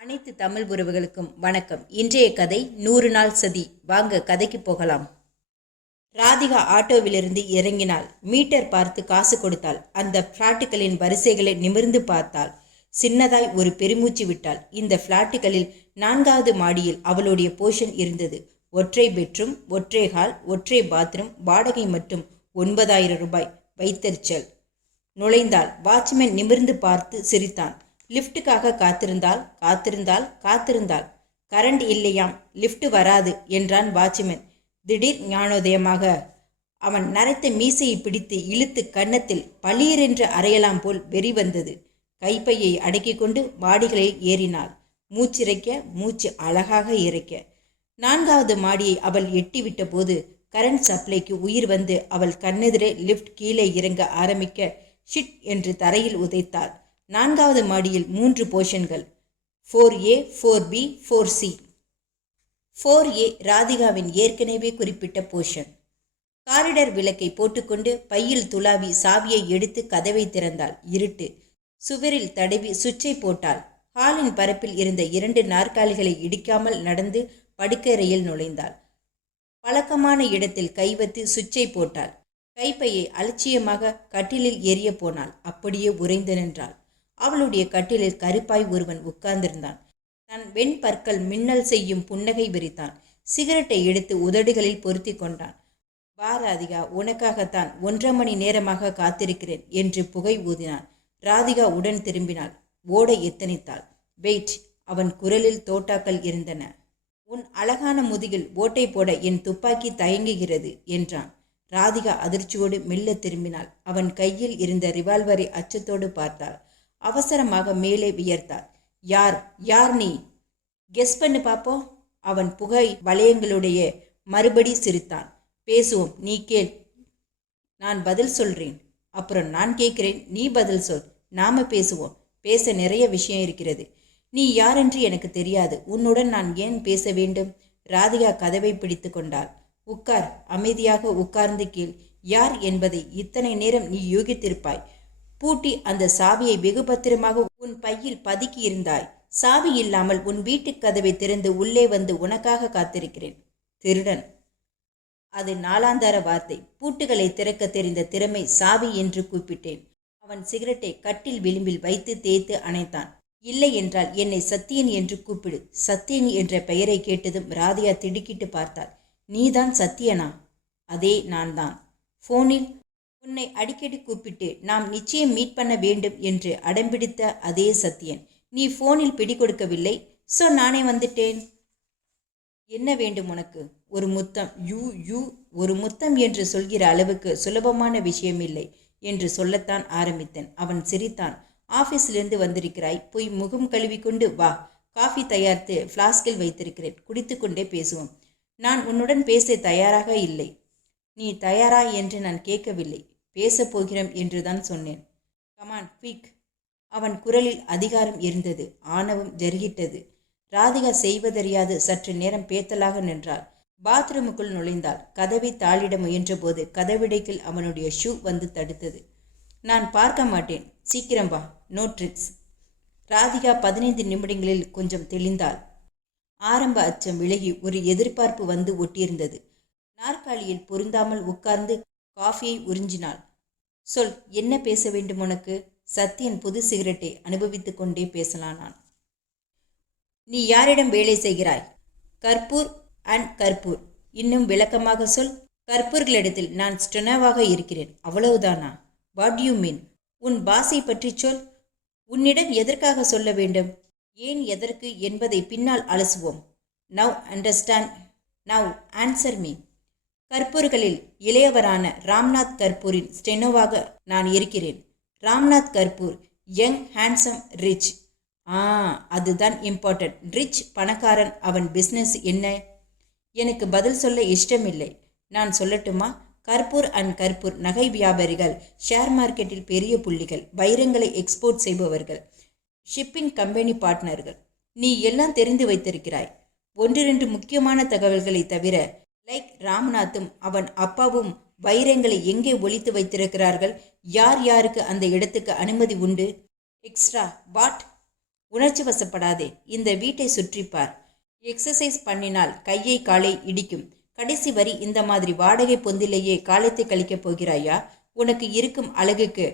அனைத்து தமிழ் உறவுகளுக்கும் வணக்கம். இன்றைய கதை 100 நாள் சதி. வாங்க கதைக்கு போகலாம். ராதிகா ஆட்டோவிலிருந்து இறங்கினாள். மீட்டர் பார்த்து காசு கொடுத்தாள். அந்த பிளாட்டுகளின் வரிசைகளை நிமிர்ந்து பார்த்தாள். சின்னதாய் ஒரு பெருமூச்சு விட்டாள். இந்த பிளாட்டுகளில் 4வது மாடியில் அவளுடைய போர்ஷன் இருந்தது. ஒற்றை பெட்ரூம், ஒற்றை ஹால், ஒற்றை பாத்ரூம். வாடகை மட்டும் 9,000 ரூபாய். வைத்தறிச்சல். நுழைந்தாள். வாட்ச்மேன் நிமிர்ந்து பார்த்து சிரித்தான். லிஃப்ட்டுக்காக காத்திருந்தாள். கரண்ட் இல்லையாம், லிஃப்ட் வராது என்றான் வாட்ச்மேன். திடீர் ஞானோதயமாக அவன் நரைத்த மீசையை பிடித்து இழுத்து கன்னத்தில் பளீரென்று அறையலாம் போல் வெறி வந்தது. கைப்பையை அடக்கிக் கொண்டு மாடிகளில் ஏறினாள். மூச்சிறைக்க, மூச்சு அழகாக இறைக்க. 4வது மாடியை அவள் எட்டிவிட்ட போது கரண்ட் சப்ளைக்கு உயிர் வந்து அவள் கண்ணெதிரே லிஃப்ட் கீழே இறங்க ஆரம்பிக்க ஷிட் என்று தரையில் உதைத்தாள். 4வது மாடியில் 3 போர்ஷன்கள். 4A, 4B, 4C. 4A ராதிகாவின் ஏற்கனவே குறிப்பிட்ட போர்ஷன். காரிடர் விளக்கை போட்டுக்கொண்டு பையில் துளாவி சாவியை எடுத்து கதவை திறந்தாள். இருட்டு. சுவரில் தடவி சுவிட்சை போட்டாள். ஹாலின் பரப்பில் இருந்த 2 நாற்காலிகளை இடிக்காமல் நடந்து படுக்கறையில் நுழைந்தாள். பழக்கமான இடத்தில் கைவத்து சுவிட்சை போட்டாள். கைப்பையை அலட்சியமாக கட்டிலில் எரிய போனாள். அப்படியே உறைந்து நின்றாள். அவளுடைய கட்டிலில் கருப்பாய் ஒருவன் உட்கார்ந்திருந்தான். தன் வெண்பற்கள் மின்னல் செய்யும் புன்னகை விரித்தான். சிகரெட்டை எடுத்து உதடுகளில் பொருத்தி கொண்டான். வா ராதிகா, உனக்காகத்தான் 1.5 மணி நேரமாக காத்திருக்கிறேன் என்று புகை ஊதினான். ராதிகா உடன் திரும்பினாள். ஓட எத்தனித்தாள். வெயிட். அவன் குரலில் தோட்டாக்கள் இருந்தன. உன் அழகான முதுகில் ஓட்டை போட என் துப்பாக்கி தயங்குகிறது என்றான். ராதிகா அதிர்ச்சியோடு மெல்ல திரும்பினாள். அவன் கையில் இருந்த ரிவால்வரை அச்சத்தோடு பார்த்தாள். அவசரமாக மேலே வியர்த்தாள். யார் நீ? கெஸ் பண்ணு பாப்போம். அவன் புகை வளையங்களுடைய மறுபடி சிரித்தான். பேசுவோம், நீ கேள், நான் பதில் சொல்றேன். அப்புறம் நான் கேட்கிறேன், நீ பதில் சொல். நாம பேசுவோம். பேச நிறைய விஷயம் இருக்கிறது. நீ யாரென்று எனக்கு தெரியாது. உன்னுடன் நான் ஏன் பேச வேண்டும்? ராதிகா கதவை பிடித்து கொண்டாள். உட்கார், அமைதியாக உட்கார்ந்து கேள். யார் என்பதை இத்தனை நேரம் நீ யூகித்திருப்பாய். பூட்டி அந்த சாவியை வெகு பத்திரமாக உன் பையில் பதுக்கி இருந்தாய். சாவி இல்லாமல் உன் வீட்டுக் கதவை திறந்து உள்ளே வந்து உனக்காக காத்திருக்கிறேன். திருடன். அது 4ஆந்தார வார்த்தை. பூட்டுகளை திறக்க தெரிந்த திறமை சாவி என்று கூப்பிட்டேன். அவன் சிகரெட்டை கட்டில் விளிம்பில் வைத்து தேய்த்து அணைத்தான். இல்லை என்றால் என்னை சத்தியன் என்று கூப்பிடு. சத்தியன் என்ற பெயரை கேட்டதும் ராதிகா திடுக்கிட்டு பார்த்தாள். நீதான் சத்தியனா? அதே நான் தான். போனில் உன்னை அடிக்கடி கூப்பிட்டு நாம் நிச்சயம் மீட் பண்ண வேண்டும் என்று அடம்பிடித்த அதே சத்தியன். நீ போனில் பிடி கொடுக்கவில்லை. சோ நானே வந்துட்டேன். என்ன வேண்டும் உனக்கு? ஒரு முத்தம். ஒரு முத்தம் என்று சொல்கிற அளவுக்கு சுலபமான விஷயம் இல்லை என்று சொல்லத்தான் ஆரம்பித்தேன். அவன் சிரித்தான். ஆபீஸிலிருந்து வந்திருக்கிறாய், போய் முகம் கழுவி கொண்டு வா. காஃபி தயாரித்து ஃப்ளாஸ்கில் வைத்திருக்கிறேன், குடித்து கொண்டே பேசுவோம். நான் உன்னுடன் பேச தயாராக இல்லை. நீ தயாரா என்று நான் கேட்கவில்லை. பேசப் போகிறோம் என்றுதான் சொன்னேன். Come on quick. அவன் குரலில் அதிகாரம் இருந்தது. ஆணவம் ஜெருகிட்டது. ராதிகா செய்வதறியாது சற்று நேரம் பேத்தலாக நின்றாள். பாத்ரூமுக்குள் நுழைந்தாள். கதவை தாளிட முயன்றபோது கதவிடைக்குள் அவனுடைய ஷூ வந்து தடுத்தது. நான் பார்க்க மாட்டேன், சீக்கிரம் வா. No tricks. ராதிகா 15 நிமிடங்களில் கொஞ்சம் தெளிந்தாள். ஆரம்ப அச்சம் விலகி ஒரு எதிர்பார்ப்பு வந்து ஒட்டியிருந்தது. நாற்காலியில் பொருந்தாமல் உட்கார்ந்து காஃபியை உறிஞ்சினாள். சொல், என்ன பேச வேண்டும் உனக்கு? சத்தியன் புது சிகரெட்டை அனுபவித்துக் கொண்டே பேசலானான். நீ யாரிடம் வேலை செய்கிறாய்? கற்பூர் அண்ட் கற்பூர். இன்னும் விளக்கமாக சொல். கற்பூர்களிடத்தில் நான் ஸ்டெனோவாக இருக்கிறேன், அவ்வளவுதானா? What you mean? உன் பாஸை பற்றி சொல். உன்னிடம் எதற்காக சொல்ல வேண்டும்? ஏன் எதற்கு என்பதை பின்னால் அலசுவோம். Now understand. Now answer me. கற்பூர்களில் இளையவரான ராம்நாத் கற்பூரின் ஸ்டெனோவாக நான் இருக்கிறேன். Ramnath Kapoor young, handsome, rich. அதுதான் இம்பார்ட்டன்ட். ரிச், பணக்காரன். அவன் பிஸ்னஸ் என்ன? எனக்கு பதில் சொல்ல இஷ்டமில்லை. நான் சொல்லட்டுமா? கற்பூர் அண்ட் கற்பூர் நகை வியாபாரிகள், ஷேர் மார்க்கெட்டில் பெரிய புள்ளிகள், வைரங்களை எக்ஸ்போர்ட் செய்பவர்கள், ஷிப்பிங் கம்பெனி பார்ட்னர்கள். நீ எல்லாம் தெரிந்து வைத்திருக்கிறாய். 1-2 முக்கியமான தகவல்களை தவிர, லைக் ராம்நாத்தும் அவன் அப்பாவும் வைரங்களை எங்கே ஒளித்து வைத்திருக்கிறார்கள், யார் யாருக்கு அந்த இடத்துக்கு அனுமதி உண்டு, எக்ஸ்ட்ரா வாட்? உணர்ச்சி வசப்படாதே. இந்த வீட்டை சுற்றிப்பார். எக்ஸசைஸ் பண்ணினால் கையை காலை இடிக்கும். கடைசி வரி இந்த மாதிரி வாடகை பொந்திலேயே காலத்தை கழிக்கப் போகிறாயா? உனக்கு இருக்கும் அழகுக்கு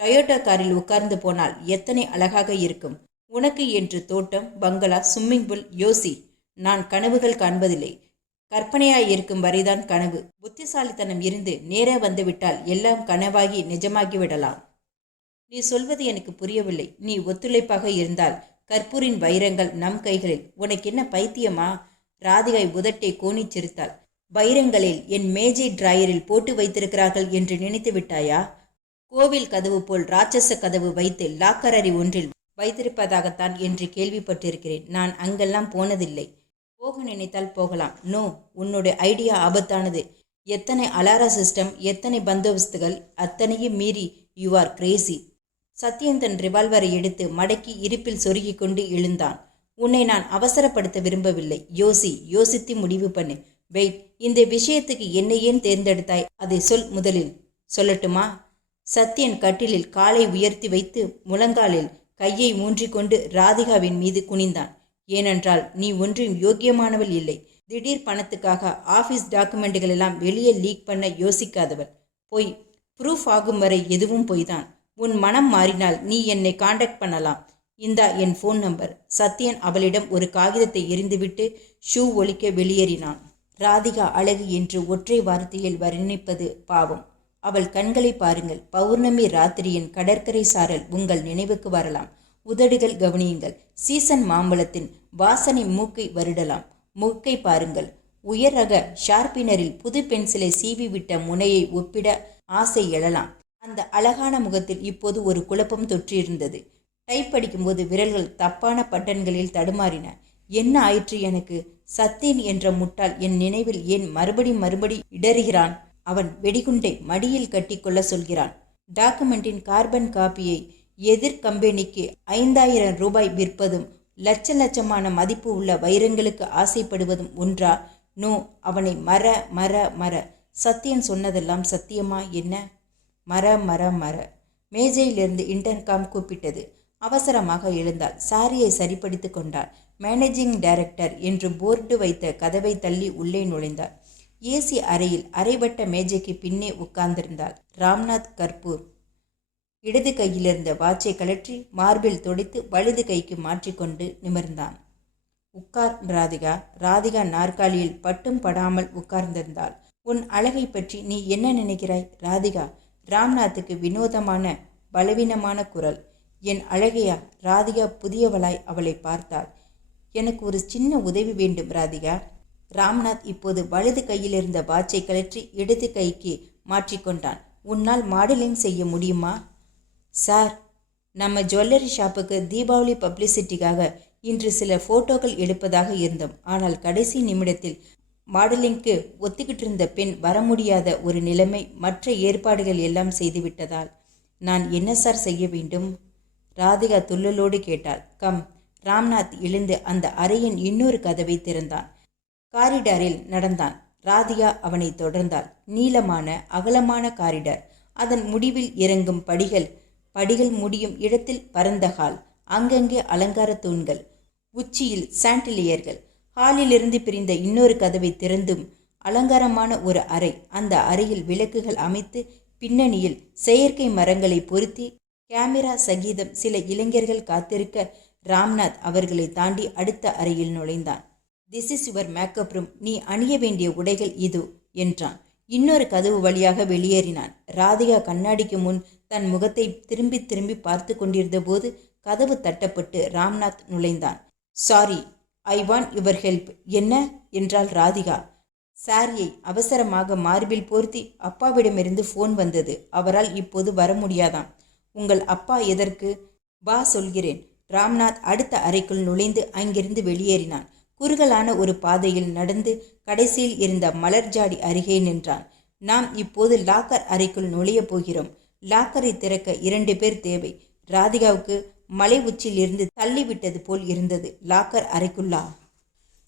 டொயோட்டோ காரில் உட்கார்ந்து போனால் எத்தனை அழகாக இருக்கும். உனக்கு என்று தோட்டம், பங்களா, ஸ்விம்மிங் பூல். யோசி. நான் கனவுகள் காண்பதில்லை. கற்பனையாயிருக்கும் வரைதான் கனவு. புத்திசாலித்தனம் இருந்து நேரே வந்துவிட்டால் எல்லாம் கனவாகி நிஜமாகி விடலாம். நீ சொல்வது எனக்கு புரியவில்லை. நீ ஒத்துழைப்பாக இருந்தால் கற்பூரின் வைரங்கள் நம் கைகளில். உனக்கு என்ன பைத்தியமா? ராதிகா உதட்டை கோணிச் சிரித்தாள். வைரங்களில் என் மேஜை டிராயரில் போட்டு வைத்திருக்கிறார்கள் என்று நினைத்து விட்டாயா? கோவில் கதவு போல் ராட்சச கதவு வைத்து லாக்கர் அறை ஒன்றில் வைத்திருப்பதாகத்தான் என்று கேள்விப்பட்டிருக்கிறேன். நான் அங்கெல்லாம் போனதில்லை. போக நினைத்தால் போகலாம். நோ, உன்னுடைய ஐடியா ஆபத்தானது. எத்தனை அலார சிஸ்டம், எத்தனை பந்தோபஸ்துகள், அத்தனையும் மீறி யூ ஆர் கிரேசி. சத்யன் தன் ரிவால்வரை எடுத்து மடக்கி இருப்பில் சொருகி கொண்டு எழுந்தான். உன்னை நான் அவசரப்படுத்த விரும்பவில்லை. யோசித்து முடிவு பண்ணு. வெயிட், இந்த விஷயத்துக்கு என்னை ஏன் தேர்ந்தெடுத்தாய்? அதை சொல் முதலில். சொல்லட்டுமா? சத்யன் கட்டிலில் காலை உயர்த்தி வைத்து முழங்காலில் கையை ஊன்றிக்கொண்டு ராதிகாவின் மீது குனிந்தான். ஏனென்றால் நீ ஒன்றும் யோக்கியமானவள் இல்லை. திடீர் பணத்துக்காக ஆஃபீஸ் டாக்குமெண்ட்டுகள் எல்லாம் வெளியே லீக் பண்ண யோசிக்காதவள். பொய். ப்ரூஃப் ஆகும் வரை எதுவும் பொய்தான். உன் மனம் மாறினால் நீ என்னை காண்டாக்ட் பண்ணலாம். இந்தா என் ஃபோன் நம்பர். சத்யன் அவளிடம் ஒரு காகிதத்தை எறிந்துவிட்டு ஷூ ஒலிக்க வெளியேறினான். ராதிகா அழகு என்று ஒற்றை வார்த்தையில் வர்ணிப்பது பாவம். அவள் கண்களை பாருங்கள். பௌர்ணமி ராத்திரியின் கடற்கரை சாரல் உங்கள் நினைவுக்கு வரலாம். உதடுகள் கவனியுங்கள். சீசன் மாம்பழத்தின் வாசனை மூக்கை வருடலாம். மூக்கை பாருங்கள். உயர் ரக ஷார்பினரில் புது பென்சிலை சீவி விட்ட முனையை ஒப்பிட ஆசை எழலாம். அந்த அழகான முகத்தில் இப்போது ஒரு குழப்பம் தொற்றியிருந்தது. டைப் படிக்கும்போது விரல்கள் தப்பான பட்டன்களில் தடுமாறின. என்ன ஆயிற்று எனக்கு? சத்யன் என்ற முட்டாள் என் நினைவில் ஏன் மறுபடி இடறுகிறான்? அவன் வெடிகுண்டை மடியில் கட்டி கொள்ள சொல்கிறான். டாக்குமெண்டின் கார்பன் காப்பியை எதிர் கம்பெனிக்கு 5000 ரூபாய் விற்பதும் லட்சமான மதிப்பு உள்ள வைரங்களுக்கு ஆசைப்படுவதும் ஒன்றா? நோ, அவனை மர. சத்யன் சொன்னதெல்லாம் சத்தியமா என்ன? மர. மேஜையிலிருந்து இன்டர்காம் கூப்பிட்டது. அவசரமாக எழுந்தாள். சாரியை சரிப்படுத்தி கொண்டாள். மேனேஜிங் டைரக்டர் என்று போர்டு வைத்த கதவை தள்ளி உள்ளே நுழைந்தாள். ஏசி அறையில் அரைவட்ட மேஜைக்கு பின்னே உட்கார்ந்திருந்தாள். ராம்நாத் கர்பூர் இடது கையிலிருந்த வாட்சை கழற்றி மார்பில் துடைத்து வலது கைக்கு மாற்றிக்கொண்டு நிமிர்ந்தான். உட்கார் ராதிகா. ராதிகா நாற்காலியில் பட்டும் படாமல் உட்கார்ந்திருந்தாள். உன் அழகை பற்றி நீ என்ன நினைக்கிறாய் ராதிகா? ராம்நாத்துக்கு வினோதமான பலவீனமான குரல். என் அழகையா? ராதிகா புதியவளாய் அவளை பார்த்தாள். எனக்கு ஒரு சின்ன உதவி வேண்டும் ராதிகா. ராம்நாத் இப்போது வலது கையில் இருந்த வாட்சை கழற்றி இடது கைக்கு மாற்றிக்கொண்டான். உன்னால் மாடலிங் செய்ய முடியுமா? சார், நம்ம ஜுவல்லரி ஷாப்புக்கு தீபாவளி பப்ளிசிட்டிக்காக இன்று சில ஃபோட்டோக்கள் எடுப்பதாக இருந்தோம். ஆனால் கடைசி நிமிடத்தில் மாடலிங்க்கு ஒத்துக்கிட்டு இருந்த பெண் வர முடியாத ஒரு நிலைமை. மற்ற ஏற்பாடுகள் எல்லாம் செய்துவிட்டதால் நான் என்ன சார் செய்ய வேண்டும்? ராதிகா துள்ளலோடு கேட்டாள். கம். ராம்நாத் எழுந்து அந்த அறையின் இன்னொரு கதவை திறந்தான். காரிடாரில் நடந்தான். ராதிகா அவனை தொடர்ந்தாள். நீளமான அகலமான காரிடார். அதன் முடிவில் இறங்கும் படிகள் முடியும் இடத்தில் பரந்த ஹால். அங்கங்கே அலங்கார தூண்கள், உச்சியில் சாண்டிலியர்கள். ஹாலிலிருந்து பிரிந்த இன்னொரு கதவை திறந்தும் அலங்காரமான ஒரு அறை. அந்த அறையில் விளக்குகள் அமைத்து பின்னணியில் செயற்கை மரங்களை பொருத்தி கேமரா சகிதம் சில இளைஞர்கள் காத்திருக்க ராம்நாத் அவர்களை தாண்டி அடுத்த அறையில் நுழைந்தான். This is your makeup room. நீ அணிய வேண்டிய உடைகள் இது என்றான். இன்னொரு கதவு வழியாக வெளியேறினான். ராதிகா கண்ணாடிக்கு முன் தன் முகத்தை திரும்பி பார்த்து கொண்டிருந்த போது கதவு தட்டப்பட்டு ராம்நாத் நுழைந்தான். Sorry, I want your help. என்ன என்றாள் ராதிகா. சாரியை அவசரமாக மார்பில் போர்த்தி அப்பாவிடமிருந்து ஃபோன் வந்தது. அவரால் இப்போது வர முடியாதாம். உங்கள் அப்பா எதற்கு? வா சொல்கிறேன். ராம்நாத் அடுத்த அறைக்குள் நுழைந்து அங்கிருந்து வெளியேறினான். குறுகலான ஒரு பாதையில் நடந்து கடைசியில் இருந்த மலர் ஜாடி அருகே நின்றான். நாம் இப்போது லாக்கர் அறைக்குள் நுழைய போகிறோம். லாக்கரை திறக்க 2 பேர் தேவை. ராதிகாவுக்கு மலை உச்சியில் இருந்து தள்ளிவிட்டது போல் இருந்தது. லாக்கர் அறைக்குள்ளா?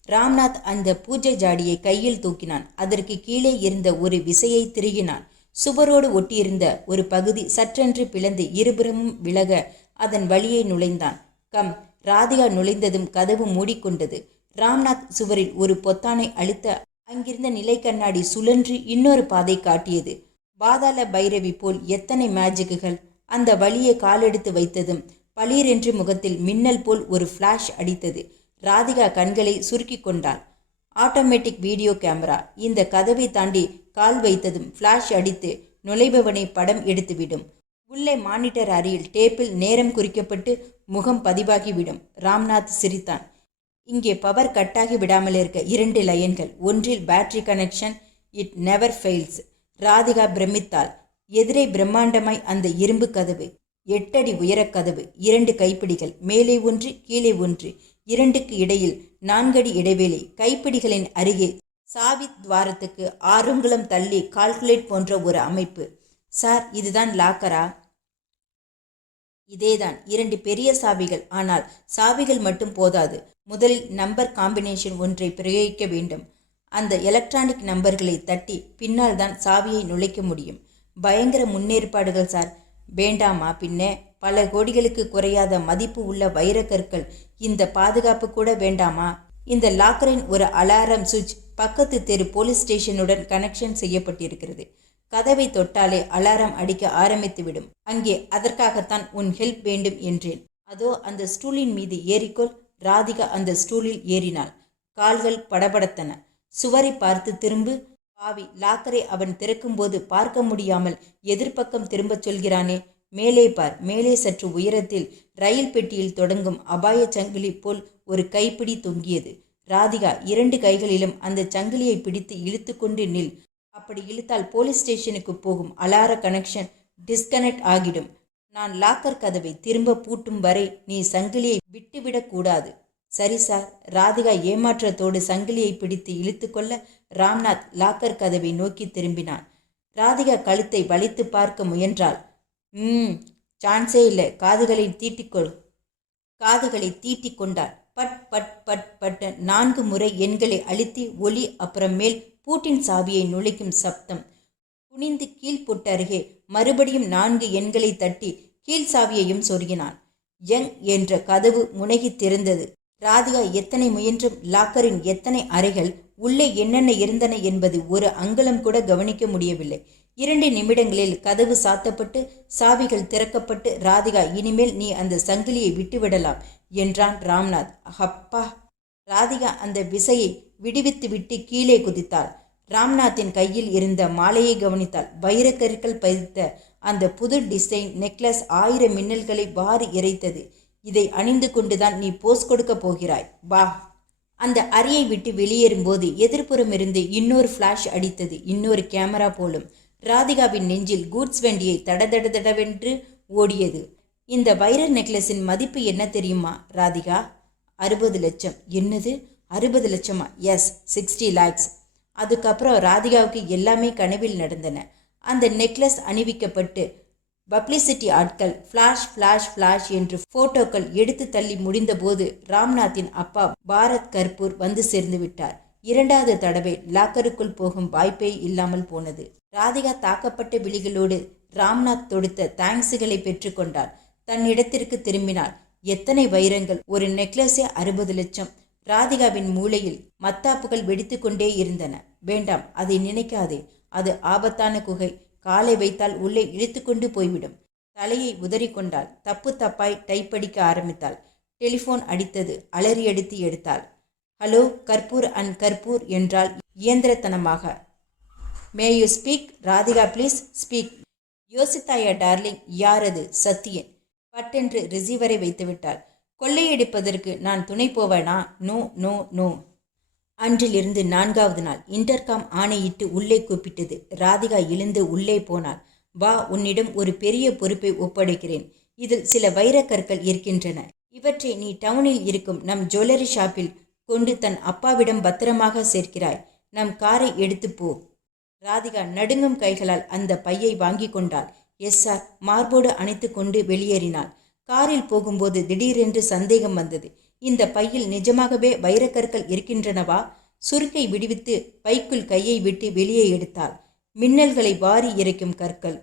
ராம்நாத் அந்த பூஜை ஜாடியை கையில் தூக்கினான். அதற்கு கீழே இருந்த ஒரு விசையை திருகினான். சுவரோடு ஒட்டியிருந்த ஒரு பகுதி சற்றென்று பிளந்து இருபுறமும் விலக அதன் வழியை நுழைந்தான். கம். ராதிகா நுழைந்ததும் கதவு மூடிக்கொண்டது. ராம்நாத் சுவரில் ஒரு பொத்தானை அழுத்த அங்கிருந்த நிலை கண்ணாடி சுழன்று இன்னொரு பாதை காட்டியது. பாதாள பைரவி போல் எத்தனை மேஜிக்குகள்! அந்த வழியை காலெடுத்து வைத்ததும் பளீரென்று முகத்தில் மின்னல் போல் ஒரு ஃப்ளாஷ் அடித்தது. ராதிகா கண்களை சுருக்கி கொண்டாள். ஆட்டோமேட்டிக் வீடியோ கேமரா இந்த கதவை தாண்டி கால் வைத்ததும் ஃப்ளாஷ் அடித்து நுழைபவனை படம் எடுத்துவிடும். உள்ளே மானிட்டர் அறையில் டேப்பில் நேரம் குறிக்கப்பட்டு முகம் பதிவாகிவிடும். ராம்நாத் சிரித்தான். இங்கே பவர் கட்டாகி விடாமல் இருக்க 2 லைன்கள். ஒன்றில் battery connection, it never fails. Radhika பிரமித்தாள். எதிரே பிரம்மாண்டமாய் அந்த இரும்பு கதவு, 8 அடி உயரக் கதவு, 2 கைப்பிடிகள், மேலே ஒன்று கீழே ஒன்று, 2க்கு இடையில் 4 அடி இடைவேளை. கைப்பிடிகளின் அருகே சாவி துவாரத்துக்கு 6 அங்குலம் தள்ளி கால்குலேட் போன்ற ஒரு அமைப்பு. சார், இதுதான் லாக்கரா? இதேதான். 2 பெரிய சாவிகள். ஆனால் சாவிகள் மட்டும் போதாது. முதலில் நம்பர் காம்பினேஷன் ஒன்றை பிரயோகிக்க வேண்டும். அந்த எலக்ட்ரானிக் நம்பர்களை தட்டி பின்னால் தான் சாவியை நுழைக்க முடியும். பயங்கர முன்னேற்பாடுகள் சார். வேண்டாமா பின்ன? பல கோடிகளுக்கு குறையாத மதிப்பு உள்ள வைரக்கற்கள். இந்த பாதுகாப்பு கூட வேண்டாமா? இந்த லாக்கரின் ஒரு அலாரம் சுவிட்ச் பக்கத்து தெரு போலீஸ் ஸ்டேஷனுடன் கனெக்ஷன் செய்யப்பட்டிருக்கிறது. கதவை தொட்டாலே அலாரம் அடிக்க ஆரம்பித்துவிடும். அங்கே அதற்காகத்தான் உன் ஹெல்ப் வேண்டும் என்றேன். அதோ அந்த ஸ்டூலின் மீது ஏறிக்கொள். ராதிகா அந்த ஸ்டூலில் ஏறினாள். கால்கள் படபடத்தன. சுவரை பார்த்து திரும்பு. பாவி, லாக்கரை அவன் திறக்கும்போது பார்க்க முடியாமல் எதிர்ப்பக்கம் திரும்பச் சொல்கிறானே. மேலே பார். மேலே சற்று உயரத்தில் ரயில் பெட்டியில் தொடங்கும் அபாய சங்கிலி போல் ஒரு கைப்பிடி தொங்கியது. ராதிகா 2 கைகளிலும் அந்த சங்கிலியை பிடித்து இழுத்து கொண்டு நில். அப்படி இழுத்தால் போலீஸ் ஸ்டேஷனுக்கு போகும் அலார கனெக்ஷன் டிஸ்கனெக்ட் ஆகிடும். நான் லாக்கர் கதவை திரும்ப பூட்டும் வரை நீ சங்கிலியை விட்டுவிடக்கூடாது. சரி சார். ராதிகா ஏமாற்றத்தோடு சங்கிலியை பிடித்து இழுத்து கொள்ள ராம்நாத் லாக்கர் கதவை நோக்கி திரும்பினான். ராதிகா கழுத்தை வலித்து பார்க்க முயன்றாள். சான்ஸே இல்லை. காதுகளை தீட்டிக் கொண்டாள். பட் பட் பட் பட் 4 முறை எண்களை அழுத்தி ஒலி, அப்புறம் மேல் பூட்டின் சாவியை நுழைக்கும் சப்தம். குனிந்து கீழ் பொட்டு அருகே மறுபடியும் 4 எண்களை தட்டி கீழ் சாவியையும் சொருகினான். யங் என்ற கதவு முனகி திறந்தது. ராதிகா எத்தனை முயன்றும் லாக்கரின் எத்தனை அறைகள், உள்ளே என்னென்ன இருந்தன என்பது ஒரு அங்குலம் கூட கவனிக்க முடியவில்லை. 2 நிமிடங்களில் கதவு சாத்தப்பட்டு சாவிகள் திறக்கப்பட்டு, ராதிகா, இனிமேல் நீ அந்த சங்கிலியை விட்டுவிடலாம் என்றான் ராம்நாத். அப்பா! ராதிகா அந்த விசையை விடுவித்துவிட்டு கீழே குதித்தாள். ராம்நாத்தின் கையில் இருந்த மாலையை கவனித்தாள். வைரக்கற்கள் பதித்த அந்த புது டிசைன் நெக்லஸ் 1000 மின்னல்களை வாரி இறைத்தது. இதை அணிந்து கொண்டுதான் நீ போஸ் கொடுக்க போகிறாய். வா. அந்த அறையை விட்டு வெளியேறும்போது எதிர்ப்புறமிருந்து இன்னொரு ஃப்ளாஷ் அடித்தது. இன்னொரு கேமரா போலும். ராதிகாவின் நெஞ்சில் கூட்ஸ் வண்டியை தடதடதடவென்று ஓடியது. இந்த வைர நெக்லஸின் மதிப்பு என்ன தெரியுமா ராதிகா? 60 லட்சம். என்னது, 60 லட்சமா? Yes, 60 lakhs. அதுக்கப்புறம் ராதிகாவுக்கு எல்லாமே கனவில் நடந்தன. அந்த நெக்லஸ் அணிவிக்கப்பட்டு பப்ளிசிட்டி ஆட்கள் ஃப்ளாஷ் ஃப்ளாஷ் ஃப்ளாஷ் என்று போட்டோக்கள் எடுத்து தள்ளி முடிந்தபோது ராம்நாத்தின் அப்பா பாரத் கர்பூர் வந்து சேர்ந்து விட்டார். 2வது தடவை லாக்கருக்குள் போகும் வாய்ப்பே இல்லாமல் போனது. ராதிகா தாக்கப்பட்ட விழிகளோடு ராம்நாத் தொடுத்த தேங்க்ஸுகளை பெற்றுக்கொண்டாள். தன்னிடத்திற்கு திரும்பினாள். எத்தனை வைரங்கள்! ஒரு நெக்லஸே 60 லட்சம். ராதிகாவின் மூளையில் மத்தாப்புகள் வெடித்து கொண்டே இருந்தன. வேண்டாம், அதை நினைக்காதே. அது ஆபத்தான குகை. காலை வைத்தால் உள்ளே இழுத்து கொண்டு போய்விடும். தலையை உதறிக்கொண்டாள். தப்பு தப்பாய் டைப்படிக்க ஆரம்பித்தாள். டெலிஃபோன் அடித்தது. அலறியடித்து எடுத்தாள். ஹலோ, கர்பூர் அண்ட் கர்பூர் என்றால் இயந்திரத்தனமாக. May you speak? Radhika please speak. யோசித்தாயா டார்லிங்? யாரது? சத்தியன். பட்டென்று ரிசீவரை வைத்துவிட்டாள். கொள்ளையடிப்பதற்கு நான் துணை போவேனா? No no no. அன்றிலிருந்து 4வது நாள் இன்டர்காம் ஆணையிட்டு உள்ளே கூப்பிட்டது. ராதிகா எழுந்து உள்ளே போனாள். வா, உன்னிடம் ஒரு பெரிய பொறுப்பை ஒப்படைக்கிறேன். இதில் சில வைரக்கற்கள் இருக்கின்றன. இவற்றை நீ டவுனில் இருக்கும் நம் ஜுவல்லரி ஷாப்பில் கொண்டு தன் அப்பாவிடம் பத்திரமாக சேர்க்கிறாய். நம் காரை எடுத்து போ. ராதிகா நடுங்கும் கைகளால் அந்த பையை வாங்கி கொண்டாள். Yes sir. மார்போடு அணைத்து கொண்டு வெளியேறினாள். காரில் போகும்போது திடீரென்று சந்தேகம் வந்தது. இந்த பையில் நிஜமாகவே வைரக்கற்கள் இருக்கின்றனவா? சுருக்கை விடுவித்து பைக்குள் கையை விட்டு வெளியே எடுத்தாள். மின்னல்களை வாரி இறைக்கும் கற்கள்.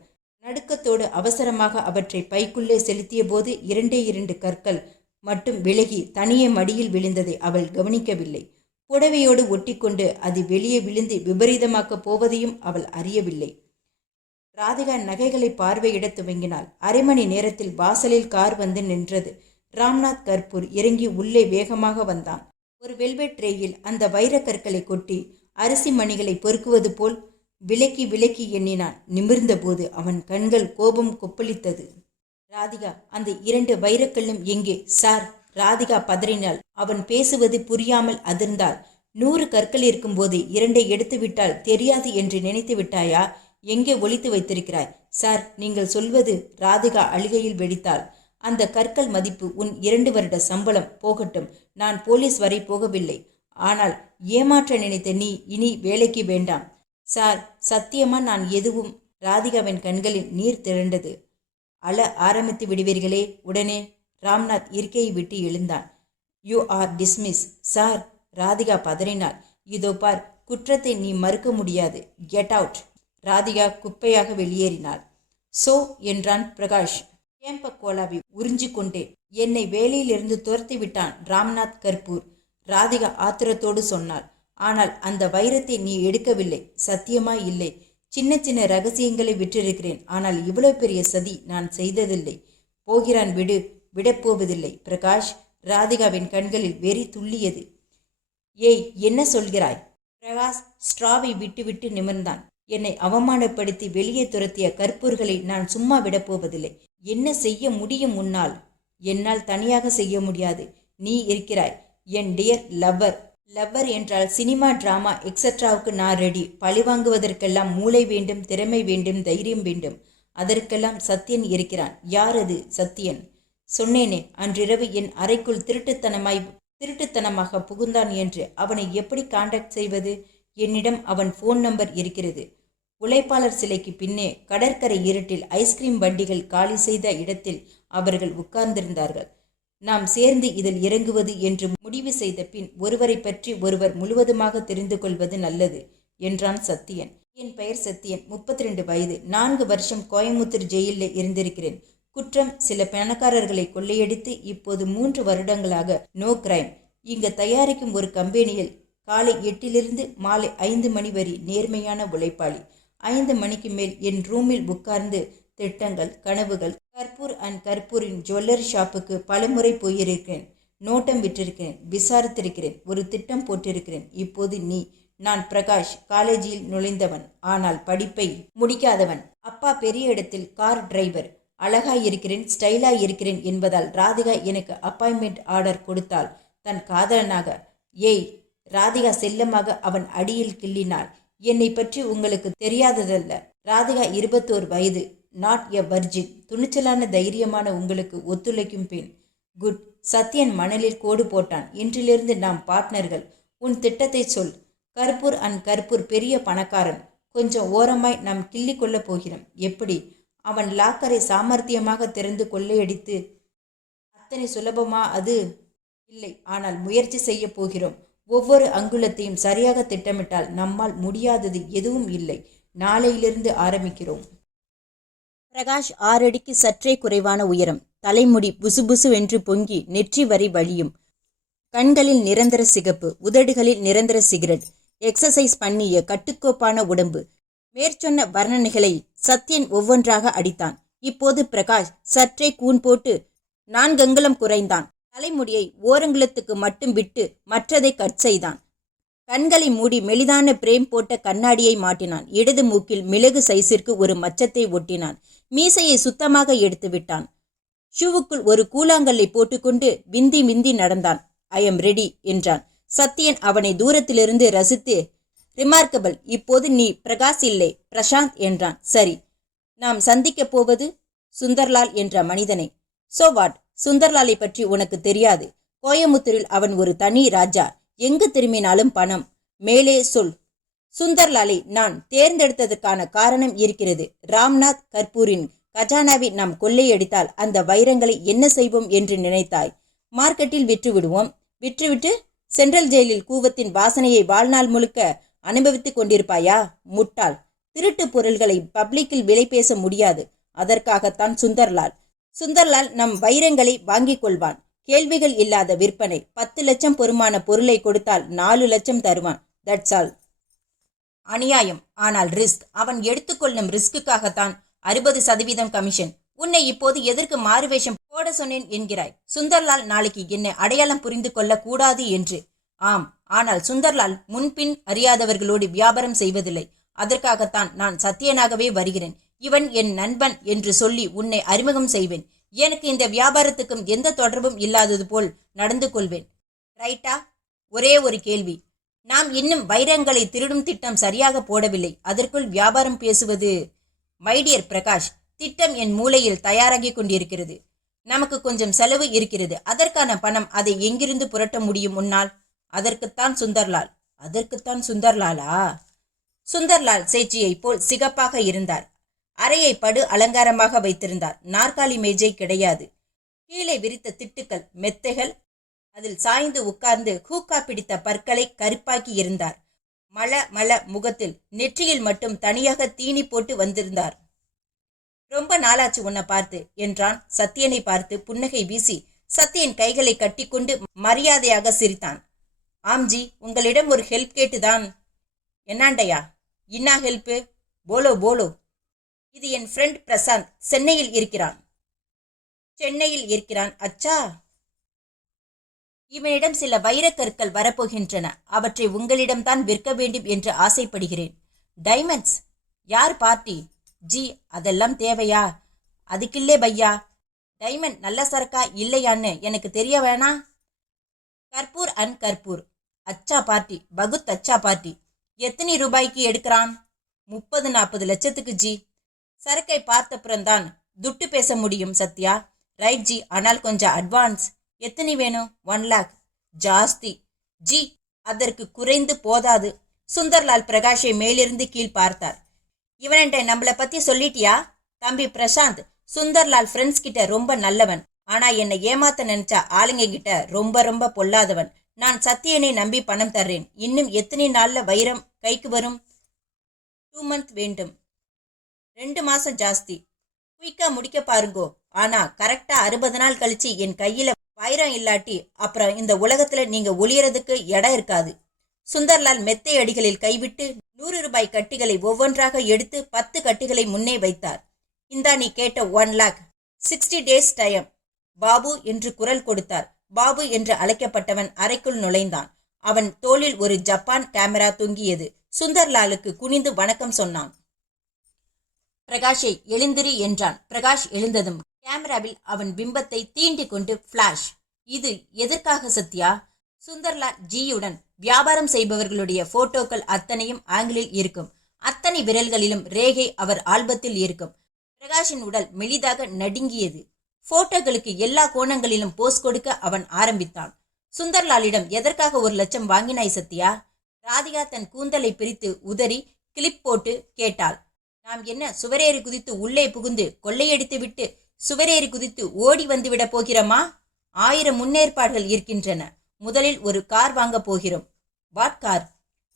நடுக்கத்தோடு அவசரமாக அவற்றை பைக்குள்ளே செலுத்திய போது 2 கற்கள் மட்டும் விலகி தனியே மடியில் விழுந்ததை அவள் கவனிக்கவில்லை. புடவையோடு ஒட்டிக்கொண்டு அது வெளியே விழுந்து விபரீதமாக்கப் போவதையும் அவள் அறியவில்லை. ராதிகா நகைகளை பார்வையிடத் துவங்கினாள். அரை மணி நேரத்தில் வாசலில் கார் வந்து நின்றது. ராம்நாத் கர்பூர் இறங்கி உள்ளே வேகமாக வந்தான். ஒரு வெல்வெட் ட்ரேயில் அந்த வைரக்கற்களை கொட்டி அரிசி மணிகளை பொறுக்குவது போல் விலக்கி விலக்கி எண்ணினான். நிமிர்ந்தபோது அவன் கண்கள் கோபம் கொப்பளித்தது. ராதிகா, அந்த 2 வைரக்கல்லும் எங்கே சார்? ராதிகா பதறினாள். அவன் பேசுவது புரியாமல் அதிர்ந்தாள். 100 கற்கள் இருக்கும்போது 2 எடுத்துவிட்டால் தெரியாது என்று நினைத்து விட்டாயா? எங்கே ஒளித்து வைத்திருக்கிறாய்? சார், நீங்கள் சொல்வது. ராதிகா அழுகையில் வெடித்தாள். அந்த கற்கள் மதிப்பு உன் 2 வருட சம்பளம் போகட்டும். நான் போலீஸ் வரை போகவில்லை. ஆனால் ஏமாற்ற நினைத்த நீ இனி வேலைக்கு வேண்டாம். சார், சத்தியமா நான் எதுவும். ராதிகாவின் கண்களில் நீர் திரண்டது. அழ ஆரம்பித்து விடுவீர்களே உடனே. ராம்நாத் இருக்கையை விட்டு எழுந்தான். You are dismiss. Sir, Radhika பதறினாள். இதோ பார், குற்றத்தை நீ மறுக்க முடியாது. Get out. ராதிகா குப்பையாக வெளியேறினாள். சோ என்றான் பிரகாஷ். கேம்ப கோலாவை உறிஞ்சி கொண்டே. என்னை வேலையிலிருந்து துரத்தி விட்டான் ராம்நாத் கர்பூர். ராதிகா ஆத்திரத்தோடு சொன்னாள். ஆனால் அந்த வைரத்தை நீ எடுக்கவில்லை. சத்தியமா இல்லை. சின்ன சின்ன ரகசியங்களை விற்றிருக்கிறேன். ஆனால் இவ்வளவு பெரிய சதி நான் செய்ததில்லை. போகிறான் விடு. விடப்போவதில்லை பிரகாஷ். ராதிகாவின் கண்களில் வெறி துள்ளியது. ஏய், என்ன சொல்கிறாய்? பிரகாஷ் ஸ்ட்ராவை விட்டு விட்டு நிமிர்ந்தான். என்னை அவமானப்படுத்தி வெளியே துரத்திய கற்பூர்களை நான் சும்மா விடப்போவதில்லை. என்ன செய்ய முடியும் உன்னால்? என்னால் தனியாக செய்ய முடியாது. நீ இருக்கிறாய், என் டியர் லவ்வர். லவ்வர் என்றால் சினிமா, டிராமா எக்ஸட்ராவுக்கு நான் ரெடி. பழிவாங்குவதற்கெல்லாம் மூளை வேண்டும், திறமை வேண்டும், தைரியம் வேண்டும். அதற்கெல்லாம் சத்யன் இருக்கிறான். யார் அது சத்யன்? சொன்னேனே அன்றிரவு என் அறைக்குள் திருட்டுத்தனமாக புகுந்தான் என்று. அவனை எப்படி காண்டாக்ட் செய்வது? என்னிடம் அவன் ஃபோன் நம்பர் இருக்கிறது. உழைப்பாளர் சிலைக்கு பின்னே கடற்கரை இருட்டில் ஐஸ்கிரீம் வண்டிகள் காலி செய்த இடத்தில் அவர்கள் உட்கார்ந்திருந்தார்கள். நாம் சேர்ந்து இதில் இறங்குவது என்று முடிவு செய்த பின் ஒருவரை பற்றி ஒருவர் முழுவதுமாக தெரிந்து கொள்வது நல்லது என்றான் சத்தியன். என் பெயர் சத்தியன், 32 வயது. 4 வருஷம் கோயமுத்தூர் ஜெயிலில் இருந்திருக்கிறேன். குற்றம், சில பணக்காரர்களை கொள்ளையடித்து. இப்போது 3 வருடங்களாக நோ கிரைம். இங்கு தயாரிக்கும் ஒரு கம்பெனியில் காலை 8 மாலை 5 மணி வரை நேர்மையான உழைப்பாளி. 5 மணிக்கு மேல் என் ரூமில் உட்கார்ந்து திட்டங்கள், கனவுகள். கர்பூர் அண்ட் கர்பூரின் ஜுவல்லரி ஷாப்புக்கு பலமுறை போயிருக்கிறேன். நோட்டம் விட்டிருக்கிறேன், விசாரித்திருக்கிறேன், ஒரு திட்டம் போட்டிருக்கிறேன். இப்போது நீ. நான் பிரகாஷ், காலேஜில் நுழைந்தவன், ஆனால் படிப்பை முடிக்காதவன். அப்பா பெரிய இடத்தில் கார் டிரைவர். அழகாயிருக்கிறேன், ஸ்டைலாயிருக்கிறேன் என்பதால் ராதிகா எனக்கு அப்பாயின்மெண்ட் ஆர்டர் கொடுத்தாள் தன் காதலனாக. ஏய், ராதிகா செல்லமாக அவன் அடியில் கிள்ளினாள். என்னை பற்றி உங்களுக்கு தெரியாததல்ல. ராதிகா 21 வயது. Not a virgin. துணிச்சலான தைரியமான உங்களுக்கு ஒத்துழைக்கும் பெண். குட். சத்யன் மணலில் கோடு போட்டான். இன்றிலிருந்து நாம் பார்ட்னர்கள். உன் திட்டத்தை சொல். கர்பூர் அண்ட் கர்பூர் பெரிய பணக்காரன். கொஞ்சம் ஓரமாய் நாம் கிள்ளி கொள்ளப் போகிறோம். எப்படி? அவன் லாக்கரை சாமர்த்தியமாக திறந்து கொள்ளையடித்து. அத்தனை சுலபமா அது? இல்லை, ஆனால் முயற்சி செய்ய போகிறோம். ஒவ்வொரு அங்குலத்தையும் சரியாக திட்டமிட்டால் நம்மால் முடியாதது எதுவும் இல்லை. நாளையிலிருந்து ஆரம்பிக்கிறோம். பிரகாஷ் 6 அடிக்கு சற்றே குறைவான உயரம். தலைமுடி புசு என்று பொங்கி நெற்றி வரை வழியும். கண்களில் நிரந்தர சிகப்பு, உதடுகளில் நிரந்தர சிகரெட். எக்ஸசைஸ் பண்ணிய கட்டுக்கோப்பான உடம்பு. மேற்சொன்ன வர்ணனைகளை சத்யன் ஒவ்வொன்றாக அடித்தான். இப்போது பிரகாஷ் சற்றே கூன் போட்டு 4 அங்குலம் குறைந்தான். தலைமுடியை ஓரங்குலத்துக்கு மட்டும் விட்டு மற்றதை கட் செய்தான். கண்களை மூடி மெலிதான பிரேம் போட்ட கண்ணாடியை மாட்டினான். இடது மூக்கில் மிளகு சைஸிற்கு ஒரு மச்சத்தை ஒட்டினான். மீசையை சுத்தமாக எடுத்து விட்டான். ஷூவுக்குள் ஒரு கூழாங்கல்லை போட்டுக்கொண்டு விந்தி நடந்தான். ஐ எம் ரெடி என்றான். சத்யன் அவனை தூரத்திலிருந்து ரசித்து, ரிமார்க்கபிள். இப்போது நீ பிரகாஷ் இல்லை, பிரசாந்த் என்றான். சரி, நாம் சந்திக்கப் போவது சுந்தர்லால் என்ற மனிதனை. So what? சுந்தர்லாலை பற்றி உனக்கு தெரியாது. கோயமுத்தூரில் அவன் ஒரு தனி ராஜா. எங்கு திரும்பினாலும் பணம். மேலே சொல். சுந்தர்லாலை நான் தேர்ந்தெடுத்ததற்கான காரணம் இருக்கிறது. ராம்நாத் கர்பூரின் கஜானாவை நாம் கொள்ளையடித்தால் அந்த வைரங்களை என்ன செய்வோம் என்று நினைத்தாய்? மார்க்கெட்டில் விற்று விடுவோம். விற்றுவிட்டு சென்ட்ரல் ஜெயிலில் கூவத்தின் வாசனையை வாழ்நாள் முழுக்க அனுபவித்துக் கொண்டிருப்பாயா? முட்டாள். திருட்டு பொருள்களை பப்ளிக்கில் விலை பேச முடியாது. அதற்காகத்தான் சுந்தர்லால் நம் வைரங்களை வாங்கிக் கொள்வான். கேள்விகள் இல்லாத விற்பனை. 10 லட்சம் பெறுமான பொருளை கொடுத்தால் 4 லட்சம் தருவான். That's all. அநியாயம், ஆனால் ரிஸ்க். அவன் எடுத்துக்கொள்ளும் ரிஸ்க்குக்காகத்தான் 60% கமிஷன். உன்னை இப்போது எதற்கு மாறுவேஷம் போட சொன்னேன் என்கிறாய்? சுந்தர்லால் நாளைக்கு என்னை அடையாளம் புரிந்து கொள்ள கூடாது என்று. ஆம், ஆனால் சுந்தர்லால் முன்பின் அறியாதவர்களோடு வியாபாரம் செய்வதில்லை. அதற்காகத்தான் நான் சத்தியனாகவே வருகிறேன். இவன் என் நண்பன் என்று சொல்லி உன்னை அறிமுகம் செய்வேன். எனக்கு இந்த வியாபாரத்துக்கும் எந்த தொடர்பும் இல்லாதது போல் நடந்து கொள்வேன். ரைட்டா? ஒரே ஒரு கேள்வி. நாம் இன்னும் வைரங்களை திருடும் திட்டம் சரியாக போடவில்லை. அதற்குள் வியாபாரம் பேசுவது? மைடியர் பிரகாஷ், திட்டம் என் மூளையில் தயாராகி கொண்டிருக்கிறது. நமக்கு கொஞ்சம் செலவு இருக்கிறது. அதற்கான பணம் அதை எங்கிருந்து புரட்ட முடியும் உன்னால்? அதற்குத்தான் சுந்தர்லால். அதற்குத்தான் சுந்தர்லாலா? சுந்தர்லால் சேட்சியை போல் சிகப்பாக இருந்தார். அறையை படு அலங்காரமாக வைத்திருந்தார். நாற்காலி மேஜை கிடையாது. கீழே விரித்த திட்டுக்கள், மெத்தைகள். அதில் சாய்ந்து உட்கார்ந்து ஹூக்கா பிடித்த பற்களை கருப்பாக்கி இருந்தார். மல முகத்தில் நெற்றியில் மட்டும் தனியாக தீனி போட்டு வந்திருந்தார். ரொம்ப நாளாச்சு உன்னை பார்த்து என்றான். சத்தியனை பார்த்து புன்னகை வீசி சத்தியன் கைகளை கட்டிக்கொண்டு மரியாதையாக சிரித்தான். ஆம்ஜி, உங்களிடம் ஒரு ஹெல்ப் கேட்டுதான். என்னாண்டையா? இன்னா ஹெல்ப்பு? Polo polo. இது என் ஃப்ரெண்ட் பிரசாந்த். சென்னையில் இருக்கிறான். அச்சா. இவனிடம் சில வைரக்கற்கள் வரப்போகின்றன. அவற்றை உங்களிடம்தான் விற்க வேண்டும் என்று ஆசைப்படுகிறேன். டைமண்ட்ஸ்? யார் பார்ட்டி? ஜி, அதெல்லாம் தேவையா? அதுக்கில்லே பையா. டைமண்ட் நல்ல சரக்கா இல்லையான்னு எனக்கு தெரிய வேணா? கற்பூர் அண்ட் கற்பூர். அச்சா பார்ட்டி, பகுத் அச்சா பார்ட்டி. எத்தனை ரூபாய்க்கு எடுக்கிறான்? 30-40 லட்சத்துக்கு ஜி. சரக்கை பார்த்தப்புறம்தான் துட்டு பேச முடியும் சத்யா. ரைட் ஜி, ஆனால் கொஞ்சம் அட்வான்ஸ். எத்தனை வேணும்? 1 லாக். ஜாஸ்தி ஜி. அதற்கு குறைந்து போதாது. சுந்தர்லால் பிரகாஷை மேலிருந்து கீழ் பார்த்தார். இவன்கிட்ட நம்மளை பத்தி சொல்லிட்டியா? தம்பி பிரசாந்த், சுந்தர்லால் ஃப்ரெண்ட்ஸ் கிட்ட ரொம்ப நல்லவன். ஆனா என்னை ஏமாத்த நினைச்சா ஆளுங்க கிட்ட ரொம்ப ரொம்ப பொல்லாதவன். நான் சத்தியனை நம்பி பணம் தர்றேன். இன்னும் எத்தனை நாள்ல வைரம் கைக்கு வரும்? 2 மந்த் வேண்டும். 2 மாசம் ஜாஸ்தி. குயிக்கா முடிக்க பாருங்கோ. ஆனா கரெக்டா 60 நாள் கழிச்சு என் கையில வைரம் இல்லாட்டி அப்புறம் இந்த உலகத்துல நீங்க ஒளியறதுக்கு இடம் இருக்காது. சுந்தர்லால் மெத்தை அடிகளில் கைவிட்டு 100 ரூபாய் கட்டிகளை ஒவ்வொன்றாக எடுத்து 10 கட்டிகளை முன்னே வைத்தார். இந்தா நீ கேட்ட 1 லாக். 60 days time. பாபு என்று குரல் கொடுத்தார். பாபு என்று அழைக்கப்பட்டவன் அறைக்குள் நுழைந்தான். அவன் தோளில் ஒரு ஜப்பான் கேமரா தொங்கியது. சுந்தர்லாலுக்கு குனிந்து வணக்கம் சொன்னான். பிரகாஷை எழுந்திரு என்றான். பிரகாஷ் எழுந்ததும் கேமராவில் அவன் பிம்பத்தை தீண்டிக் கொண்டு பிளாஷ். இது எதற்காக சத்யா? சுந்தர்லால் ஜியுடன் வியாபாரம் செய்பவர்களுடைய போட்டோக்கள் அத்தனையும் ஆங்கிளில் இருக்கும். அத்தனை விரல்களிலும் ரேகை அவர் ஆல்பத்தில் இருக்கும். பிரகாஷின் உடல் மெலிதாக நடுங்கியது. போட்டோக்களுக்கு எல்லா கோணங்களிலும் போஸ் கொடுக்க அவன் ஆரம்பித்தான். சுந்தர்லாலிடம் எதற்காக 1 லட்சம் வாங்கினாய் சத்யா? ராதிகா தன் கூந்தலை பிரித்து உதறி கிளிப் போட்டு கேட்டாள். நாம் என்ன சுவரேறி குதித்து உள்ளே புகுந்து கொள்ளையடித்து விட்டு சுவரேறி குதித்து ஓடி வந்து விட போகிறோமா? 1000 முன்னேற்பாடுகள் இருக்கின்றன. முதலில் ஒரு கார் வாங்க போகிறோம். What car?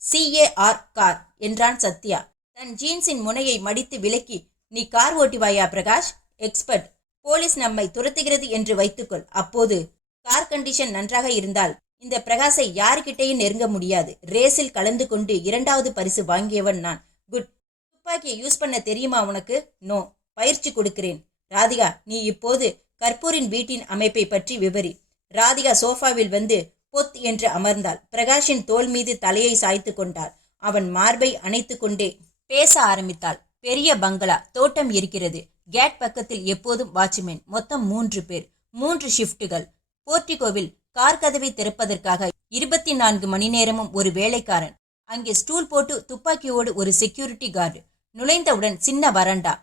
CAR கார் என்றான் சத்யா. தன் ஜீன்ஸின் முனையை மடித்து விலக்கி, நீ கார் ஓட்டிவாயா பிரகாஷ்? எக்ஸ்பர்ட். போலீஸ் நம்மை துரத்துகிறது என்று வைத்துக்கொள். அப்போது கார் கண்டிஷன் நன்றாக இருந்தால் இந்த பிரகாஷை யாருக்கிட்டையும் நெருங்க முடியாது. ரேஸில் கலந்து கொண்டு 2வது பரிசு வாங்கியவன் நான். குட். துப்பாக்கியை யூஸ் பண்ண தெரியுமா உனக்கு? நோ. பயிற்சி கொடுக்கிறேன். ராதிகா, நீ இப்போது கற்பூரின் வீட்டின் அமைப்பை பற்றி விவரி. ராதிகா சோஃபாவில் வந்து பொத் என்று அமர்ந்தாள். பிரகாஷின் தோள் மீது தலையை சாய்த்து கொண்டாள். அவன் மார்பை அணைத்து கொண்டே பேச ஆரம்பித்தாள். பெரிய பங்களா, தோட்டம் இருக்கிறது. கேட் பக்கத்தில் எப்போதும் வாட்ச்மேன். மொத்தம் 3 பேர், 3 ஷிப்டுகள். போர்டிகோவில் கார் கதவை திறப்பதற்காக 24 மணி நேரமும் ஒரு வேலைக்காரன். அங்கே ஸ்டூல் போட்டு துப்பாக்கியோடு ஒரு செக்யூரிட்டி கார்டு. நுழைந்தவுடன் சின்ன வராண்டா.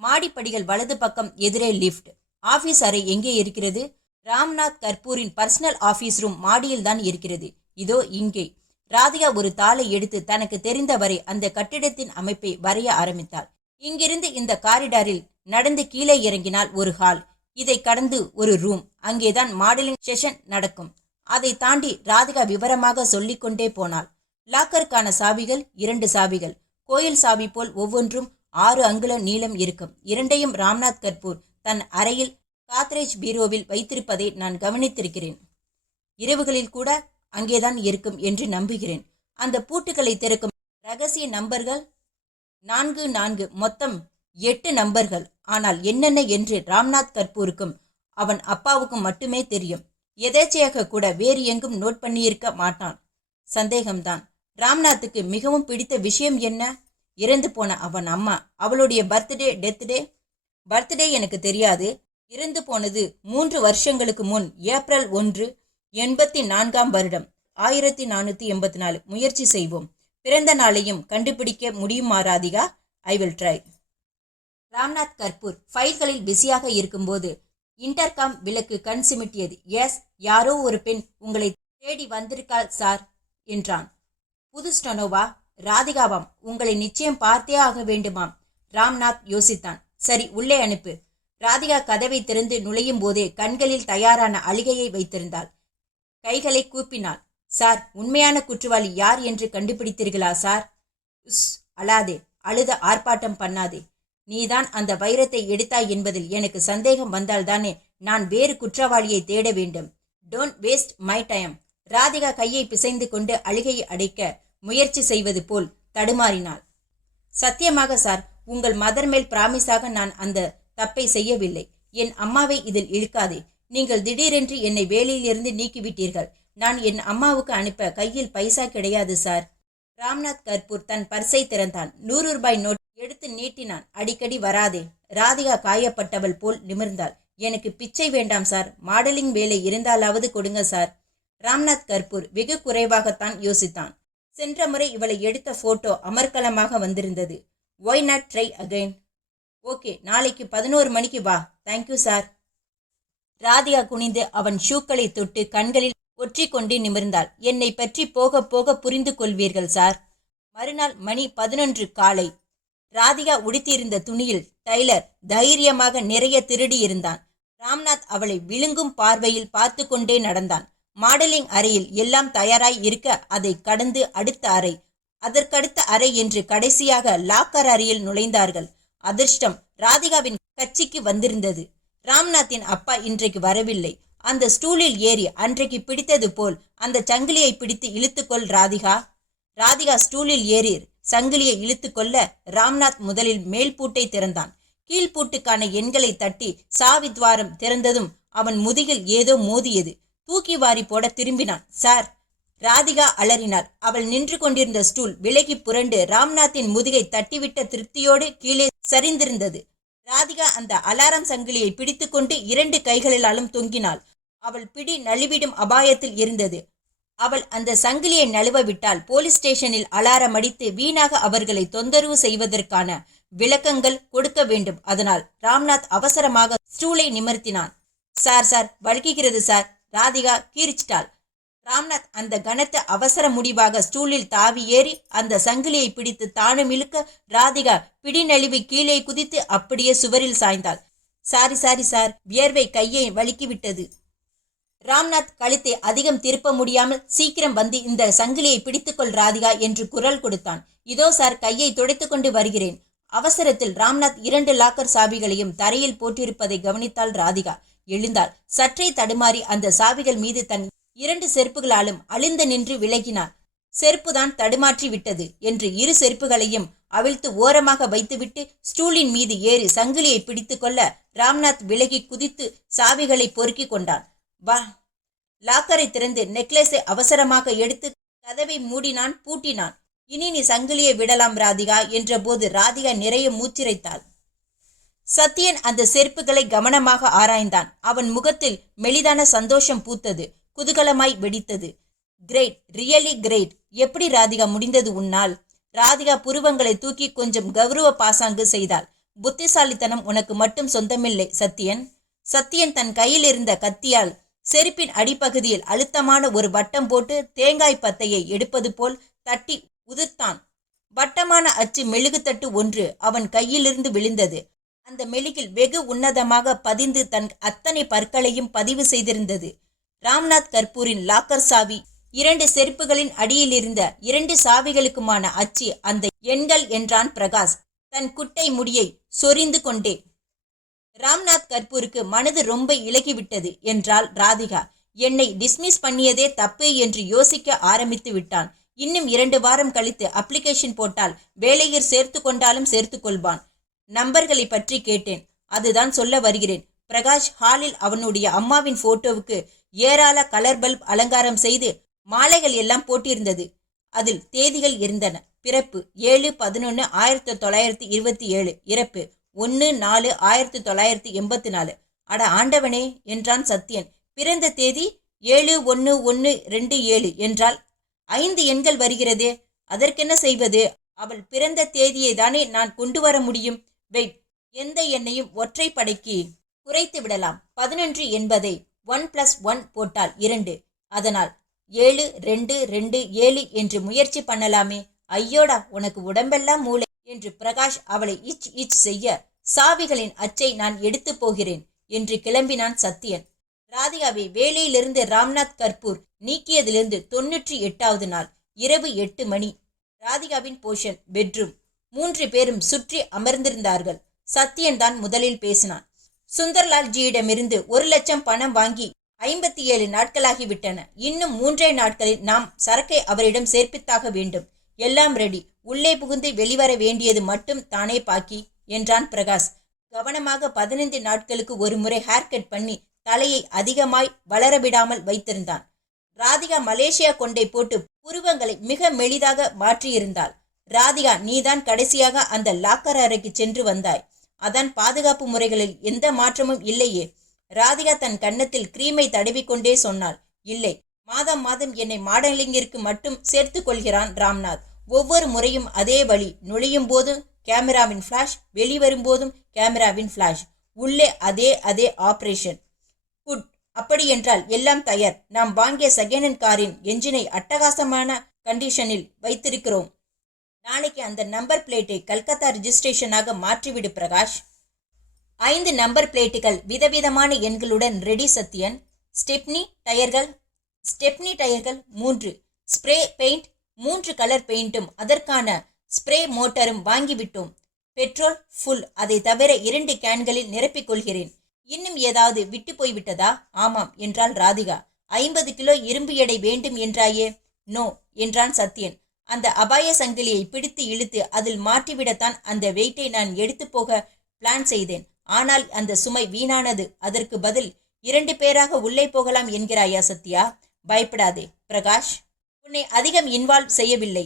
மாடிப்படிகள் வலது பக்கம் எதிரே லிஃப்ட். ஆபீஸ் அறை எங்கே இருக்கிறது? ராம்நாத் கற்பூரின் பர்சனல் ஆபீஸ் ரூம் மாடியில் தான் இருக்கிறது. இதோ இங்கே. ராதிகா ஒரு தாளை எடுத்து தனக்கு தெரிந்தவரை அந்த கட்டிடத்தின் அமைப்பை வரைய ஆரம்பித்தாள். இங்கிருந்து இந்த காரிடாரில் நடந்து கீழே இறங்கினால் ஒரு ஹால். இதை கடந்து ஒரு ரூம். அங்கேதான் மாடலிங் செஷன் நடக்கும். அதை தாண்டி ராதிகா விவரமாக சொல்லிக்கொண்டே போனாள். லாக்கருக்கான சாவிகள் 2 சாவிகள். கோயில் சாவி போல் ஒவ்வொன்றும் 6 அங்குல நீளம் இருக்கும். 2யும் ராம்நாத் கற்பூர் தன் அறையில் காத்ரேஜ் பீரோவில் வைத்திருப்பதை நான் கவனித்திருக்கிறேன். இரவுகளில் கூட அங்கேதான் இருக்கும் என்று நம்புகிறேன். அந்த பூட்டுகளை திறக்கும் ரகசிய நம்பர்கள் 44, மொத்தம் 8 நம்பர்கள். ஆனால் என்னென்ன என்று ராம்நாத் கர்பூருக்கும் அவன் அப்பாவுக்கும் மட்டுமே தெரியும். எதேச்சையாக கூட வேறு எங்கும் நோட் பண்ணியிருக்க மாட்டான். சந்தேகம்தான். ராம்நாத்துக்கு மிகவும் பிடித்த விஷயம் என்ன? இறந்து போன அவன் அம்மா. அவளுடைய பர்த்டே எனக்கு தெரியாது. இறந்து போனது 3 வருஷங்களுக்கு முன் ஏப்ரல் 1, 84ஆம் வருடம், 1484. முயற்சி செய்வோம். பிறந்த நாளையும் கண்டுபிடிக்க முடியுமா Radhika? I will try. Ramnath Kapoor ஃபைல்களில் பிஸியாக இருக்கும்போது இன்டர்காம் விளக்கு கண் சிமிட்டியது. எஸ், யாரோ ஒரு பெண் உங்களை தேடி வந்திருக்காள் சார் என்றான். புது ஸ்டனோவா? ராதிகாவாம். உங்களை நிச்சயம் பார்த்தே ஆக வேண்டுமாம். ராம்நாத் யோசித்தான். சரி, உள்ளே அனுப்பு. ராதிகா கதவை திறந்து நுழையும் போதே கண்களில் தயாரான அழுகையை வைத்திருந்தாள். கைகளை கூப்பினாள். சார், உண்மையான குற்றவாளி யார் என்று கண்டுபிடித்தீர்களா சார்? உஸ், அழாதே, அழுத ஆர்ப்பாட்டம் பண்ணாதே. நீதான் அந்த வைரத்தை எடுத்தாய் என்பதில் எனக்கு சந்தேகம் வந்தால்தானே நான் வேறு குற்றவாளியை தேட வேண்டும். Don't waste my time. Radhika கையை பிசைந்து கொண்டு அழுகையை அடைக்க முயற்சி செய்வது போல் தடுமாறினாள். சத்தியமாக சார், உங்கள் மதர் மேல் பிராமிஸாக நான் அந்த தப்பை செய்யவில்லை. என் அம்மாவை இதில் இழுக்காதே. நீங்கள் திடீரென்று என்னை வேலையிலிருந்து நீக்கிவிட்டீர்கள். நான் என் அம்மாவுக்கு அனுப்ப கையில் பைசா கிடையாது சார். ராம்நாத் கர்பூர் தன் பர்ஸை திறந்தான். 100 ரூபாய் நோட் எடுத்து நீட்டினான். அடிக்கடி வராதே. ராதிகா காயப்பட்டவள் போல் நிமிர்ந்தாள். எனக்கு பிச்சை வேண்டாம் சார். மாடலிங் வேலை இருந்தாலாவது கொடுங்க சார். ராம்நாத் கர்பூர் வெகு குறைவாகத்தான் யோசித்தான். சென்ற முறை இவளை எடுத்த போட்டோ அமர்க்கலமாக வந்திருந்தது. Why not try again? Okay, நாளைக்கு 11 மணிக்கு வா. Thank you sir. ராதிகா குனிந்து அவன் ஷூக்களை தொட்டு கண்களில் ஒற்றிக்கொண்டு நிமிர்ந்தாள். என்னை பற்றி போக போக புரிந்து கொள்வீர்கள் சார். மறுநாள் மணி 11 காலை. ராதிகா உடுத்தியிருந்த துணியில் டைலர் தைரியமாக நிறைய திருடியிருந்தான். ராம்நாத் அவளை விழுங்கும் பார்வையில் பார்த்து கொண்டே நடந்தான். மாடலிங் அறையில் எல்லாம் தயாராய் இருக்க அதை கடந்து அடுத்த அறை, அதற்கடுத்த அறை என்று கடைசியாக லாக்கர் அறையில் நுழைந்தார்கள். அதிர்ஷ்டம் ராதிகாவின் கட்சிக்கு வந்திருந்தது. ராம்நாத்தின் அப்பா இன்றைக்கு வரவில்லை. அந்த ஸ்டூலில் ஏறி அன்றைக்கு பிடித்தது போல் அந்த சங்கிலியை பிடித்து இழுத்துக்கொள் ராதிகா. ராதிகா ஸ்டூலில் ஏறி சங்கிலியை இழுத்து கொள்ள ராம்நாத் முதலில் மேல் பூட்டை திறந்தான். கீழ்பூட்டுக்கான எண்களை தட்டி சாவித்வாரம் திறந்ததும் அவன் முதுகில் ஏதோ மோதியது. தூக்கி வாரி போட திரும்பினான். சார்! ராதிகா அலறினாள். அவள் நின்று கொண்டிருந்த ஸ்டூல் விலகி புரண்டு ராம்நாத்தின் முதுகை தட்டிவிட்ட திருப்தியோடு கீழே சரிந்திருந்தது. ராதிகா அந்த அலாரம் சங்கிலியை பிடித்துக்கொண்டு 2 கைகளிலாலும் தொங்கினாள். அவள் பிடி நழுவிடும் அபாயத்தில் இருந்தது. அவள் அந்த சங்கிலியை நழுவ விட்டால் போலீஸ் ஸ்டேஷனில் அலாரம் அடித்து வீணாக அவர்களை தொந்தரவு செய்வதற்கான விளக்கங்கள் கொடுக்க வேண்டும். அதனால் ராம்நாத் அவசரமாக ஸ்டூலை நிமிர்த்தினான். சார், வழுக்குகிறது சார். ராதிகா கீரிச்சிட்டாள். ராம்நாத் அந்த கனத்த அவசர முடிவாக ஸ்டூலில் தாவி ஏறி அந்த சங்கிலியை பிடித்து தானும் இழுக்க ராதிகா பிடி நழுவி கீழே குதித்து அப்படியே சுவரில் சாய்ந்தாள். சாரி சார், வியர்வை கையை வலிக்கிவிட்டது. ராம்நாத் கழுத்தை அதிகம் திருப்ப முடியாமல் சீக்கிரம் வந்து இந்த சங்கிலியை பிடித்துக்கொள் ராதிகா என்று குரல் கொடுத்தான். இதோ சார், கையை துடைத்து கொண்டு வருகிறேன். அவசரத்தில் ராம்நாத் 2 லாக்கர் சாவிகளையும் தரையில் போட்டிருப்பதை கவனித்தாள் ராதிகா. எழுந்தாள். சற்றே தடுமாறி அந்த சாவிகள் மீது தன் 2 செருப்புகளாலும் அழிந்து நின்று விலகினாள். செருப்புதான் தடுமாற்றி விட்டது என்று 2 செருப்புகளையும் அவிழ்த்து ஓரமாக வைத்துவிட்டு ஸ்டூலின் மீது ஏறி சங்கிலியை பிடித்து கொள்ள ராம்நாத் விலகி குதித்து சாவிகளை பொறுக்கி கொண்டான். வா! லாக்கரை திறந்து நெக்லஸை அவசரமாக எடுத்து கதவை மூடினான், பூட்டினான். இனி நீ சங்கிலியை விடலாம் ராதிகா என்ற போது ராதிகா நிறைய மூச்சிரைத்தாள். சத்யன் அந்த செருப்புகளை கவனமாக ஆராய்ந்தான். அவன் முகத்தில் மெலிதான சந்தோஷம் பூத்தது. குதூகலமாய் வெடித்தது. Great, really great. எப்படி ராதிகா முடிந்தது உன்னால்? ராதிகா புருவங்களை தூக்கி கொஞ்சம் கௌரவ பாசாங்கு செய்தாள். புத்திசாலித்தனம் உனக்கு மட்டும் சொந்தமில்லை சத்யன். சத்யன் தன் கையில் இருந்த கத்தியால் செருப்பின் அடிப்பகுதியில் அழுத்தமான ஒரு வட்டம் போட்டு தேங்காய் பத்தையை எடுப்பது போல் தட்டி உதிர்த்தான். வட்டமான அச்சு மெழுகுத்தட்டு ஒன்று அவன் கையிலிருந்து விழுந்தது. அந்த மெழுகில் வெகு உன்னதமாக பதிந்து தன் அத்தனை பற்களையும் பதிவு செய்திருந்தது. ராம்நாத் கர்பூரின் லாக்கர் சாவி 2 செருப்புகளின் அடியில் இருந்த 2 சாவிகளுக்குமான அச்சு அந்த எண்கள் என்றான் பிரகாஷ் தன் குட்டை முடியை சொரிந்து கொண்டே. ராம்நாத் கர்பூருக்கு மனது ரொம்ப இலகிவிட்டது என்றாள் ராதிகா. என்னை டிஸ்மிஸ் பண்ணியதே தப்பு என்று யோசிக்க ஆரம்பித்து விட்டான். இன்னும் 2 வாரம் கழித்து அப்ளிகேஷன் போட்டால் வேலையில் சேர்த்து கொண்டாலும் சேர்த்து கொள்வான். நம்பர்களை பற்றி கேட்டேன். அதுதான் சொல்ல வருகிறேன். பிரகாஷ் ஹாலில் அவனுடைய அம்மாவின் போட்டோவுக்கு ஏராள கலர் பல்ப் அலங்காரம் செய்து மாலைகள் எல்லாம் போட்டிருந்தது. அதில் தேதிகள் இருந்தன. பிறப்பு 7/11/1927, இறப்பு 1/4/1984. அட ஆண்டவனே என்றான் சத்யன். பிறந்த தேதி 7/1/127 என்றால் 5 எண்கள் வருகிறதே, அதற்கென்ன செய்வது? அவள் பிறந்த தேதியை தானே நான் கொண்டு வர முடியும். வெயிட், எந்த எண்ணையும் ஒற்றைப்படைக்கு குறைத்து விடலாம். 11 என்பதை 1+1 போட்டால் 2. அதனால் 7-2-2-7 என்று முயற்சி பண்ணலாமே. ஐயோடா, உனக்கு உடம்பெல்லாம் மூளை என்று பிரகாஷ் அவளை இச் செய்ய, சாவிகளின் அச்சை நான் எடுத்து போகிறேன் என்று கிளம்பினான் சத்யன். ராதிகாவை வேலையிலிருந்து ராம்நாத் கர்பூர் நீக்கியதிலிருந்து 98வது நாள் இரவு 8 மணி. ராதிகாவின் போர்ஷன் பெட்ரூம். 3 பேரும் சுற்றி அமர்ந்திருந்தார்கள். சத்யன் தான் முதலில் பேசினான். சுந்தர்லால் ஜியிடமிருந்து 1 லட்சம் பணம் வாங்கி 57 நாட்களாகிவிட்டன. இன்னும் 3 நாட்களில் நாம் சரக்கை அவரிடம் சேர்ப்பித்தாக வேண்டும். எல்லாம் ரெடி. உள்ளே புகுந்து வெளிவர வேண்டியது மட்டும் தானே பாக்கி என்றான் பிரகாஷ். கவனமாக 15 நாட்களுக்கு ஒரு முறை ஹேர் கட் பண்ணி தலையை அதிகமாய் வளரவிடாமல் வைத்திருந்தான். ராதிகா மலேசியா கொண்டை போட்டு புருவங்களை மிக மெலிதாக மாற்றியிருந்தாள். ராதிகா, நீதான் கடைசியாக அந்த லாக்கர் அறைக்கு சென்று வந்தாய். அதான் பாதுகாப்பு முறைகளில் எந்த மாற்றமும் இல்லையே. ராதிகா தன் கன்னத்தில் கிரீமை தடவிக்கொண்டே சொன்னாள். இல்லை, மாதம் மாதம் என்னை மாடலிங்கிற்கு மட்டும் சேர்த்து கொள்கிறான் ராம்நாத். ஒவ்வொரு முறையும் அதே வழி. நுழையும் போதும் கேமராவின் ஃபிளாஷ், வெளிவரும் கேமராவின் ஃபிளாஷ். உள்ளே அதே ஆபரேஷன். குட். அப்படியென்றால் எல்லாம் தயார். நாம் வாங்கிய செகண்ட் ஹேண்ட் காரின் என்ஜினை அட்டகாசமான கண்டிஷனில் வைத்திருக்கிறோம். நாளைக்கு அந்த நம்பர் பிளேட்டை கல்கத்தா ரிஜிஸ்ட்ரேஷனாக மாற்றிவிடு பிரகாஷ். 5 நம்பர் பிளேட்டுகள் விதவிதமான எண்களுடன் ரெடி சத்யன். ஸ்டெப்னி டயர்கள் 3, ஸ்ப்ரே பெயிண்ட் 3 கலர் பெயிண்ட்டும் அதற்கான ஸ்ப்ரே மோட்டரும் வாங்கிவிட்டோம். Petrol full. அதை தவிர 2 கேன்களில் நிரப்பிக் கொள்கிறேன். இன்னும் ஏதாவது விட்டு போய்விட்டதா? ஆமாம் என்றாள் ராதிகா. 50 கிலோ இரும்பு எடை வேண்டும் என்றாயே. நோ என்றான் சத்யன். அந்த அபாய சங்கிலியை பிடித்து இழுத்து அதில் மாற்றிவிடத்தான் அந்த வெயிட்டை நான் எடுத்து போக பிளான் செய்தேன். ஆனால் அந்த சுமை வீணானது. அதற்கு பதில் 2 பேராக உள்ளே போகலாம் என்கிறாயா சத்யா? பயப்படாதே பிரகாஷ், உன்னை அதிகம் இன்வால்வ் செய்யவில்லை.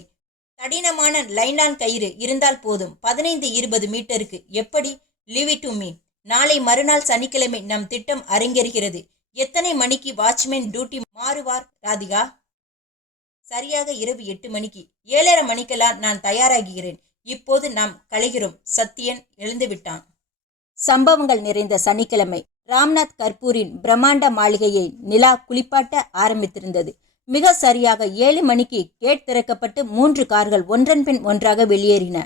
கடினமான லைனான் கயிறு இருந்தால் போதும். 15-20 மீட்டருக்கு. எப்படி? Leave it to me. நாளை மறுநாள் சனிக்கிழமை நம் திட்டம் அரங்கேறுகிறது. எத்தனை மணிக்கு வாட்ச்மேன் டியூட்டி மாறுவார் ராதிகா? சரியாக இரவு 8 மணிக்கு. 7:30 மணிக்கெல்லாம் நான் தயாராகிறேன். இப்போது நாம் கலைகிறோம். சத்யன் எழுந்து விட்டான். சம்பவங்கள் நிறைந்த சனிக்கிழமை. ராம்நாத் கர்பூரின் பிரம்மாண்ட மாளிகையை நிலா குளிப்பாட்ட ஆரம்பித்திருந்தது. மிக சரியாக 7 மணிக்கு கேட் திறக்கப்பட்டு 3 கார்கள் ஒன்றன் பின் ஒன்றாக வெளியேறின.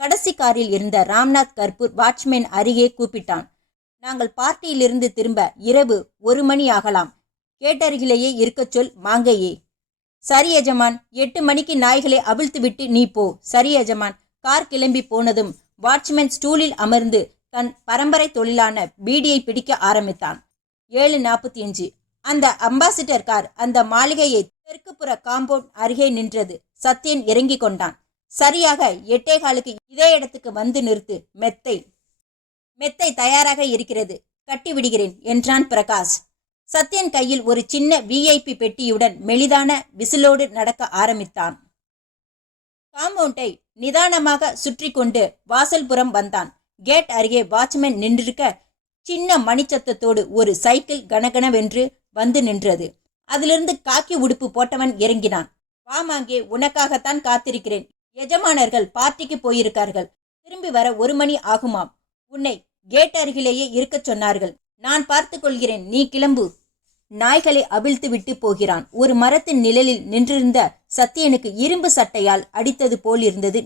கடைசி காரில் இருந்த ராம்நாத் கர்பூர் வாட்ச்மேன் அருகே கூப்பிட்டான். நாங்கள் பார்ட்டியிலிருந்து திரும்ப இரவு 1 மணி ஆகலாம். கேட்டருகிலேயே இருக்கச் சொல் மாங்கையே. சரி எஜமான். 8 மணிக்கு நாய்களை அவிழ்த்து விட்டு நீ போ. சரி எஜமான். கார் கிளம்பி போனதும் வாட்ச்மேன் ஸ்டூலில் அமர்ந்து தன் பரம்பரை தொழிலான பீடியை பிடிக்க ஆரம்பித்தான். 7:45 அந்த அம்பாசிடர் கார் அந்த மாளிகையை தெற்குப்புற காம்பவுண்ட் அருகே நின்றது. சத்யன் இறங்கி கொண்டான். சரியாக 8:15 இதே இடத்துக்கு வந்து நிறுத்து. மெத்தை தயாராக இருக்கிறது. கட்டி விடுகிறேன் என்றான் பிரகாஷ். சத்யன் கையில் ஒரு சின்ன VIP பெட்டியுடன் மெலிதான விசிலோடு நடக்க ஆரம்பித்தான். காம்பவுண்டை நிதானமாக சுற்றி கொண்டு வாசல்புறம் வந்தான். கேட் அருகே வாட்ச்மேன் நின்றிருக்க சின்ன மணிச்சத்தத்தோடு ஒரு சைக்கிள் கனகனவென்று வந்து நின்றது. அதிலிருந்து காக்கி உடுப்பு போட்டவன் இறங்கினான். வாமாங்கே, உனக்காகத்தான் காத்திருக்கிறேன். எஜமானர்கள் பார்ட்டிக்கு போயிருக்கார்கள். திரும்பி வர 1 மணி ஆகுமாம். உன்னை கேட் அருகிலேயே இருக்கச் சொன்னார்கள். நான் பார்த்து கொள்கிறேன், நீ கிளம்பு. நாய்களை அவிழ்த்து விட்டு போகிறான். ஒரு மரத்தின் நிழலில் நின்றிருந்த சத்யனுக்கு இரும்பு சட்டையால் அடித்தது போல் இருந்தது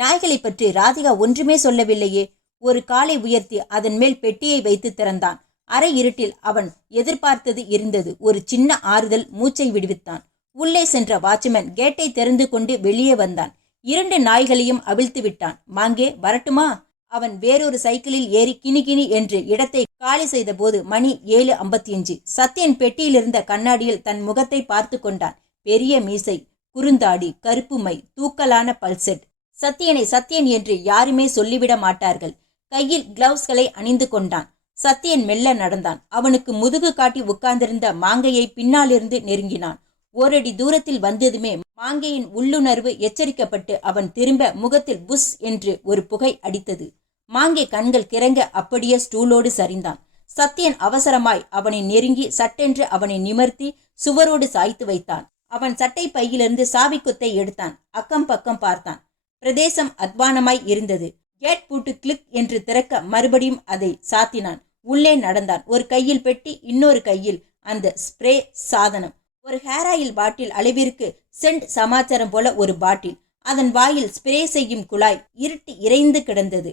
நாய்களை பற்றி ராதிகா ஒன்றுமே சொல்லவில்லையே. ஒரு காலை உயர்த்தி அதன் மேல் பெட்டியை வைத்து திறந்தான். அரை இருட்டில் அவன் எதிர்பார்த்தது இருந்தது. ஒரு சின்ன ஆறுதல் மூச்சை விடுவித்தான். உள்ளே சென்ற வாட்ச்மேன் கேட்டை திறந்து கொண்டு வெளியே வந்தான். 2 நாய்களையும் அவிழ்த்து விட்டான். மாங்கே வரட்டுமா? அவன் வேறொரு சைக்கிளில் ஏறி கிணி என்று இடத்தை காலி செய்த போது மணி 7:55. சத்யன் பெட்டியிலிருந்த கண்ணாடியில் தன் முகத்தை பார்த்து கொண்டான். பெரிய மீசை, குறுந்தாடி, கருப்பு மை, தூக்கலான பல்செட். சத்யனை சத்யன் என்று யாருமே சொல்லிவிட மாட்டார்கள். கையில் கிளவுஸ்களை அணிந்து கொண்டான். சத்யன் மெல்ல நடந்தான். அவனுக்கு முதுகு காட்டி உட்கார்ந்திருந்த மாங்கையை பின்னாலிருந்து நெருங்கினான். ஓரடி தூரத்தில் வந்ததுமே மாங்கையின் உள்ளுணர்வு எச்சரிக்கப்பட்டு அவன் திரும்ப முகத்தில் புஷ் என்று ஒரு புகை அடித்தது. மாங்கை கண்கள் கிறங்க அப்படியே ஸ்டூலோடு சரிந்தான். சத்யன் அவசரமாய் அவனை நெருங்கி சட்டென்று அவனை நிமர்த்தி சுவரோடு சாய்த்து வைத்தான். அவன் சட்டை பையிலிருந்து சாவிக்குத்தை எடுத்தான். அக்கம் பக்கம் பார்த்தான். பிரதேசம் அத்வானமாய் இருந்தது. கேட் பூட்டு கிளிக் என்று திறக்க மறுபடியும் அதை சாத்தினான். உள்ளே நடந்தான். ஒரு கையில் பெட்டி, இன்னொரு கையில் அந்த ஸ்ப்ரே சாதனம். ஒரு ஹேர் ஆயில் பாட்டில் அளவிற்கு சென்ட் சமாச்சாரம் போல ஒரு பாட்டில். அதன் வாயில் ஸ்ப்ரே செய்யும் குழாய். இருட்டு இறைந்து கிடந்தது.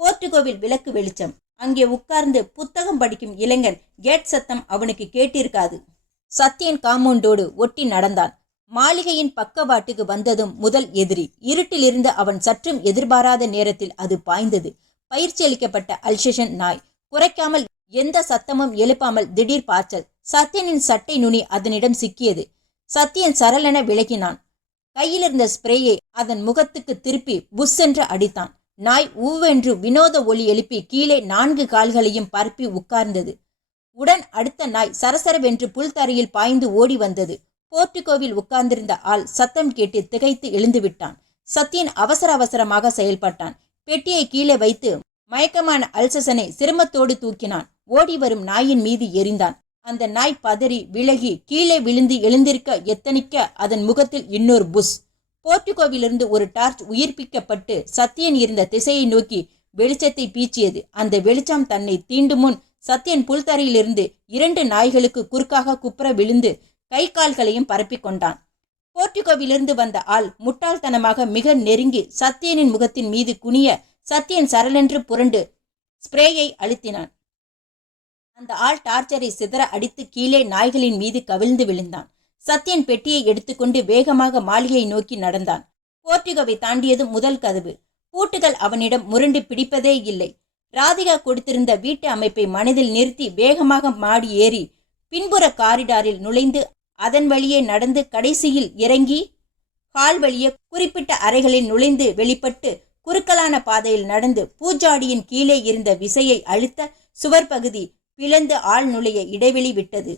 போர்ட்டுகோவில் விளக்கு வெளிச்சம். அங்கே உட்கார்ந்து புத்தகம் படிக்கும் இளைஞன் கேட் சத்தம் அவனுக்கு கேட்டிருக்காது. சத்யன் காம்பவுண்டோடு ஒட்டி நடந்தான். மாளிகையின் பக்கவாட்டுக்கு வந்ததும் முதல் எதிரி. இருட்டிலிருந்து அவன் சற்றும் எதிர்பாராத நேரத்தில் அது பாய்ந்தது. பயிற்சி அளிக்கப்பட்ட அல்சேஷன் நாய். குறைக்காமல் எந்த சத்தமும் எழுப்பாமல் திடீர் பாய்ச்சல். சத்யனின் சட்டை நுனி அதனிடம் சிக்கியது. சத்யன் சரளென விலகினான். கையிலிருந்த ஸ்ப்ரேயை அதன் முகத்துக்கு திருப்பி புஷ் என்று அடித்தான். நாய் ஊவென்று வினோத ஒலி எழுப்பி கீழே 4 கால்களையும் பரப்பி உட்கார்ந்தது. உடன் அடுத்த நாய் சரசரவென்று புல்தரையில் பாய்ந்து ஓடி வந்தது. போர்ட்டுகோவில் உட்கார்ந்திருந்த ஆள் சத்தம் கேட்டு திகைத்து எழுந்து விட்டான். சத்யன் அவசர அவசரமாக செயல்பட்டான். பெட்டியை கீழே வைத்து மயக்கமான அல்சசனை சிரமத்தோடு தூக்கினான். ஓடி வரும் நாயின் மீது எறிந்தான். அந்த நாய் பதறி விலகி கீழே விழுந்து எழுந்திருக்க எத்தனிக்க அதன் முகத்தில் இன்னொரு புஷ். போர்ட்டுகோவிலிருந்து ஒரு டார்ச் உயிர்ப்பிக்கப்பட்டு சத்யன் இருந்த திசையை நோக்கி வெளிச்சத்தை பீச்சியது. அந்த வெளிச்சம் தன்னை தீண்டும் முன் சத்யன் புல்தரையிலிருந்து 2 நாய்களுக்கு குறுக்காக குப்புற விழுந்து கை கால்களையும் பரப்பிக் கொண்டான். போர்ட்டுகோவிலிருந்து வந்த ஆள் முட்டாள்தனமாக மிக நெருங்கி சத்யனின் முகத்தின் மீது குனிய சத்யன் சரளென்று புரண்டு ஸ்ப்ரேயை அழுத்தினான். அந்த ஆள் டார்ச்சரை சிதற அடித்து கீழே நாய்களின் மீது கவிழ்ந்து விழுந்தான். சத்யன் பெட்டியை எடுத்துக்கொண்டு வேகமாக மாளிகையை நோக்கி நடந்தான். போர்ட்டுகோவை தாண்டியது முதல் கதவு. பூட்டுகள் அவனிடம் முரண்டு பிடிப்பதே இல்லை. ராதிகா கொடுத்திருந்த வீட்டு அமைப்பை மனதில் நிறுத்தி வேகமாக மாடி ஏறி பின்புற காரிடாரில் நுழைந்து அதன் வழியே நடந்து கடைசியில் இறங்கி ஹால் வழியே குறிப்பிட்ட அறைகளில் நுழைந்து வெளிப்பட்டு குறுக்கலான பாதையில் நடந்து பூஜாடியின் கீழே இருந்த விசையை அழுத்த சுவர் பகுதி பிளந்து ஆள் நுழைய இடைவெளி விட்டது.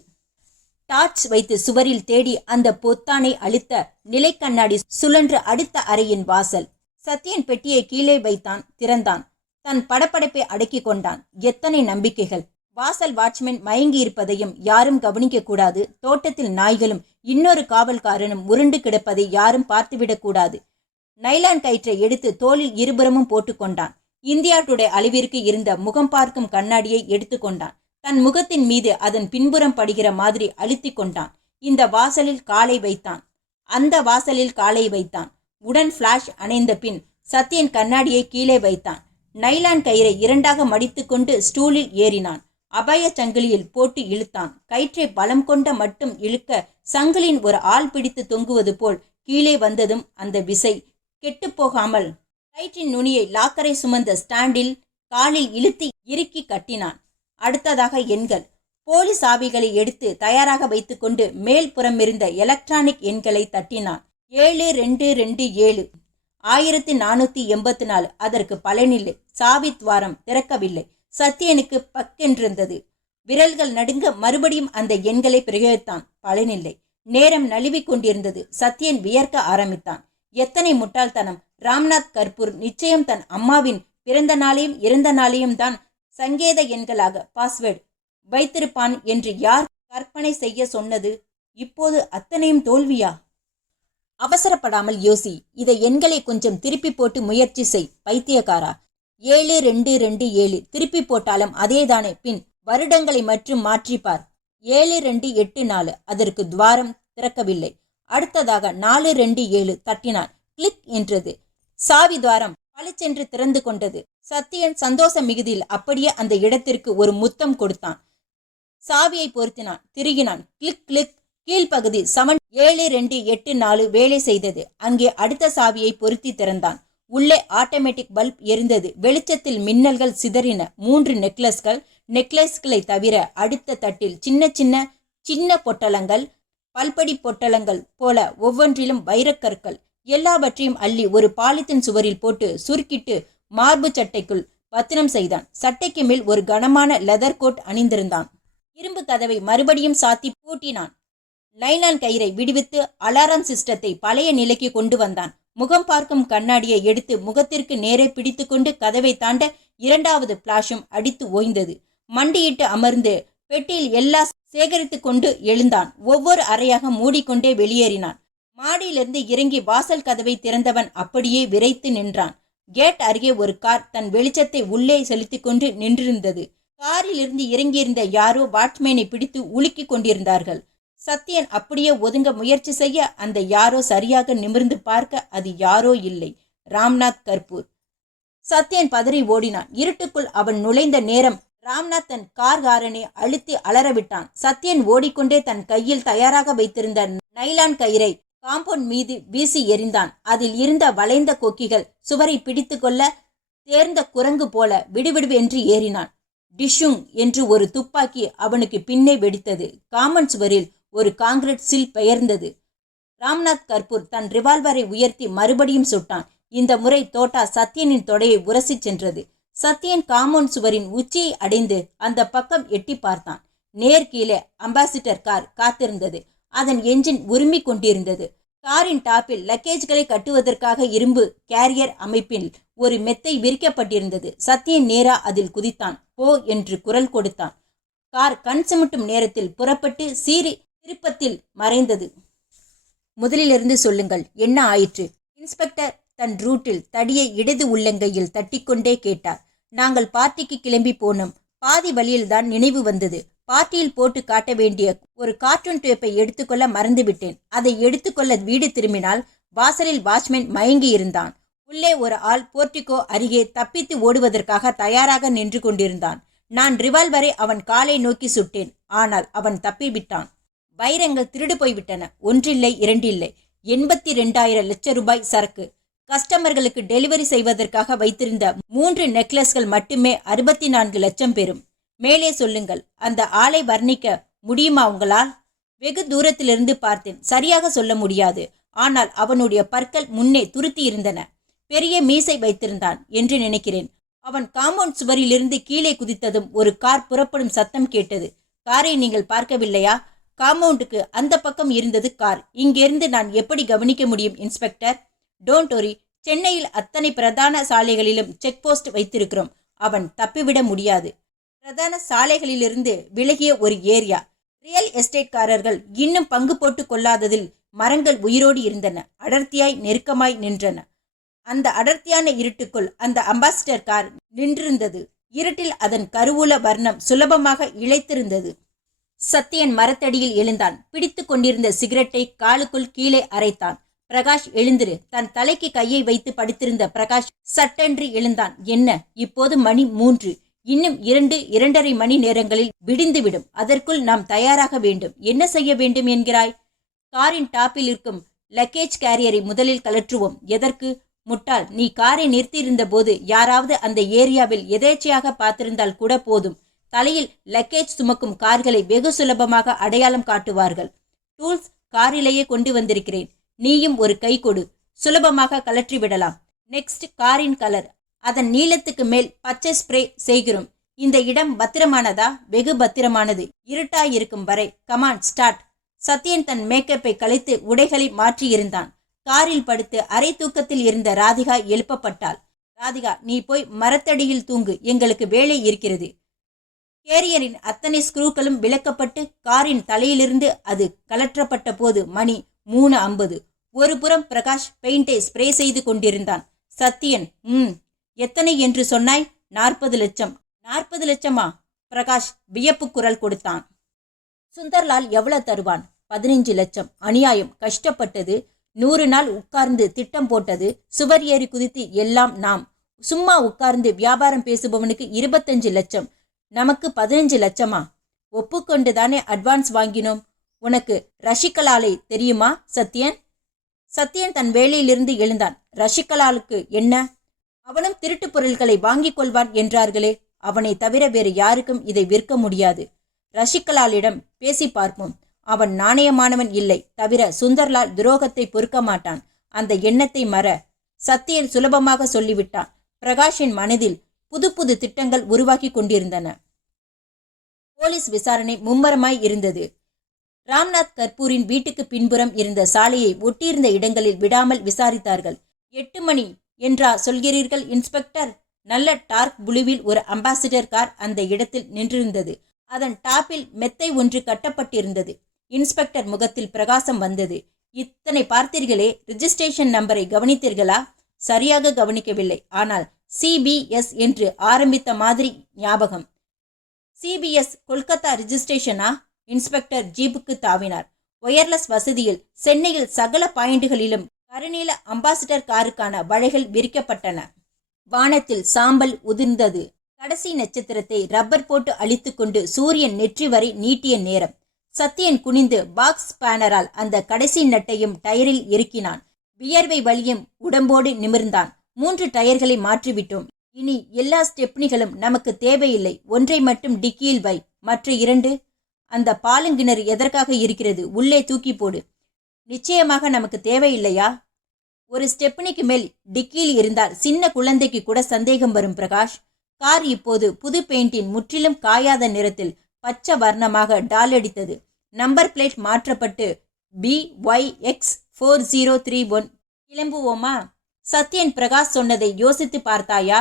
டார்ச் வைத்து சுவரில் தேடி அந்த பொத்தானை அழுத்த நிலைக்கண்ணாடி சுழன்று அடுத்த அறையின் வாசல். சத்யன் பெட்டியை கீழே வைத்தான். திறந்தான். தன் படப்படப்பை அடக்கி கொண்டான். எத்தனை நம்பிக்கைகள்! வாசல் வாட்ச்மேன் மயங்கி இருப்பதையும் யாரும் கவனிக்க கூடாது. தோட்டத்தில் நாய்களும் இன்னொரு காவல்காரனும் உருண்டு கிடப்பதை யாரும் பார்த்துவிடக் கூடாது. நைலான் கயிற்றை எடுத்து தோளில் இருபுறமும் போட்டுக்கொண்டான். இந்தியா டுடே அளவிற்கு இருந்த முகம் பார்க்கும் கண்ணாடியை எடுத்துக்கொண்டான். தன் முகத்தின் மீது அதன் பின்புறம் படுகிற மாதிரி அழுத்தி கொண்டான். இந்த வாசலில் காலை வைத்தான். அந்த வாசலில் காலை வைத்தான். உடன் பிளாஷ் அணைந்த பின் சத்யன் கண்ணாடியை கீழே வைத்தான். நைலான் கயிறை 2ஆக மடித்து கொண்டு ஸ்டூலில் ஏறினான். அபய சங்கிலியில் போட்டு இழுத்தான். கயிற்றை பலம் கொண்ட மட்டும் இழுக்க சங்கிலின் ஒரு ஆள் பிடித்து தொங்குவது போல் கீழே வந்ததும் அந்த விசை கெட்டுப்போகாமல் கயிற்றின் நுனியை லாக்கரை சுமந்த ஸ்டாண்டில் காலில் இழுத்து இறுக்கி கட்டினான். அடுத்ததாக எண்கள். போலி சாவிகளை எடுத்து தயாராக வைத்துக்கொண்டு மேல்புறமிருந்த எலக்ட்ரானிக் எண்களை தட்டினான். 7227 1484. அதற்கு பலனில்லை. சாவி துவாரம் திறக்கவில்லை. சத்யனுக்கு பக்கென்றிருந்தது. விரல்கள் நடுங்க மறுபடியும் அந்த எண்களை பிரயோகித்தான். பலனில்லை. நேரம் நழுவிக் கொண்டிருந்தது. சத்யன் வியர்க்க ஆரம்பித்தான். எத்தனை முட்டாள்தனம்! ராம்நாத் கர்பூர் நிச்சயம் தன் அம்மாவின் பிறந்த நாளையும் இறந்த நாளையும் தான் சங்கேத எண்களாக பாஸ்வேர்டு வைத்திருப்பான் என்று யார் கற்பனை செய்ய சொன்னது? இப்போது அத்தனையும் தோல்வியா? அவசரப்படாமல் யோசி. இதை எண்களை கொஞ்சம் திருப்பி போட்டு முயற்சி செய். பைத்தியக்காரா! 7227 திருப்பி போட்டாலும் அதேதானே. பின் வருடங்களை மற்றும் மாற்றிப்பார். 7284. அதற்கு துவாரம் திறக்கவில்லை. அடுத்ததாக 427 தட்டினான். கிளிக் என்றது. சாவி துவாரம் பளிச்சென்று திறந்து கொண்டது. சத்யன் சந்தோஷ மிகுதியில் அப்படியே அந்த இடத்திற்கு ஒரு முத்தம் கொடுத்தான். சாவியை பொருத்தினான். திருகினான். Click click. கீழ்ப்பகுதி 7284 வேலை செய்தது. அங்கே அடுத்த சாவியை பொருத்தி திறந்தான். உள்ளே ஆட்டோமேட்டிக் பல்ப் எரிந்தது. வெளிச்சத்தில் மின்னல்கள் சிதறின. 3 நெக்லஸ்களை தவிர அடுத்த தட்டில் சின்ன சின்ன சின்ன பொட்டலங்கள், பல்படி பொட்டலங்கள் போல ஒவ்வொன்றிலும் வைரக்கற்கள். எல்லாவற்றையும் அள்ளி ஒரு பாலித்தீன் சுவரில் போட்டு சுருக்கிட்டு மார்பு சட்டைக்குள் பத்திரம் செய்தான். சட்டைக்கு மேல் ஒரு கனமான லெதர் கோட் அணிந்திருந்தான். இரும்பு கதவை மறுபடியும் சாத்தி பூட்டினான். நைலான் கயிறை விடுவித்து அலாரம் சிஸ்டத்தை பழைய நிலைக்கு கொண்டு வந்தான். முகம் பார்க்கும் கண்ணாடியை எடுத்து முகத்திற்கு நேரே பிடித்து கொண்டு கதவை தாண்ட 2வது பிளாஷும் அடித்து ஓய்ந்தது. மண்டியிட்டு அமர்ந்து பெட்டியில் எல்லாம் சேகரித்து கொண்டு எழுந்தான். ஒவ்வொரு அறையாக மூடிக்கொண்டே வெளியேறினான். மாடியிலிருந்து இறங்கி வாசல் கதவை திறந்தவன் அப்படியே விரைத்து நின்றான். கேட் அருகே ஒரு கார் தன் வெளிச்சத்தை உள்ளே செலுத்திக் கொண்டு நின்றிருந்தது. காரில் இருந்து இறங்கியிருந்த யாரோ வாட்ச்மேனை பிடித்து உலுக்கி கொண்டிருந்தார்கள். சத்யன் அப்படியே ஒதுங்க முயற்சி செய்ய அந்த யாரோ சரியாக நிமிர்ந்து பார்க்க அது யாரோ இல்லை, ராம்நாத் கர்பூர். சத்யன் பதறி ஓடினான். இருட்டுக்குள் அவன் நுழைந்த நேரம் ராம்நாத் தன் காரனை அழுத்தி அலறவிட்டான். சத்யன் ஓடிக்கொண்டே தன் கையில் தயாராக வைத்திருந்த நைலான் கயிறை காம்பவுண்ட் மீது வீசி எறிந்தான். அதில் இருந்த வளைந்த கொக்கிகள் சுவரை பிடித்து கொள்ள தேர்ந்த குரங்கு போல விடுவிடுவென்று ஏறினான். டிஷுங் என்று ஒரு துப்பாக்கி அவனுக்கு பின்னே வெடித்தது. காம்பவுண்ட் சுவரில் ஒரு காங்கிரீட் சில் பெயர்ந்தது. ராம்நாத் கர்பூர் தன் ரிவால்வரை உயர்த்தி மறுபடியும் சுட்டான். இந்த முறை தோட்டா சத்யனின் தொடையை உரசி சென்றது. சத்யன் காம்பவுண்ட் சுவரின் உச்சியை அடைந்து அந்த பக்கம் எட்டி பார்த்தான். நேர் கீழே அம்பாசிடர் கார் காத்திருந்தது. அதன் என்ஜின் உருமி கொண்டிருந்தது. காரின் டாப்பில் லக்கேஜ்களை கட்டுவதற்காக இரும்பு கேரியர் அமைப்பில் ஒரு மெத்தை விரிக்கப்பட்டிருந்தது. சத்யன் நேரா அதில் குதித்தான். போ என்று குரல் கொடுத்தான். கார் கண் சிமிட்டும் நேரத்தில் புறப்பட்டு சீறி திருப்பத்தில் மறைந்தது. முதலிலிருந்து சொல்லுங்கள், என்ன ஆயிற்று? இன்ஸ்பெக்டர் தன் ரூட்டில் தடியை இடது உள்ளங்கையில் தட்டிக்கொண்டே கேட்டார். நாங்கள் பார்ட்டிக்கு கிளம்பி போனோம். பாதி வழியில்தான் நினைவு வந்தது. பார்ட்டியில் போட்டு காட்ட வேண்டிய ஒரு கார்ட்டூன் டேப்பை எடுத்துக்கொள்ள மறந்துவிட்டேன். அதை எடுத்துக்கொள்ள வீடு திரும்பினால் வாசலில் வாட்ச்மேன் மயங்கி இருந்தான். உள்ளே ஒரு ஆள் போர்ட்டிகோ அருகே தப்பித்து ஓடுவதற்காக தயாராக நின்று கொண்டிருந்தான். நான் ரிவால்வரை அவன் காலை நோக்கி சுட்டேன். ஆனால் அவன் தப்பிவிட்டான். வைரங்கள் திருடு போய்விட்டன. ஒன்றில்லை, இரண்டில்லை, 82,000 லட்சம் ரூபாய் சரக்கு. கஸ்டமர்களுக்கு டெலிவரி செய்வதற்காக வைத்திருந்த 3 நெக்லஸ்கள் மட்டுமே 64 லட்சம் பெறும். மேலே சொல்லுங்கள். அந்த ஆளை வர்ணிக்க முடியுமா உங்களால்? வெகு தூரத்திலிருந்து பார்த்தேன். சரியாக சொல்ல முடியாது. ஆனால் அவனுடைய பற்கள் முன்னே துருத்தி இருந்தன. பெரிய மீசை வைத்திருந்தான் என்று நினைக்கிறேன். அவன் காம்பவுண்ட் சுவரிலிருந்து கீழே குதித்ததும் ஒரு கார் புறப்படும் சத்தம் கேட்டது. காரை நீங்கள் பார்க்கவில்லையா? காம்பவுண்டுக்கு அந்த பக்கம் இருந்தது கார். இங்கிருந்து நான் எப்படி கவனிக்க முடியும் இன்ஸ்பெக்டர்? Don't worry. சென்னையில் அத்தனை பிரதான சாலைகளிலும் செக் போஸ்ட் வைத்திருக்கிறோம். அவன் தப்பிவிட முடியாது. பிரதான சாலைகளிலிருந்து விலகிய ஒரு ஏரியா. ரியல் எஸ்டேட்காரர்கள் இன்னும் பங்கு போட்டு கொள்ளாததில் மரங்கள் உயிரோடு இருந்தன. அடர்த்தியாய் நெருக்கமாய் நின்றன. அந்த அடர்த்தியான இருட்டுக்குள் அந்த அம்பாசிடர் கார் நின்றிருந்தது. இருட்டில் அதன் கருவூல வர்ணம் சுலபமாக இழைத்திருந்தது. சத்யன் மரத்தடியில் எழுந்தான். பிடித்து கொண்டிருந்த சிகரெட்டை காலுக்குள் கீழே அரைத்தான். பிரகாஷ் எழுந்திரு. தன் தலைக்கு கையை வைத்து படுத்திருந்த பிரகாஷ் சட்டென்று எழுந்தான். என்ன, இப்போது மணி 3. இன்னும் 2-2.5 மணி நேரங்களில் விடிந்துவிடும். அதற்குள் நாம் தயாராக வேண்டும். என்ன செய்ய வேண்டும் என்கிறாய்? காரின் டாப்பில் இருக்கும் லக்கேஜ் கேரியரை முதலில் கலற்றுவோம். எதற்கு? முட்டாள், நீ காரை நிறுத்தியிருந்த போது யாராவது அந்த ஏரியாவில் எதேச்சையாக பார்த்திருந்தால் கூட போதும். தலையில் லக்கேஜ் சுமக்கும் கார்களை வெகு சுலபமாக அடையாளம் காட்டுவார்கள். டூல்ஸ் காரிலேயே கொண்டு வந்திருக்கிறேன். நீயும் ஒரு கை கொடு. சுலபமாக கலற்றி விடலாம். நெக்ஸ்ட், காரின் கலர். அதன் நீளத்துக்கு மேல் பச்சை ஸ்ப்ரே செய்கிறோம். இந்த இடம் பத்திரமானதா? வெகு பத்திரமானது. இருட்டாயிருக்கும் வரை. Come on, start. சத்யன் தன் மேக்கப்பை கலைத்து உடைகளை மாற்றியிருந்தான். காரில் படுத்து அரை தூக்கத்தில் இருந்த ராதிகா எழுப்பப்பட்டாள். ராதிகா, நீ போய் மரத்தடியில் தூங்கு. எங்களுக்கு வேலை இருக்கிறது. கேரியரின் அத்தனை ஸ்க்ரூக்களும் விலக்கப்பட்டு காரின் தலையிலிருந்து அது கலற்றப்பட்ட போது மணி 3:50. ஒரு புறம் பிரகாஷ் பெயிண்டை ஸ்ப்ரே செய்து கொண்டிருந்தான். சத்யன், எத்தனை என்று சொன்னாய்? 40 லட்சம். 40 லட்சமா? பிரகாஷ் வியப்பு குரல் கொடுத்தான். சுந்தர்லால் எவ்வளவு தருவான்? 15 லட்சம். அநியாயம். கஷ்டப்பட்டது. 100 நாள் உட்கார்ந்து திட்டம் போட்டது. சுவர் ஏறி குதித்து எல்லாம் நாம். சும்மா உட்கார்ந்து வியாபாரம் பேசுபவனுக்கு 25 லட்சம். நமக்கு 15 லட்சமா? ஒப்புக்கொண்டு தானே அட்வான்ஸ் வாங்கினோம். உனக்கு ரஷிகலாலை தெரியுமா சத்யன்? சத்யன் தன் வேலையிலிருந்து எழுந்தான். ரஷிகலாலுக்கு என்ன? அவனும் திருட்டு பொருட்களை வாங்கிக் கொள்வான் என்றார்களே, அவனை தவிர வேறு யாருக்கும் இதை விற்க முடியாது. ரஷிகலாலிடம் பேசி பார்ப்போம். அவன் நாணயமானவன் இல்லை, தவிர சுந்தர்லால் துரோகத்தை பொறுக்க மாட்டான். அந்த எண்ணத்தை மற. சத்யன் சுலபமாக சொல்லிவிட்டான். பிரகாஷின் மனதில் புது புது திட்டங்கள் உருவாக்கி கொண்டிருந்தன. போலீஸ் விசாரணை மும்மரமாய் இருந்தது. ராம்நாத் கர்பூரின் வீட்டுக்கு பின்புறம் இருந்த சாலையை ஒட்டியிருந்த இடங்களில் விடாமல் விசாரித்தார்கள். 8 மணி என்றா சொல்கிறீர்கள் இன்ஸ்பெக்டர்? நல்ல டார்க் புளுவில் ஒரு அம்பாசிடர் கார் அந்த இடத்தில் நின்றிருந்தது. அதன் டாப்பில் மெத்தை ஒன்று கட்டப்பட்டிருந்தது. இன்ஸ்பெக்டர் முகத்தில் பிரகாசம் வந்தது. இத்தனை பார்த்தீர்களே, ரிஜிஸ்ட்ரேஷன் நம்பரை கவனித்தீர்களா? சரியாக கவனிக்கவில்லை, ஆனால் CBS என்று ஆரம்பித்த மாதிரி ஞாபகம். CBS கொல்கத்தா ரிஜிஸ்ட்ரேஷனா? இன்ஸ்பெக்டர் ஜீப்புக்கு தாவினார். ஒயர்லெஸ் வசதியில் சென்னையில் சகல பாயிண்டுகளிலும் கருநீல அம்பாசிடர் காருக்கான வலைகள் விரிக்கப்பட்டன. வானத்தில் சாம்பல் உதிர்ந்தது. கடைசி நட்சத்திரத்தை ரப்பர் போட்டு அழித்துக்கொண்டு சூரியன் நெற்றி வரை நீட்டிய நேரம். சத்யன் குனிந்து பாக்ஸ் ஸ்பேனரால் அந்த கடைசி நட்டையும் டயரில் இறுக்கினான். வியர்வை வலியும் உடம்போடு நிமிர்ந்தான். 3 டயர்களை மாற்றிவிட்டோம். இனி எல்லா ஸ்டெப்னிகளும் நமக்கு தேவையில்லை. ஒன்றை மட்டும் டிக்கியில் வை. மற்ற 2? அந்த பாலுங்கிணறு எதற்காக இருக்கிறது? உள்ளே தூக்கி போடு. நிச்சயமாக நமக்கு தேவையில்லையா? ஒரு ஸ்டெப்னிக்கு மேல் டிக்கியில் இருந்தால் சின்ன குழந்தைக்கு கூட சந்தேகம் வரும் பிரகாஷ். கார் இப்போது புது பெயிண்டின் முற்றிலும் காயாத நிறத்தில் பச்சை வர்ணமாக டாலடித்தது. நம்பர் பிளேட் மாற்றப்பட்டு BYX 4031. கிளம்புவோமா? சத்யன் பிரகாஷ் சொன்னதை யோசித்து பார்த்தாயா?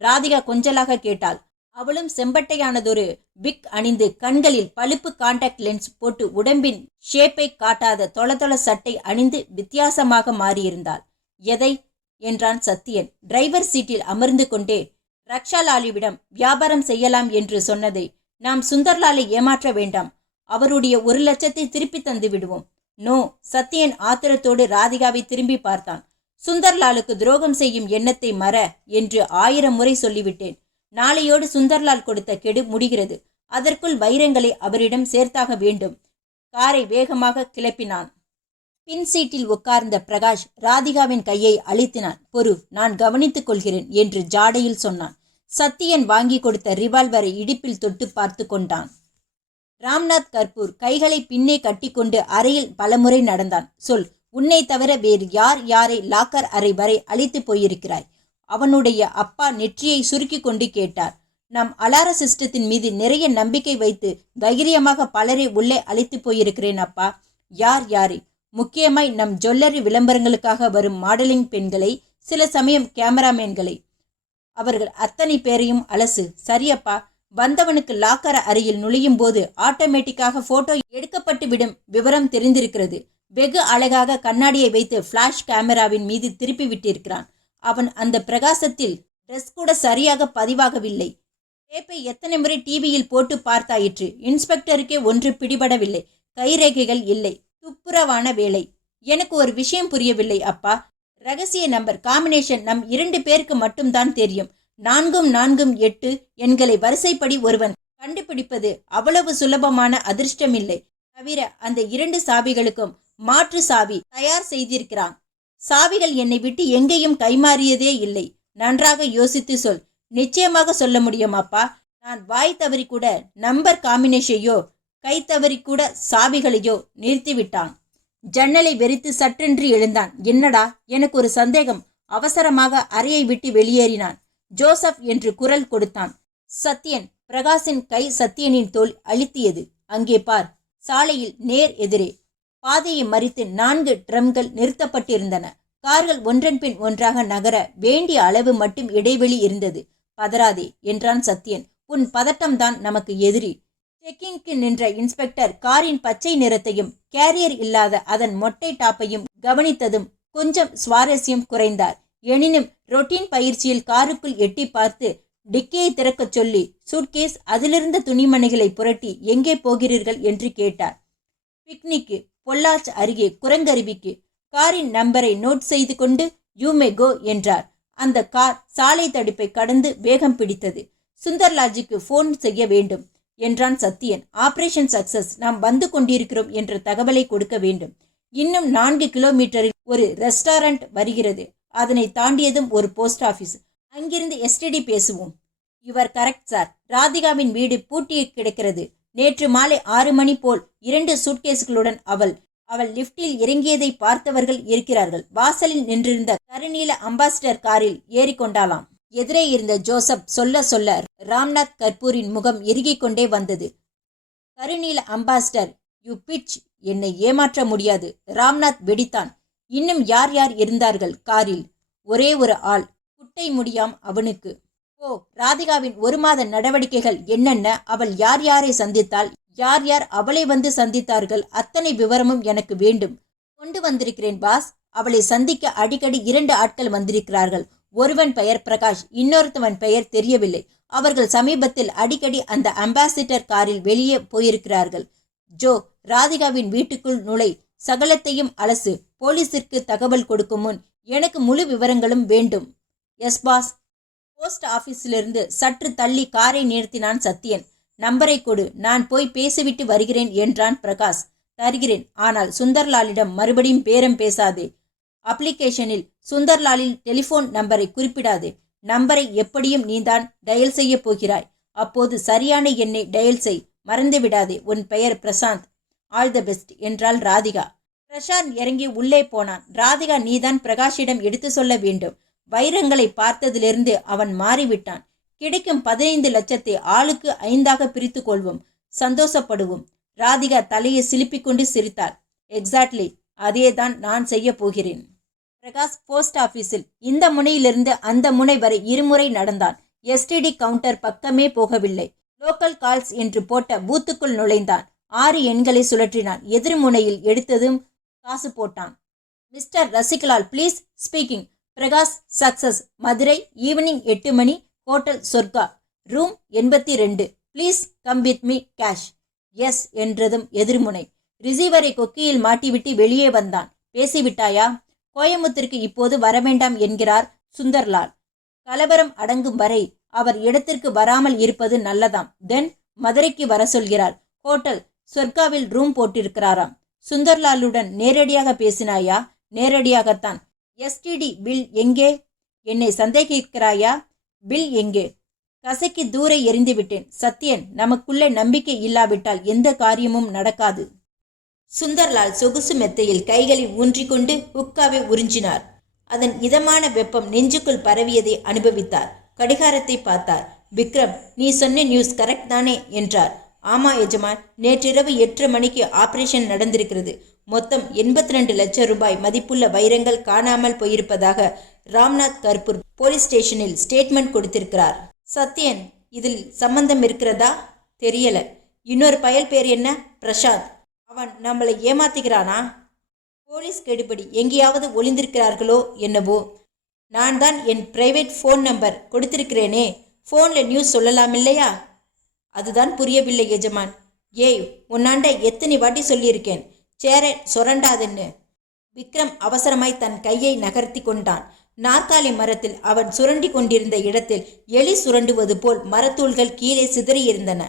ராதிகா கொஞ்சலாக கேட்டாள். அவளும் செம்பட்டையானதொரு பிக் அணிந்து கண்களில் பழுப்பு கான்டாக்ட் லென்ஸ் போட்டு உடம்பின் ஷேப்பை காட்டாத தொளதொள சட்டை அணிந்து வித்தியாசமாக மாறியிருந்தாள். எதை? என்றான் சத்யன். டிரைவர் சீட்டில் அமர்ந்து கொண்டே ரக்ஷாலாலிவிடம் வியாபாரம் செய்யலாம் என்று சொன்னதை நாம் சுந்தர்லாலை ஏமாற்ற வேண்டாம். அவருடைய 1 லட்சத்தை திருப்பி தந்து விடுவோம். நோ. சத்யன் ஆத்திரத்தோடு ராதிகாவை திரும்பி பார்த்தான். சுந்தர்லாலுக்கு துரோகம் செய்யும் எண்ணத்தை மற என்று 1000 முறை சொல்லிவிட்டேன். நாளையோடு சுந்தர்லால் கொடுத்த கெடு முடிகிறது. அதற்குள் வைரங்களை அவரிடம் சேர்த்தாக வேண்டும். காரை வேகமாக கிளப்பினான். பின் சீட்டில் உட்கார்ந்த பிரகாஷ் ராதிகாவின் கையை அழுத்தினான். பொறு, நான் கவனித்துக் கொள்கிறேன் என்று ஜாடையில் சொன்னான். சத்யன் வாங்கி கொடுத்த ரிவால்வரை இடுப்பில் தொட்டு பார்த்து கொண்டான். ராம்நாத் கர்பூர் கைகளை பின்னே கட்டிக்கொண்டு அறையில் பலமுறை நடந்தான். சொல், உன்னை தவிர வேறு யார் யாரை லாக்கர் அறை வரை அழைத்து போயிருக்கிறாய்? அவனுடைய அப்பா நெற்றியை சுருக்கி கொண்டு கேட்டார். நம் அலார சிஸ்டத்தின் மீது நிறைய நம்பிக்கை வைத்து தைரியமாக பலரை உள்ளே அழைத்து போயிருக்கிறேன் அப்பா. யார் யாரை? முக்கியமாய் நம் ஜுவல்லரி விளம்பரங்களுக்காக வரும் மாடலிங் பெண்களை, சில சமயம் கேமராமேன்களை. அவர்கள் அத்தனை பேரையும் அலசு. சரியப்பா. வந்தவனுக்கு லாக்கர அறையில் நுழையும் போது ஆட்டோமேட்டிக்காக போட்டோ எடுக்கப்பட்டு விடும் விவரம் தெரிந்திருக்கிறது. வெகு அழகாக கண்ணாடியை வைத்து பிளாஷ் கேமராவின் மீது திருப்பி விட்டிருக்கிறான். அவன் அந்த பிரகாசத்தில் ட்ரெஸ் கூட சரியாக பதிவாகவில்லை. டேப்பை எத்தனை முறை டிவியில் போட்டு பார்த்தாயிற்று. இன்ஸ்பெக்டருக்கே ஒன்று பிடிபடவில்லை. கைரேகைகள் இல்லை. துப்புரவான வேலை. எனக்கு ஒரு விஷயம் புரியவில்லை அப்பா. ரகசிய நம்பர் காம்பினேஷன் நம் 2 பேருக்கு மட்டும்தான் தெரியும். 4-4-8 எண்களை வரிசைப்படி ஒருவன் கண்டுபிடிப்பது அவ்வளவு சுலபமான அதிர்ஷ்டமில்லை. தவிர அந்த 2 சாவிகளுக்கும் மாற்று சாவி தயார் செய்திருக்கிறான். சாவிகள் என்னை விட்டு எங்கேயும் கைமாறியதே இல்லை. நன்றாக யோசித்து சொல். நிச்சயமாக சொல்ல முடியும் அப்பா. நான் வாய் தவறி கூட நம்பர் காம்பினேஷனையோ கை தவறி கூட சாவிகளையோ நிறுத்திவிட்டான். ஜன்னலை வெறித்து சற்றென்று எழுந்தான். என்னடா? எனக்கு ஒரு சந்தேகம். அவசரமாக அறையை விட்டு வெளியேறினான். ஜோசப் என்று குரல் கொடுத்தான். சத்யன். பிரகாஷின் கை சத்யனின் தோல் அழுத்தியது. அங்கே பார். சாலையில் நேர் எதிரே பாதையை மறித்து 4 ட்ரம்கள் நிறுத்தப்பட்டிருந்தன. கார்கள் ஒன்றன் பின் ஒன்றாக நகர வேண்டிய அளவு மட்டும் இடைவெளி இருந்தது. பதறாதே என்றான் சத்யன். உன் பதட்டம்தான் நமக்கு எதிரி. செக்கிங்க்கு நின்ற இன்ஸ்பெக்டர் காரின் பச்சை நிறத்தையும் கேரியர் இல்லாத அதன் மொட்டை டாப்பையும் கவனித்ததும் கொஞ்சம் சுவாரஸ்யம் குறைந்தார். எனினும் ரொட்டீன் பயிற்சியில் காருக்குள் எட்டி பார்த்து டிக்கியை திறக்கச் சொல்லி சூட்கேஸ், அதிலிருந்த துணிமணிகளை புரட்டி எங்கே போகிறீர்கள் என்று கேட்டார். பிக்னிக்கு, பொள்ளாச்சி அருகே குரங்கருவிக்கு. காரின் நம்பரை நோட் செய்து கொண்டு யூ மே கோ என்றார். அந்த கார் சாலை தடுப்பை கடந்து வேகம் பிடித்தது. சுந்தர்லாஜிக்கு போன் செய்ய வேண்டும் என்றான் சத்யன். ஆபரேஷன் சக்சஸ், நாம் வந்து கொண்டிருக்கிறோம் என்ற தகவலை கொடுக்க வேண்டும். இன்னும் 4 கிலோமீட்டரில் ஒரு ரெஸ்டாரண்ட் வருகிறது. அதனை தாண்டியதும் ஒரு போஸ்ட் ஆபீஸ். அங்கிருந்து எஸ்டிடி பேசுவோம். Your correct sir. ராதிகாவின் வீடு பூட்டி கிடக்கிறது. நேற்று மாலை 6 மணி போல் 2 சூட்கேஸ்களுடன் அவள் லிப்டில் இறங்கியதை பார்த்தவர்கள் இருக்கிறார்கள். வாசலில் நின்றிருந்த கருநீல அம்பாசிடர் காரில் ஏறிக்கொண்டாலாம். எதிரே இருந்த ஜோசப் சொல்ல ராம்நாத் கர்பூரின் முகம் எரிகிக் கொண்டே வந்தது. கருநீல அம்பாசிடர், யூ பிட்ச், என்னை ஏமாற்ற முடியாது. ராம்நாத் வெடித்தான். இன்னும் யார் யார் இருந்தார்கள் காரில்? ஒரே ஒரு ஆள். குட்டை முடியாம் அவனுக்கு. ஓ, ராதிகாவின் 1 மாத நடவடிக்கைகள் என்னென்ன, அவள் யார் யாரை சந்தித்தாள், யார் யார் அவளை வந்து சந்தித்தார்கள், அத்தனை விவரமும் எனக்கு வேண்டும். கொண்டு வந்திருக்கிறேன் பாஸ். அவளை சந்திக்க அடிக்கடி 2 ஆட்கள் வந்திருக்கிறார்கள். ஒருவன் பெயர் பிரகாஷ், இன்னொருத்தவன் பெயர் தெரியவில்லை. அவர்கள் சமீபத்தில் அடிக்கடி அந்த அம்பாசிடர் காரில் வெளியே போயிருக்கிறார்கள். ஜோ, ராதிகாவின் வீட்டுக்குள் நுழை, சகலத்தையும் அலசு. போலீசிற்கு தகவல் கொடுக்கும் முன் எனக்கு முழு விவரங்களும் வேண்டும். S pass. போஸ்ட் ஆபீஸிலிருந்து சற்று தள்ளி காரை நிறுத்தினான் சத்தியன். நம்பரை கொடு, நான் போய் பேசிவிட்டு வருகிறேன் என்றான் பிரகாஷ். தருகிறேன், ஆனால் சுந்தர்லாலிடம் மறுபடியும் பேரம் பேசாதே. அப்ளிகேஷனில் சுந்தர்லாலில் டெலிஃபோன் நம்பரை குறிப்பிடாதே. நம்பரை எப்படியும் நீதான் டயல் செய்ய போகிறாய். அப்போது சரியான எண்ணை டயல் செய். மறந்து விடாதே. உன் பெயர் பிரசாந்த். ஆல் த பெஸ்ட் என்றாள் ராதிகா. பிரசாந்த் இறங்கி உள்ளே போனான். ராதிகா, நீதான் பிரகாஷிடம் எடுத்து சொல்ல வேண்டும். வைரங்களை பார்த்ததிலிருந்து அவன் மாறிவிட்டான். கிடைக்கும் 15 லட்சத்தை ஆளுக்கு 5ஆக பிரித்து கொள்வோம். சந்தோஷப்படுவோம். ராதிகா தலையை சிலுப்பிக் கொண்டு சிரித்தாள். எக்ஸாக்ட்லி, அதேதான் நான் செய்ய போகிறேன். பிரகாஷ் போஸ்ட் ஆபீஸில் இந்த முனையிலிருந்து அந்த முனை வரை 2 முறை நடந்தான். எஸ்டிடி கவுண்டர் பக்கமே போகவில்லை. லோக்கல் கால்ஸ் என்று போட்ட பூத்துக்குள் நுழைந்தான். 6 எண்களை சுழற்றினான். எதிர்முனையில் எடுத்ததும் காசு போட்டான். Mister Rasiklal please speaking. Prakash success. Madurai, evening 8 மணி, hotel Sorga, room 82. Please come with me, cash. Yes என்றதும் எதிர்முனை. ரிசீவரை கொக்கியில் மாட்டிவிட்டு வெளியே வந்தான். பேசிவிட்டாயா? கோயமுத்திற்கு இப்போது வரவேண்டாம் என்கிறார் சுந்தர்லால். கலவரம் அடங்கும் வரை அவர் இடத்திற்கு வராமல் இருப்பது நல்லதாம். தென் மதுரைக்கு வர சொல்கிறார். Hotel சொர்க்காவில் room போட்டிருக்கிறாராம். சுந்தர்லாலுடன் நேரடியாக பேசினாயா? நேரடியாகத்தான். எஸ்டிடி பில் எங்கே? என்னை சந்தேகிக்கிறாயா? பில் எங்கே? கசைக்கு தூர எரிந்து விட்டேன். சத்தியன், நமக்குள்ளே நம்பிக்கை இல்லாவிட்டால் எந்த காரியமும் நடக்காது. சுந்தர்லால் சொகுசு மெத்தையில் கைகளை ஊன்றிக்கொண்டு உட்காவை உறிஞ்சினார். அதன் இதமான வெப்பம் நெஞ்சுக்குள் பரவியதை அனுபவித்தார். கடிகாரத்தை பார்த்தார். விக்ரம், நீ சொன்ன நியூஸ் கரெக்ட் தானே என்றார். ஆமா எஜமான், நேற்றிரவு 8:30 மணிக்கு ஆபரேஷன் நடந்திருக்கிறது. மொத்தம் 82 லட்சம் ரூபாய் மதிப்புள்ள வைரங்கள் காணாமல் போயிருப்பதாக ராம்நாத் கர்பூர் போலீஸ் ஸ்டேஷனில் ஸ்டேட்மெண்ட் கொடுத்திருக்கிறார். சத்யன், இதில் சம்பந்தம் இருக்கிறதா? தெரியல. இன்னொரு பயல் பேர் என்ன? பிரசாந்த். அவன் நம்மளை ஏமாத்துகிறானா? போலீஸ் கெடுபடி எங்கேயாவது ஒளிந்திருக்கிறார்களோ என்னவோ. நான் தான் என் பிரைவேட் ஃபோன் நம்பர் கொடுத்திருக்கிறேனே. ஃபோனில் நியூஸ் சொல்லலாம் இல்லையா? அதுதான் புரியவில்லை எஜமான். ஏய், உன்னாண்ட எத்தனை வாட்டி சொல்லியிருக்கேன், சேர சொரண்டாதுன்னு. விக்ரம் அவசரமாய் தன் கையை நகர்த்தி கொண்டான். நாற்காலி மரத்தில் அவன் சுரண்டி கொண்டிருந்த இடத்தில் எலி சுரண்டுவது போல் மரத்தூள்கள் கீழே சிதறியிருந்தன.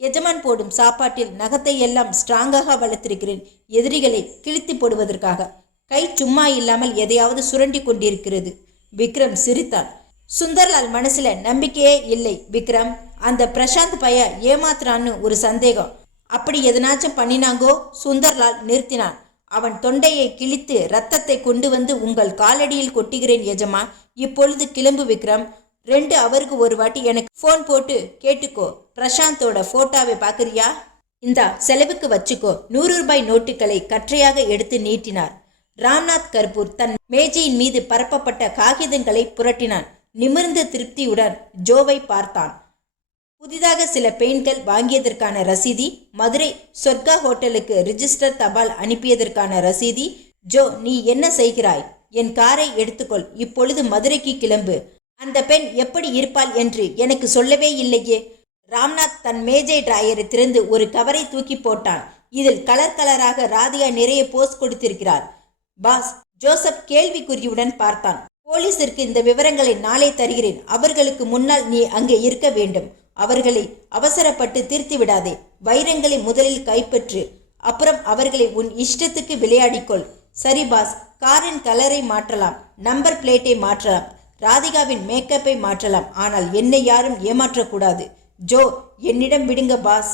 எஜமான் போடும் சாப்பாட்டில் நகத்தை எல்லாம் ஸ்ட்ராங்காக வளர்த்திருக்கிறேன், எதிரிகளை கிழித்து போடுவதற்காக. கை சும்மா இல்லாமல் எதையாவது சுரண்டி கொண்டிருக்கிறது. விக்ரம் சிரித்தான். சுந்தர்லால் மனசுல நம்பிக்கையே இல்லை விக்ரம். அந்த பிரசாந்த் பைய ஏமாத்துறான்னு ஒரு சந்தேகம். அப்படி எதனாச்சும் பண்ணினாங்கோ? சுந்தர்லால் நிறுத்தினான். அவன் தொண்டையை கிழித்து ரத்தத்தை கொண்டு வந்து உங்கள் காலடியில் கொட்டுகிறேன் எஜமா. இப்பொழுது கிளம்பு விக்ரம். 2 ஹவருக்கு ஒரு வாட்டி எனக்கு ஃபோன் போட்டு கேட்டுக்கோ. பிரசாந்தோட போட்டோவை பார்க்குறியா? இந்தா, செலவுக்கு வச்சுக்கோ. 100 ரூபாய் நோட்டுகளை கற்றையாக எடுத்து நீட்டினார். ராம்நாத் கர்பூர் தன் மேஜையின் மீது பரப்பப்பட்ட காகிதங்களை புரட்டினான். நிமிர்ந்த திருப்தியுடன் ஜோவை பார்த்தான். புதிதாக சில பெயின்கள் வாங்கியதற்கான ரசீதி, மதுரை சொர்க்கா ஹோட்டலுக்கு ரிஜிஸ்டர் தபால் அனுப்பியதற்கான ரசீதி. ஜோ, நீ என்ன செய்கிறாய்? என் காரை எடுத்துக்கொள். இப்பொழுது மதுரைக்கு கிளம்பு. அந்த பெண் எப்படி இருப்பாள் என்று எனக்கு சொல்லவே இல்லையே. ராம்நாத் தன் மேஜை டிராயரை திறந்து ஒரு கவரை தூக்கி போட்டான். இதில் கலர் கலராக ராதிகா நிறைய போஸ் கொடுத்திருக்கிறார். பாஸ், ஜோசப் கேள்விக்குறியுடன் பார்த்தான். போலீசிற்கு இந்த விவரங்களை நாளை தருகிறேன். அவர்களுக்கு முன்னால் நீ அங்கே இருக்க வேண்டும். அவர்களை அவசரப்பட்டு தீர்த்து விடாதே. வைரங்களை முதலில் கைப்பற்று. அப்புறம் அவர்களை உன் இஷ்டத்துக்கு விளையாடிக்கொள். சரி பாஸ், காரின் கலரை மாற்றலாம், நம்பர் பிளேட்டை மாற்றலாம், ராதிகாவின் மேக்கப்பை மாற்றலாம், ஆனால் என்னை யாரும் ஏமாற்றக்கூடாது. ஜோ, என்னிடம் விடுங்க பாஸ்.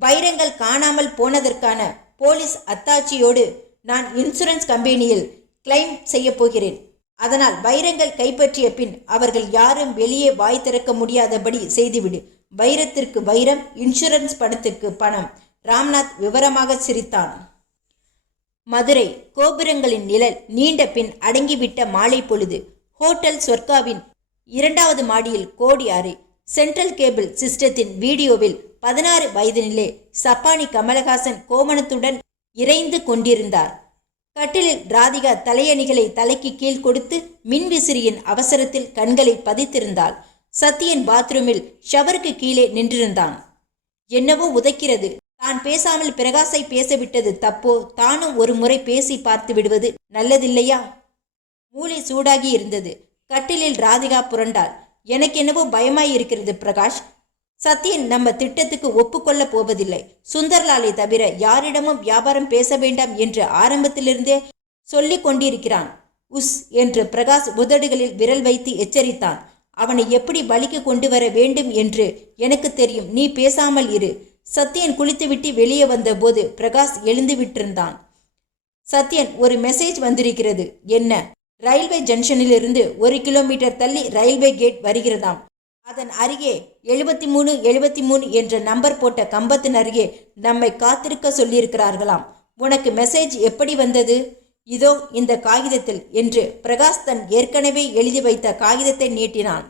வைரங்கள் காணாமல் போனதற்கான போலீஸ் அத்தாட்சியோடு நான் இன்சூரன்ஸ் கம்பெனியில் கிளைம் செய்ய போகிறேன். அதனால் வைரங்கள் கைப்பற்றிய பின் அவர்கள் யாரும் வெளியே வாய் திறக்க முடியாதபடி செய்துவிடு. வைரத்திற்கு வைரம், இன்சூரன்ஸ் பணத்துக்கு பணம். ராம்நாத் விவரமாக சிரித்தான். மதுரை கோபுரங்களின் நிழல் நீண்ட பின் அடங்கிவிட்ட மாலை பொழுது. ஹோட்டல் சொர்க்காவின் 2வது மாடியில் கோடி அறை. சென்ட்ரல் கேபிள் சிஸ்டத்தின் வீடியோவில் 16 வயதினிலே சப்பானி கமலஹாசன் கோமணத்துடன் இறைந்து கொண்டிருந்தார். கட்டிலில் ராதிகா தலையணிகளை தலைக்கு கீழ் கொடுத்து மின்விசிறியின் அவசரத்தில் கண்களை பதித்திருந்தாள். சத்தியன் பாத்ரூமில் ஷவருக்கு கீழே நின்றிருந்தான். என்னவோ உதைக்கிறது. தான் பேசாமல் பிரகாஷை பேசவிட்டது தப்போ? தானும் ஒரு முறை பேசி பார்த்து விடுவது நல்லதில்லையா? மூளை சூடாகி இருந்தது. கட்டிலில் ராதிகா புரண்டாள். எனக்கு என்னவோ பயமாயிருக்கிறது பிரகாஷ். சத்தியன் நம்ம திட்டத்துக்கு ஒப்புக்கொள்ள போவதில்லை. சுந்தர்லாலை தவிர யாரிடமும் வியாபாரம் பேச வேண்டாம் என்று ஆரம்பத்திலிருந்தே சொல்லிக் கொண்டிருக்கிறான். உஸ் என்று பிரகாஷ் உதடுகளில் விரல் வைத்து எச்சரித்தான். அவனை எப்படி வழிக்கு கொண்டு வர வேண்டும் என்று எனக்கு தெரியும். நீ பேசாமல் இரு. சத்தியன் குளித்துவிட்டு வெளியே வந்தபோது பிரகாஷ் எழுந்து விட்டிருந்தான். சத்தியன், ஒரு மெசேஜ் வந்திருக்கிறது. என்ன? ரயில்வே ஜங்ஷனிலிருந்து 1 கிலோமீட்டர் தள்ளி ரயில்வே கேட் வருகிறதாம். அதன் அருகே 73 என்ற நம்பர் போட்ட கம்பத்தின் அருகே நம்மை காத்திருக்க சொல்லியிருக்கிறார்களாம். உனக்கு மெசேஜ் எப்படி வந்தது? இதோ இந்த காகிதத்தில் என்று பிரகாஷ் தன் ஏற்கனவே எழுதி வைத்த காகிதத்தை நீட்டினான்.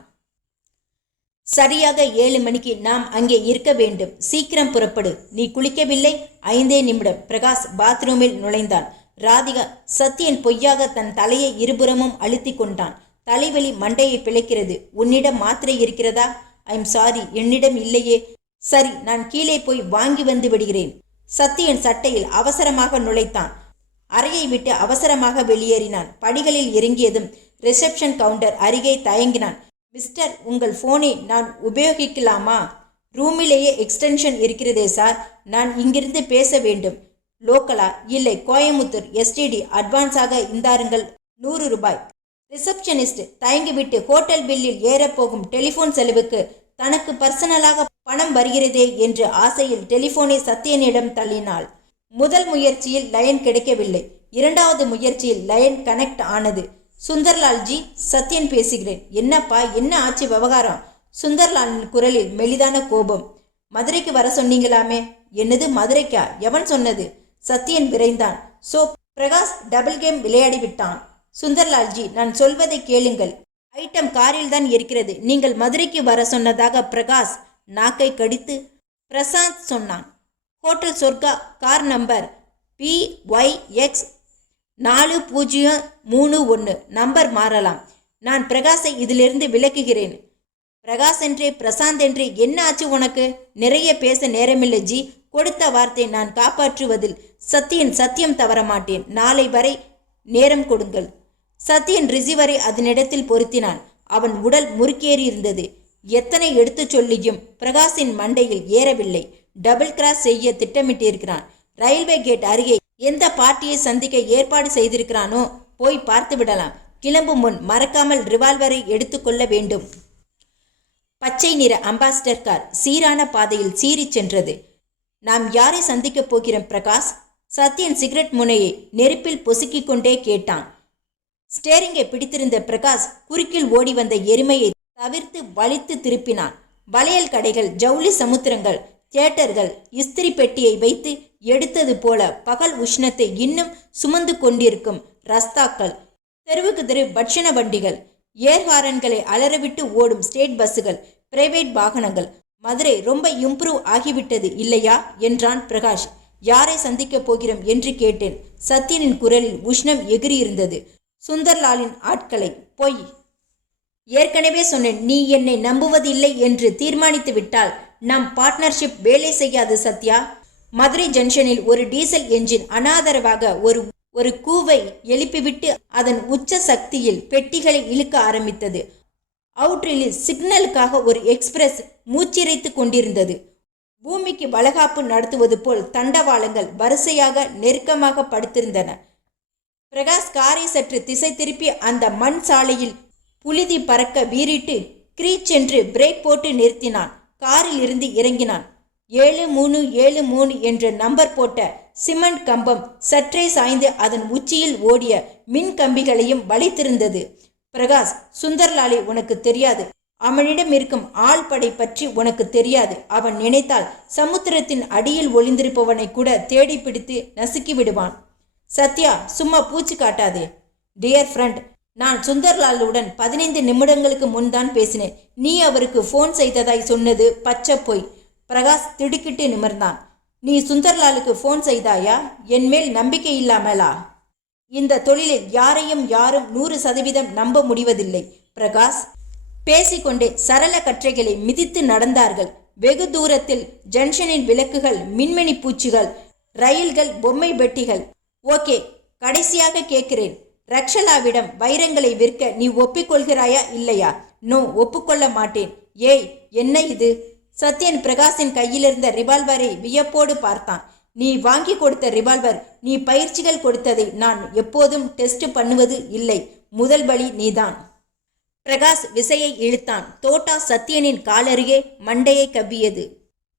சரியாக 7 மணிக்கு நாம் அங்கே இருக்க வேண்டும். சீக்கிரம் புறப்படு. நீ குளிக்கவில்லை? 5 நிமிடம். பிரகாஷ் பாத்ரூமில் நுழைந்தான். ராதிகா. சத்தியன் பொய்யாக தன் தலையை இருபுறமும் அழுத்தி கொண்டான். தலைவலி மண்டையை பிழைக்கிறது. உன்னிடம் மாத்திரை இருக்கிறதா? ஐம் சாரி, என்னிடம் இல்லையே. சரி, நான் கீழே போய் வாங்கி வந்து விடுகிறேன். சத்தியன் சட்டையில் அவசரமாக நுழைத்தான். அறையை விட்டு அவசரமாக வெளியேறினான். படிகளில் இறங்கியதும் ரிசப்ஷன் கவுண்டர் அருகே தயங்கினான். மிஸ்டர், உங்கள் ஃபோனை நான் உபயோகிக்கலாமா? ரூமிலேயே எக்ஸ்டென்ஷன் இருக்கிறதே சார். நான் இங்கிருந்து பேச வேண்டும். லோக்கலா? இல்லை, கோயமுத்தூர் எஸ்டிடி. அட்வான்ஸாக இந்தாருங்கள், 100 ரூபாய். ரிசப்ஷனிஸ்ட் தயங்கிவிட்டு ஹோட்டல் பில்லில் ஏறப்போகும் டெலிஃபோன் செலவுக்கு தனக்கு பர்சனலாக பணம் வருகிறதே என்று ஆசையில் டெலிஃபோனை சத்தியனிடம் தள்ளினாள். முதல் முயற்சியில் லைன் கிடைக்கவில்லை. 2வது முயற்சியில் லைன் கனெக்ட் ஆனது. சுந்தர்லால்ஜி, சத்தியன் பேசுகிறேன். என்னப்பா, என்ன ஆச்சு விவகாரம்? சுந்தர்லாலின் குரலில் மெலிதான கோபம். மதுரைக்கு வர சொன்னீங்களாமே. என்னது மதுரைக்கா? எவன் சொன்னது? சத்தியன் விரைந்தான். சோ பிரகாஷ் டபுள் கேம் விளையாடி விட்டான். சுந்தர்லால்ஜி, நான் சொல்வதை கேளுங்கள். ஐட்டம் காரில் தான் இருக்கிறது. நீங்கள் மதுரைக்கு வர சொன்னதாக பிரகாஷ் நாக்கை கடித்து பிரசாந்த் சொன்னான். Hotel Sorga, car number PYX 4031. Number மாறலாம். நான் பிரகாஷை இதிலிருந்து விலக்குகிறேன். பிரகாஷ் என்றே பிரசாந்த் என்றே என்ன ஆச்சு உனக்கு? நிறைய பேச நேரமில்லை ஜி. கொடுத்த வார்த்தை நான் காப்பாற்றுவதில் சத்தியம் தவற மாட்டேன். நாளை வரை நேரம் கொடுங்கள். சத்தியன் ரிசீவரை அதனிடத்தில் பொருத்தினான். அவன் உடல் முறுக்கேறி இருந்தது. எத்தனை எடுத்து சொல்லியும் பிரகாஷின் மண்டையில் ஏறவில்லை. டபுள் கிராஸ் செய்ய திட்டமிட்டிருக்கிறான். ரயில்வே கேட் அருகே எந்த பார்ட்டியை சந்திக்க ஏற்பாடு செய்திருக்கிறானோ போய் பார்த்து விடலாம். கிளம்பும் முன் மறக்காமல் ரிவால்வரை எடுத்துக்கொள்ள வேண்டும். பச்சை நிற அம்பாஸ்டர் கார் சீரான பாதையில் சீறி சென்றது. நாம் யாரை சந்திக்கப் போகிறோம் பிரகாஷ்? சத்தியன் சிகரெட் முனையை நெருப்பில் பொசுக்கிக் கொண்டே கேட்டான். ஸ்டேரிங்கை பிடித்திருந்த பிரகாஷ் குறுக்கில் ஓடி வந்த எருமையை தவிர்த்து வலித்து திருப்பினான். வளையல் கடைகள், ஜவுளி சமுத்திரங்கள், தியேட்டர்கள் இஸ்திரி பெட்டியை வைத்து எடுத்தது போல பகல் உஷ்ணத்தை இன்னும் சுமந்து கொண்டிருக்கும் ரஸ்தாக்கள், தெருவுக்கு தெரு பட்சண வண்டிகள், ஏர்ஹாரன்களை அலறவிட்டு ஓடும் ஸ்டேட் பஸ்ஸுகள், பிரைவேட் வாகனங்கள். மதுரை ரொம்ப இம்ப்ரூவ் ஆகிவிட்டது இல்லையா என்றான் பிரகாஷ். யாரை சந்திக்கப் போகிறோம் என்று கேட்டேன். சத்தியனின் குரலில் உஷ்ணம் எகிரியிருந்தது. சுந்தர்லாலின் ஆட்களை. பொய். ஏற்கனவே சொன்னேன், நீ என்னை நம்புவதில்லை என்று தீர்மானித்து விட்டால் நம் பார்ட்னர்ஷிப் வேலை செய்யாது சத்யா. மதுரை ஜங்ஷனில் ஒரு டீசல் என்ஜின் அனாதரவாக ஒரு கூவை எழுப்பிவிட்டு அதன் உச்ச சக்தியில் பெட்டிகளை இழுக்க ஆரம்பித்தது. அவுட்ரில் சிக்னலுக்காக ஒரு எக்ஸ்பிரஸ் மூச்சிறைத்து கொண்டிருந்தது. பூமிக்கு வளகாப்பு நடத்துவது போல் தண்டவாளங்கள் வரிசையாக நெருக்கமாக படுத்திருந்தன. பிரகாஷ் காரை சற்று திசை திருப்பி அந்த மண் சாலையில் புழுதி பறக்க வீறிட்டு கிரீச் என்று பிரேக் போட்டு நிறுத்தினான். காரில் இருந்து இறங்கினான். 7373 என்ற நம்பர் போட்ட சிமெண்ட் கம்பம் சற்றே சாய்ந்து அதன் உச்சியில் ஓடிய மின் கம்பிகளையும் வளைத்திருந்தது. பிரகாஷ், சுந்தர்லாலை உனக்கு தெரியாது. அவனிடம் இருக்கும் ஆள்படை பற்றி உனக்கு தெரியாது. அவன் நினைத்தால் சமுத்திரத்தின் அடியில் ஒளிந்திருப்பவனை கூட தேடி பிடித்து நசுக்கி விடுவான். சத்யா, சும்மா பூச்சி காட்டாதே. டியர் ஃப்ரெண்ட், நான் சுந்தர்லாலுடன் 15 நிமிடங்களுக்கு முன்தான் பேசினேன். நீ அவருக்கு ஃபோன் செய்ததாய் சொன்னது பச்சை பொய். பிரகாஷ் திடுக்கிட்டு நிமிர்ந்தான். நீ சுந்தர்லாலுக்கு ஃபோன் செய்தாயா? என் மேல் நம்பிக்கை இல்லாமலா? இந்த தொழிலில் யாரையும் யாரும் 100% நம்ப முடிவதில்லை பிரகாஷ். பேசிக்கொண்டே சரள கற்றைகளை மிதித்து நடந்தார்கள். வெகு தூரத்தில் ஜங்ஷனின் விளக்குகள், மின்மினி பூச்சிகள், ரயில்கள், பொம்மை பெட்டிகள். ஓகே, கடைசியாக கேட்கிறேன். ரக்ஷலாவிடம் வைரங்களை விற்க நீ ஒப்பிக்கொள்கிறாயா இல்லையா? நோ, ஒப்புக்கொள்ள மாட்டேன். ஏய், என்ன இது? சத்யன் பிரகாஷின் கையிலிருந்த ரிவால்வரை வியப்போடு பார்த்தான். நீ வாங்கி கொடுத்த ரிவால்வர், நீ பயிற்சிகள் கொடுத்ததை நான் எப்போதும் டெஸ்ட் பண்ணுவது இல்லை. முதல் பலி நீதான். பிரகாஷ் விசையை இழுத்தான். தோட்டா சத்யனின் காலருகே மண்டையை கவ்வியது.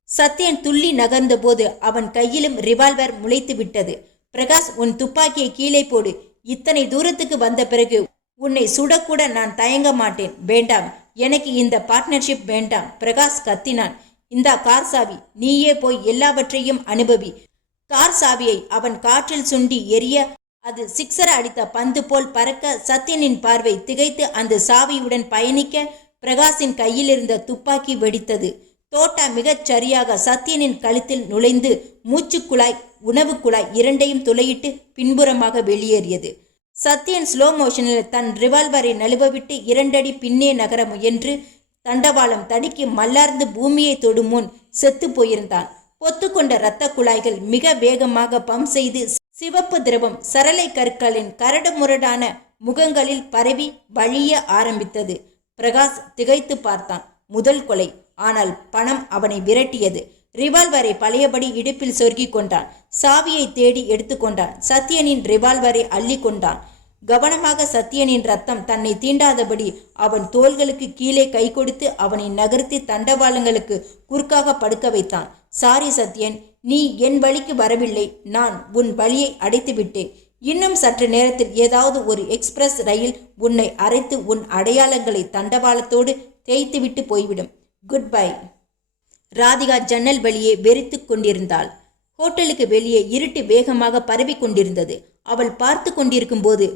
சத்யன் துள்ளி நகர்ந்த போது அவன் கையிலும் ரிவால்வர் முளைத்து விட்டது. பிரகாஷ், உன் துப்பாக்கியை கீழே போடு. இத்தனை தூரத்துக்கு வந்த பிறகு உன்னை சுடக்கூட நான் தயங்க மாட்டேன். வேண்டாம், எனக்கு இந்த பார்ட்னர்ஷிப் வேண்டாம். பிரகாஷ் கத்தினான். இந்தா கார் சாவி, நீயே போய் எல்லாவற்றையும் அனுபவி. கார் சாவியை அவன் காற்றில் சுண்டி எரிய அது சிக்ஸர் அடித்த பந்து போல் பறக்க சத்யனின் பார்வை திகைத்து அந்த சாவியுடன் பயணிக்க பிரகாஷின் கையில் இருந்த துப்பாக்கி வெடித்தது. தோட்டா மிகச் சரியாக சத்யனின் கழுத்தில் நுழைந்து மூச்சுக்குழாய், உணவு குழாய் இரண்டையும் துளையிட்டு பின்புறமாக வெளியேறியது. சத்யன் ஸ்லோ மோஷனில் தன் ரிவால்வரை நழுவவிட்டு 2 அடி பின்னே நகர முயன்று தண்டவாளம் தடுக்கி மல்லார்ந்து பூமியை தொடும் முன் செத்து போயிருந்தான். பொத்துக்கொண்ட இரத்த குழாய்கள் மிக வேகமாக பம்ப் செய்து சிவப்பு திரவம் சரளை கற்களின் கரடுமுரடான முகங்களில் பரவி வழிய ஆரம்பித்தது. பிரகாஷ் திகைத்து பார்த்தான். முதல் கொலை. ஆனால் பணம் அவனை விரட்டியது. ரிவால்வரை பழையபடி இடுப்பில் சொருகி கொண்டான். சாவியை தேடி எடுத்துக்கொண்டான். சத்யனின் ரிவால்வரை அள்ளி கொண்டான். கவனமாக சத்யனின் ரத்தம் தன்னை தீண்டாதபடி அவன் தோள்களுக்கு கீழே கை கொடுத்து அவனை நகர்த்தி தண்டவாளங்களுக்கு குறுக்காக படுக்க வைத்தான். சாரி சத்யன், நீ என் வழிக்கு வரவில்லை. நான் உன் வழியை அடைத்து விட்டேன். இன்னும் சற்று நேரத்தில் ஏதாவது ஒரு எக்ஸ்பிரஸ் ரயில் உன்னை அரைத்து உன் அடையாளங்களை தண்டவாளத்தோடு தேய்த்துவிட்டு போய்விடும். Good bye. ராதிகா ஜன்னல் வழியே வெறித்து கொண்டிருந்தாள். ஹோட்டலுக்கு வெளியே இருட்டு வேகமாக பரவி கொண்டிருந்தது. அவள் பார்த்து கொண்டிருக்கும் போது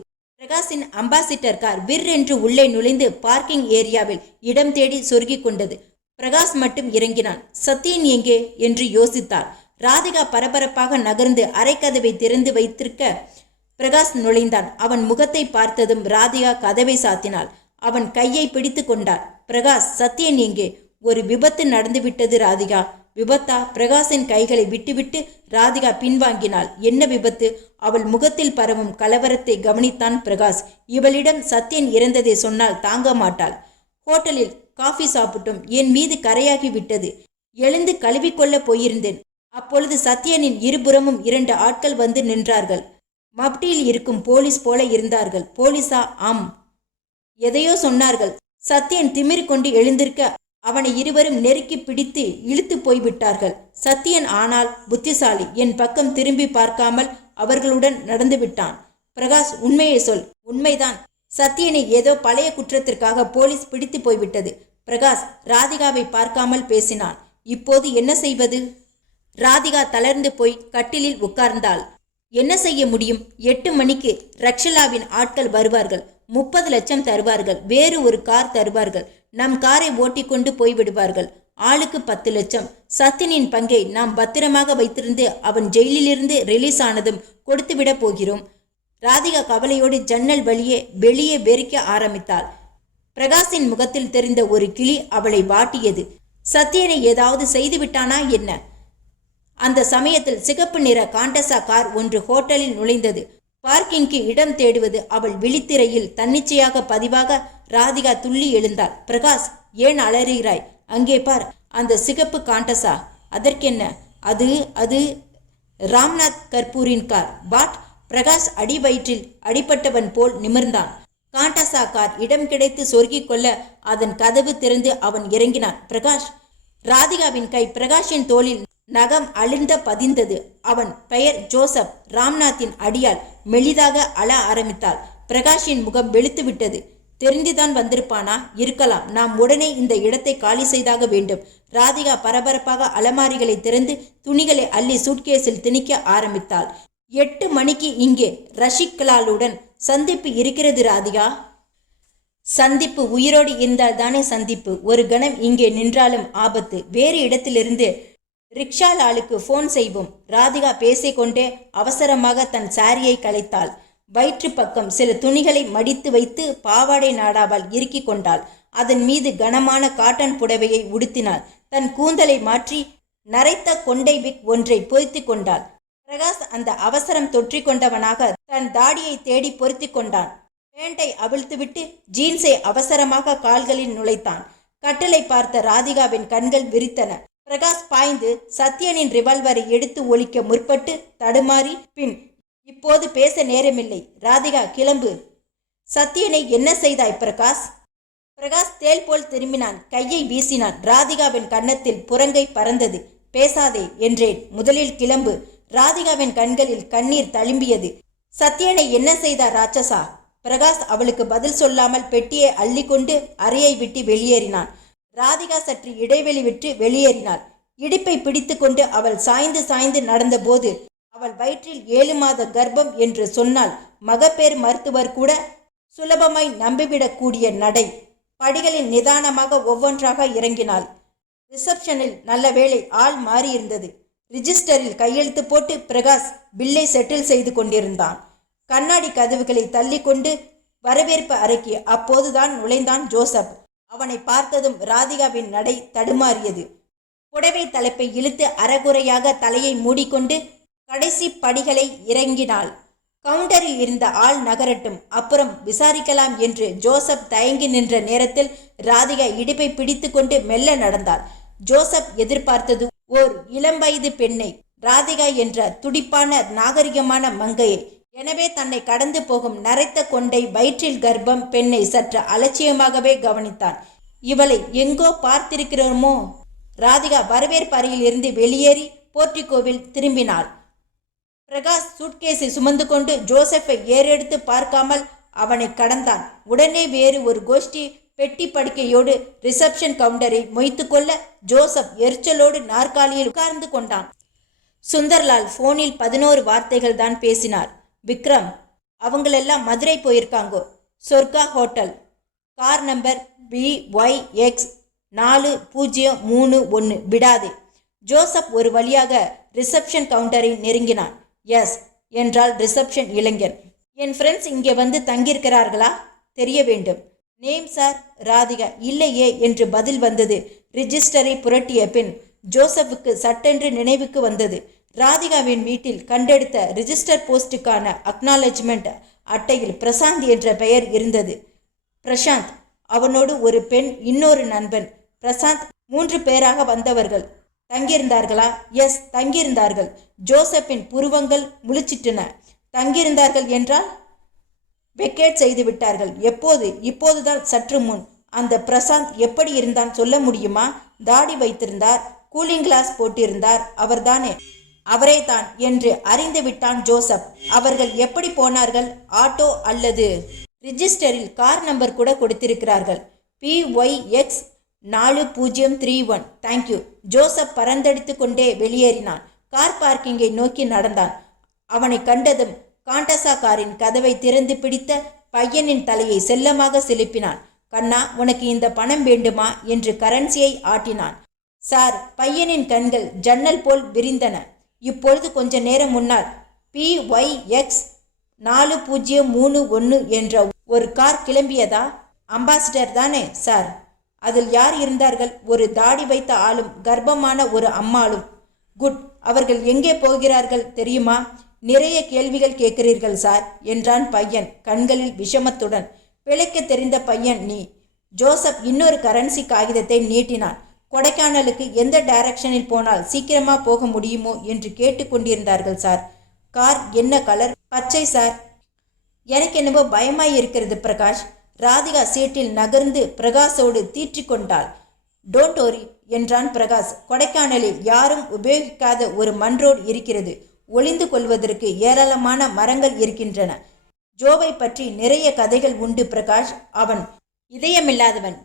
பிரகாஷின் அம்பாசிடர் கார் விர் என்று உள்ளே நுழைந்து பார்க்கிங் ஏரியாவில் இடம் தேடி சொருகி கொண்டது. பிரகாஷ் மட்டும் இறங்கினான். சத்யன் எங்கே என்று யோசித்தாள். ராதிகா பரபரப்பாக நகர்ந்து அரைக்கதவை திறந்து வைத்திருக்க பிரகாஷ் நுழைந்தான். அவன் முகத்தை பார்த்ததும் ராதிகா கதவை சாத்தினாள். அவன் கையை பிடித்து கொண்டாள். பிரகாஷ், சத்யன் எங்கே? ஒரு விபத்து நடந்துவிட்டது ராதிகா. விபத்தா? பிரகாஷின் கைகளை விட்டுவிட்டு ராதிகா பின்வாங்கினாள். என்ன விபத்து? அவள் முகத்தில் பரவும் கலவரத்தை கவனித்தான் பிரகாஷ். இவளிடம் சத்யன் இறந்ததை சொன்னால் தாங்க மாட்டாள். ஹோட்டலில் காஃபி சாப்பிட்டும் என் மீது கரையாகி விட்டது. எழுந்து கழுவிக்கொள்ள போயிருந்தேன். அப்பொழுது சத்யனின் இருபுறமும் 2 ஆட்கள் வந்து நின்றார்கள். மப்டியில் இருக்கும் போலீஸ் போல இருந்தார்கள். போலீஸா? ஆம். எதையோ சொன்னார்கள். சத்யன் திமிர் கொண்டு எழுந்திருக்க அவனை இருவரும் நெருக்கி பிடித்து இழுத்து போய்விட்டார்கள். சத்யன் ஆனால் புத்திசாலி. என் பக்கம் திரும்பி பார்க்காமல் அவர்களுடன் நடந்து விட்டான். பிரகாஷ், உண்மையை சொல். உண்மைதான். சத்யனை ஏதோ பழைய குற்றத்திற்காக போலீஸ் பிடித்து போய்விட்டது. பிரகாஷ் ராதிகாவை பார்க்காமல் பேசினான். இப்போது என்ன செய்வது? ராதிகா தளர்ந்து போய் கட்டிலில் உட்கார்ந்தாள். என்ன செய்ய முடியும்? 8 மணிக்கு ரக்ஷலாவின் ஆட்கள் வருவார்கள். 30 லட்சம் தருவார்கள். வேறு ஒரு கார் தருவார்கள். நம் காரை ஓட்டிக்கொண்டு போய்விடுவார்கள். ஆளுக்கு 10 லட்சம். சத்யனின் பங்கை நாம் பத்திரமாக வைத்திருந்து அவன் ஜெயிலிலிருந்து ரிலீஸ் ஆனதும் கொடுத்துவிட போகிறோம். ராதிகா கவலையோடு ஜன்னல் வழியே வெளியே வெறிக்க ஆரம்பித்தாள். பிரகாஷின் முகத்தில் தெரிந்த ஒரு கிளி அவளை வாட்டியது. சத்யனை ஏதாவது செய்துவிட்டானா என்ன? அந்த சமயத்தில் சிகப்பு நிற காண்டசா கார் ஒன்று ஹோட்டலில் நுழைந்தது. பார்க்கிங்க்கு இடம் தேடுவது அவள் விழித்திரையில் தன்னிச்சையாக பதிவாக ராதிகா துள்ளி எழுந்தாள். பிரகாஷ், ஏன் அலறுகிறாய்? அங்கே பார், அந்த சிகப்பு காண்டசா. அதற்கென்ன, அது அது ராம்நாத் கர்பூரின் கார். வாட்? பிரகாஷ் அடி வயிற்றில் அடிபட்டவன் போல் நிமிர்ந்தான். காண்டசா கார் இடம் கிடைத்து சொருகிக் கொள்ள அதன் கதவு திறந்து அவன் இறங்கினான். பிரகாஷ். ராதிகாவின் கை பிரகாஷின் தோளில் நகம் அழிந்த பதிந்தது. அவன் பெயர் ஜோசப். ராம்நாத்தின் அடியால் மெலிதாக அழ ஆரம்பித்தாள். பிரகாஷின் முகம் வெளுத்து விட்டது. தெரிந்துதான் வந்திருப்பானா? இருக்கலாம். நாம் உடனே இந்த இடத்தை காலி செய்தாக வேண்டும். ராதிகா பரபரப்பாக அலமாரிகளை திறந்து துணிகளை அள்ளி சூட்கேஸில் திணிக்க ஆரம்பித்தாள். 8 மணிக்கு இங்கே ரஷிகலாலுடன் சந்திப்பு இருக்கிறது ராதிகா. சந்திப்பு உயிரோடு இருந்தால் தானே சந்திப்பு. ஒரு கணம் இங்கே நின்றாலும் ஆபத்து. வேறு இடத்திலிருந்து ரிக்ஷாலாலுக்கு ஃபோன் செய்வோம். ராதிகா பேசிக்கொண்டே அவசரமாக தன் சாரியை கலைத்தாள். வயிற்று பக்கம் சில துணிகளை மடித்து வைத்து பாவாடை நாடாவால் இறுக்கி கொண்டாள். அதன் மீது கனமான காட்டன் புடவையை உடுத்தினாள். தன் கூந்தலை மாற்றி நரைத்த கொண்டை விக் ஒன்றை பொருத்தி கொண்டாள். பிரகாஷ் அந்த அவசரம் தொற்றிக்கொண்டவனாக தன் தாடியை தேடி பொருத்தி கொண்டான். பேண்டை அவிழ்த்துவிட்டு ஜீன்ஸை அவசரமாக கால்களில் நுழைத்தான். கட்டளை பார்த்த ராதிகாவின் கண்கள் விரித்தன. பிரகாஷ் பாய்ந்து சத்யனின் ரிவால்வரை எடுத்து ஒலிக்க முற்பட்டு தடுமாறி பின், இப்போது பேச நேரமில்லை. ராதிகா, கிளம்பு. சத்யனை என்ன செய்தாய் பிரகாஷ்? பிரகாஷ் தேல் போல் திரும்பினான். கையை வீசினான். ராதிகாவின் கன்னத்தில் புறங்கை பறந்தது. பேசாதே என்றேன். முதலில் கிளம்பு. ராதிகாவின் கண்களில் கண்ணீர் தழும்பியது. சத்யனை என்ன செய்தார் ராட்சசா? பிரகாஷ் அவளுக்கு பதில் சொல்லாமல் பெட்டியை அள்ளிக்கொண்டு அறையை விட்டு வெளியேறினான். ராதிகா சற்று இடைவெளி விட்டு வெளியேறினாள். இடுப்பை பிடித்து கொண்டு அவள் சாய்ந்து சாய்ந்து நடந்தபோது அவள் வயிற்றில் 7 மாத கர்ப்பம் என்று சொன்னால் மகப்பேறு மருத்துவர் கூட சுலபமாய் நம்பிவிடக்கூடிய நடை. படிகளில் நிதானமாக ஒவ்வொன்றாக இறங்கினாள். ரிசப்ஷனில் நல்ல வேளை ஆள் மாறியிருந்தது. ரிஜிஸ்டரில் கையெழுத்து போட்டு பிரகாஷ் பில்லை செட்டில் செய்து கொண்டிருந்தான். கண்ணாடி கதவுகளை தள்ளி கொண்டு வரவேற்பு அறைக்கு அப்போதுதான் நுழைந்தான் ஜோசப். அவனை பார்த்ததும் ராதிகாவின் நடை தடுமாறியது. புடவை தலைப்பை இழுத்து அரைகுறையாக தலையை மூடிக்கொண்டு கடைசி படிகளை இறங்கினாள். கவுண்டரில் இருந்த ஆள் நகரட்டும், அப்புறம் விசாரிக்கலாம் என்று ஜோசப் தயங்கி நின்ற நேரத்தில் ராதிகா இடுப்பை பிடித்து கொண்டு மெல்ல நடந்தாள். ஜோசப் எதிர்பார்த்தது ஓர் இளம் வயது பெண்ணை, ராதிகா என்ற துடிப்பான நாகரிகமான மங்கையை. எனவே தன்னை கடந்து போகும் நரைத்த கொண்டை வயிற்றில் கர்ப்பம் பெண்ணை சற்று அலட்சியமாகவே கவனித்தான். இவளை எங்கோ பார்த்திருக்கிறோமோ? ராதிகா வரவேற்பு அறையில் இருந்து வெளியேறி போர்ட்டிகோவில் திரும்பினாள். பிரகாஷ் சூட்கேஸை சுமந்து கொண்டு ஜோசப்பை ஏறெடுத்து பார்க்காமல் அவனை கடந்தான். உடனே வேறு ஒரு கோஷ்டி பெட்டி படுக்கையோடு ரிசப்ஷன் கவுண்டரை மொய்த்து கொள்ள ஜோசப் எரிச்சலோடு நாற்காலியில் உட்கார்ந்து கொண்டான். சுந்தர்லால் போனில் 11 வார்த்தைகள் தான் பேசினார். விக்ரம், அவங்களெல்லாம் மதுரை போயிருக்காங்கோ. Sorga hotel, car number BYX 4031, விடாதே. ஜோசப் ஒரு வழியாக ரிசப்ஷன் கவுண்டரை நெருங்கினான். எஸ் என்றால் ரிசப்ஷன் இளைஞன். என் ஃப்ரெண்ட்ஸ் இங்கே வந்து தங்கியிருக்கிறார்களா? தெரிய வேண்டும். Name sir? ராதிகா. இல்லையே என்று பதில் வந்தது. ரிஜிஸ்டரை புரட்டிய பின் ஜோசப்புக்கு சட்டென்று நினைவுக்கு வந்தது. ராதிகாவின் வீட்டில் கண்டெடுத்த ரிஜிஸ்டர் போஸ்டுக்கான அக்னாலஜ்மெண்ட் அட்டையில் பிரசாந்த் என்ற பெயர் இருந்தது. பிரசாந்த், அவனோடு ஒரு பெண், இன்னொரு நண்பன். பிரசாந்த் 3 பேராக வந்தவர்கள். தங்கியிருந்தார்களா? எஸ், தங்கியிருந்தார்கள். ஜோசப்பின் புருவங்கள் முழிச்சிட்டன. தங்கியிருந்தார்கள் என்றால் வெக்கேட் செய்து விட்டார்கள். எப்போது? இப்போதுதான், சற்று முன். அந்த பிரசாந்த் எப்படி இருந்தான் சொல்ல முடியுமா? தாடி வைத்திருந்தார், கூலிங் கிளாஸ் போட்டிருந்தார். அவர்தானே? அவரே தான் என்று அறிந்து விட்டான் ஜோசப். அவர்கள் எப்படி போனார்கள்? ஆட்டோ அல்லது? ரிஜிஸ்டரில் கார் நம்பர் கூட கொடுத்திருக்கிறார்கள். PYX 4031. தேங்க்யூ. ஜோசப் பறந்தடித்து கொண்டே வெளியேறினான். கார் பார்க்கிங்கை நோக்கி நடந்தான். அவனை கண்டதும் காண்டசா காரின் கதவை திறந்து பிடித்த பையனின் தலையை செல்லமாக சிலுப்பினான். கண்ணா, உனக்கு இந்த பணம் வேண்டுமா என்று கரன்சியை ஆட்டினான். சார், பையனின் கண்கள் ஜன்னல் போல் விரிந்தன. இப்பொழுது கொஞ்ச நேரம் முன்னால் PYX 4031 என்ற ஒரு கார் கிளம்பியதா? அம்பாசிடர் தானே சார்? அதில் யார் இருந்தார்கள்? ஒரு தாடி வைத்த ஆளும் கர்ப்பமான ஒரு அம்மாளும். குட். அவர்கள் எங்கே போகிறார்கள் தெரியுமா? நிறைய கேள்விகள் கேட்கிறீர்கள் சார் என்றான் பையன் கண்களில் விஷமத்துடன். பிழைக்க தெரிந்த பையன் நீ. ஜோசப் இன்னொரு கரன்சி காகிதத்தை நீட்டினான். கொடைக்கானலுக்கு எந்த டைரக்ஷனில் போனால் சீக்கிரமா போக முடியுமோ என்று கேட்டுக்கொண்டிருந்தார்கள் சார். கார் என்ன கலர்? பச்சை சார். எனக்கு என்னவோ பயமாய் இருக்கிறது பிரகாஷ். ராதிகா சீட்டில் நகர்ந்து பிரகாஷோடு தீற்றிக்கொண்டாள். டோன்ட் ஒரி என்றான் பிரகாஷ். கொடைக்கானலில் யாரும் உபயோகிக்காத ஒரு மண் ரோடு இருக்கிறது. ஒளிந்து கொள்வதற்கு ஏராளமான மரங்கள் இருக்கின்றன. ஜோவை பற்றி நிறைய கதைகள் உண்டு பிரகாஷ். அவன் இதயமில்லாதவன்,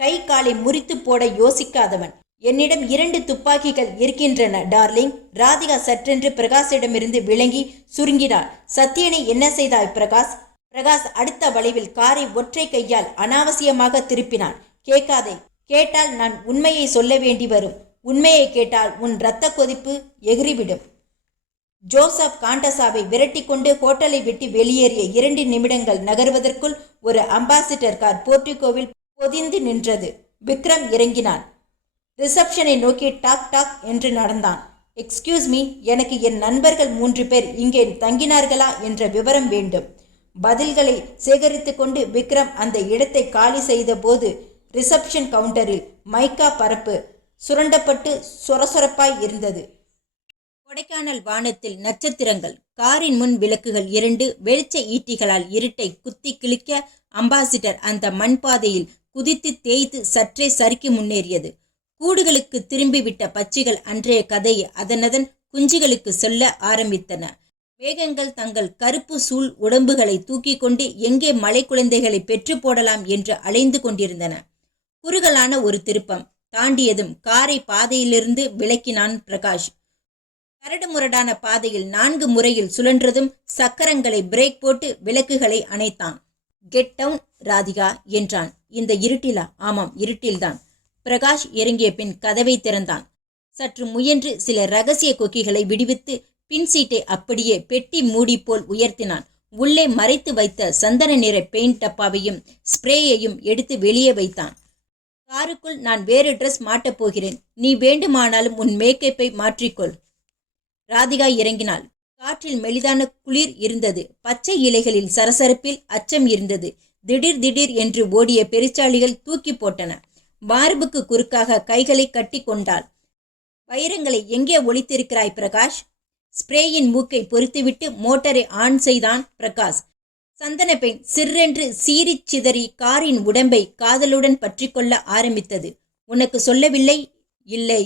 கை காலை முறித்து போட யோசிக்காதவன். என்னிடம் 2 துப்பாக்கிகள் இருக்கின்றன டார்லிங். ராதிகா சற்றென்று பிரகாஷிடமிருந்து விளங்கி சுருங்கினாள். சத்யனை என்ன செய்தாய் பிரகாஷ்? பிரகாஷ் அடுத்த வளைவில் காரை ஒற்றை கையால் அனாவசியமாக திருப்பினான். கேட்காதே. கேட்டால் நான் உண்மையை சொல்ல வேண்டி வரும். உண்மையை கேட்டால் உன் இரத்த கொதிப்பு எகிறிவிடும். ஜோசப் காண்டசாவை விரட்டி கொண்டு ஹோட்டலை விட்டு வெளியேறிய 2 நிமிடங்கள் நகர்வதற்குள் ஒரு அம்பாசிடர் கார் போர்டிகோவில் பொதிந்து நின்றது. விக்ரம் இறங்கினான். ரிசப்ஷனை நோக்கி டாக் டாக் என்று நடந்தான். எக்ஸ்கியூஸ் மீ, எனக்கு என் நண்பர்கள் 3 பேர் இங்கே தங்கினார்களா என்ற விவரம் வேண்டும். பதில்களை சேகரித்து கொண்டு விக்ரம் அந்த இடத்தை காலி செய்த போது ரிசப்ஷன் கவுண்டரில் மைக்கா பரப்பு சுரண்டப்பட்டு சொரசொரப்பாய் இருந்தது. கொடைக்கானல் வானத்தில் நட்சத்திரங்கள். காரின் முன் விளக்குகள் 2 வெளிச்ச ஈட்டிகளால் இருட்டை குத்தி கிழிக்க அம்பாசிடர் அந்த மண்பாதையில் குதித்து தேய்த்து சற்றே சறுக்கி முன்னேறியது. கூடுகளுக்கு திரும்பிவிட்ட பட்சிகள் அன்றைய கதையை அதனதன் குஞ்சுகளுக்கு சொல்ல ஆரம்பித்தன. வேகங்கள் தங்கள் கருப்பு சூழ் உடம்புகளை தூக்கி கொண்டு எங்கே மலை குழந்தைகளை பெற்று போடலாம் என்று அலைந்து கொண்டிருந்தன. குறுகலான ஒரு திருப்பம் தாண்டியதும் காரை பாதையிலிருந்து விலக்கினான் பிரகாஷ். கரடுமுரடான பாதையில் 4 முறையில் சுழன்றதும் சக்கரங்களை பிரேக் போட்டு விளக்குகளை அணைத்தான். கெட் டவுன் ராதிகா என்றான். இந்த இருட்டிலா? ஆமாம், இருட்டில்தான். பிரகாஷ் இறங்கிய பின் கதவை திறந்தான். சற்று முயன்று சில ரகசிய கொக்கிகளை விடுவித்து பின் சீட்டை அப்படியே பெட்டி மூடி போல் உயர்த்தினான். உள்ளே மறைத்து வைத்த சந்தன நிற பெயிண்ட் டப்பாவையும் ஸ்ப்ரேயையும் எடுத்து வெளியே வைத்தான். காருக்குள் நான் வேறு ட்ரெஸ் மாட்டப் போகிறேன். நீ வேண்டுமானாலும் உன் மேக்கப்பை மாற்றிக்கொள். ராதிகா இறங்கினாள். காற்றில் மெலிதான குளிர் இருந்தது. பச்சை இலைகளில் சரசரப்பில் அச்சம் இருந்தது. திடீர் திடீர் என்று ஓடிய பெருச்சாளிகள் தூக்கி போட்டன. மார்புக்கு குறுக்காக கைகளை கட்டி கொண்டாள். வைரங்களை எங்கே ஒளித்திருக்கிறாய் பிரகாஷ்? ஸ்ப்ரேயின் மூக்கை பொறித்துவிட்டு மோட்டரை ஆன் செய்தான் பிரகாஷ். சந்தன பெயிண்ட் சிற்றென்று சீறி சிதறி காரின் உடம்பை காதலுடன் பற்றி கொள்ள ஆரம்பித்தது. உனக்கு சொல்லவில்லை? இல்லை.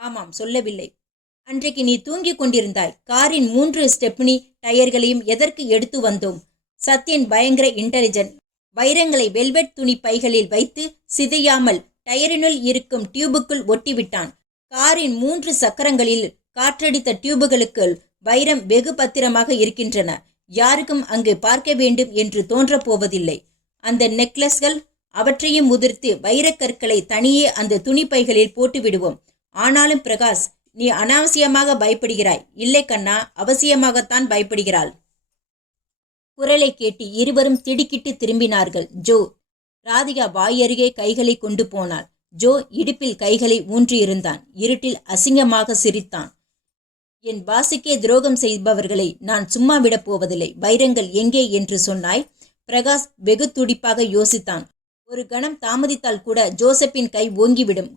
ஆமாம், சொல்லவில்லை. அன்றைக்கு நீ தூங்கிக் கொண்டிருந்தாய். காரின் 3 ஸ்டெப்னி டயர்களையும் எதற்கு எடுத்து வந்தோம்? சத்யன் பயங்கர இன்டெலிஜென்ட். வைரங்களை வெல்வெட் துணி பைகளில் வைத்து சிதையாமல் டயரினுள் இருக்கும் டியூபுக்குள் ஒட்டிவிட்டான். காரின் 3 சக்கரங்களில் காற்றடித்த டியூபுகளுக்குள் வைரம் வெகு பத்திரமாக இருக்கின்றன. யாருக்கும் அங்கு பார்க்க வேண்டும் என்று தோன்றப்போவதில்லை. அந்த நெக்லஸ்கள், அவற்றையும் உதிர்த்து வைரக்கற்களை தனியே அந்த துணி பைகளில் போட்டு விடுவோம். ஆனாலும் பிரகாஷ், நீ அனாவசியமாக பயப்படுகிறாய். இல்லை கண்ணா, அவசியமாகத்தான் பயப்படுகிறாள். குரலை கேட்டு இருவரும் திடுக்கிட்டு திரும்பினார்கள். ஜோ. ராதிகா வாயருகே கைகளை கொண்டு போனாள். ஜோ இடுப்பில் கைகளை ஊன்றியிருந்தான். இருட்டில் அசிங்கமாக சிரித்தான். என் பாசுக்கே துரோகம் செய்பவர்களை நான் சும்மா விடப் போவதில்லை. வைரங்கள் எங்கே என்று சொன்னாய்? பிரகாஷ் வெகு துடிப்பாக யோசித்தான். ஒரு கணம் தாமதித்தால் கூட ஜோசப்பின் கை ஓங்கிவிடும்.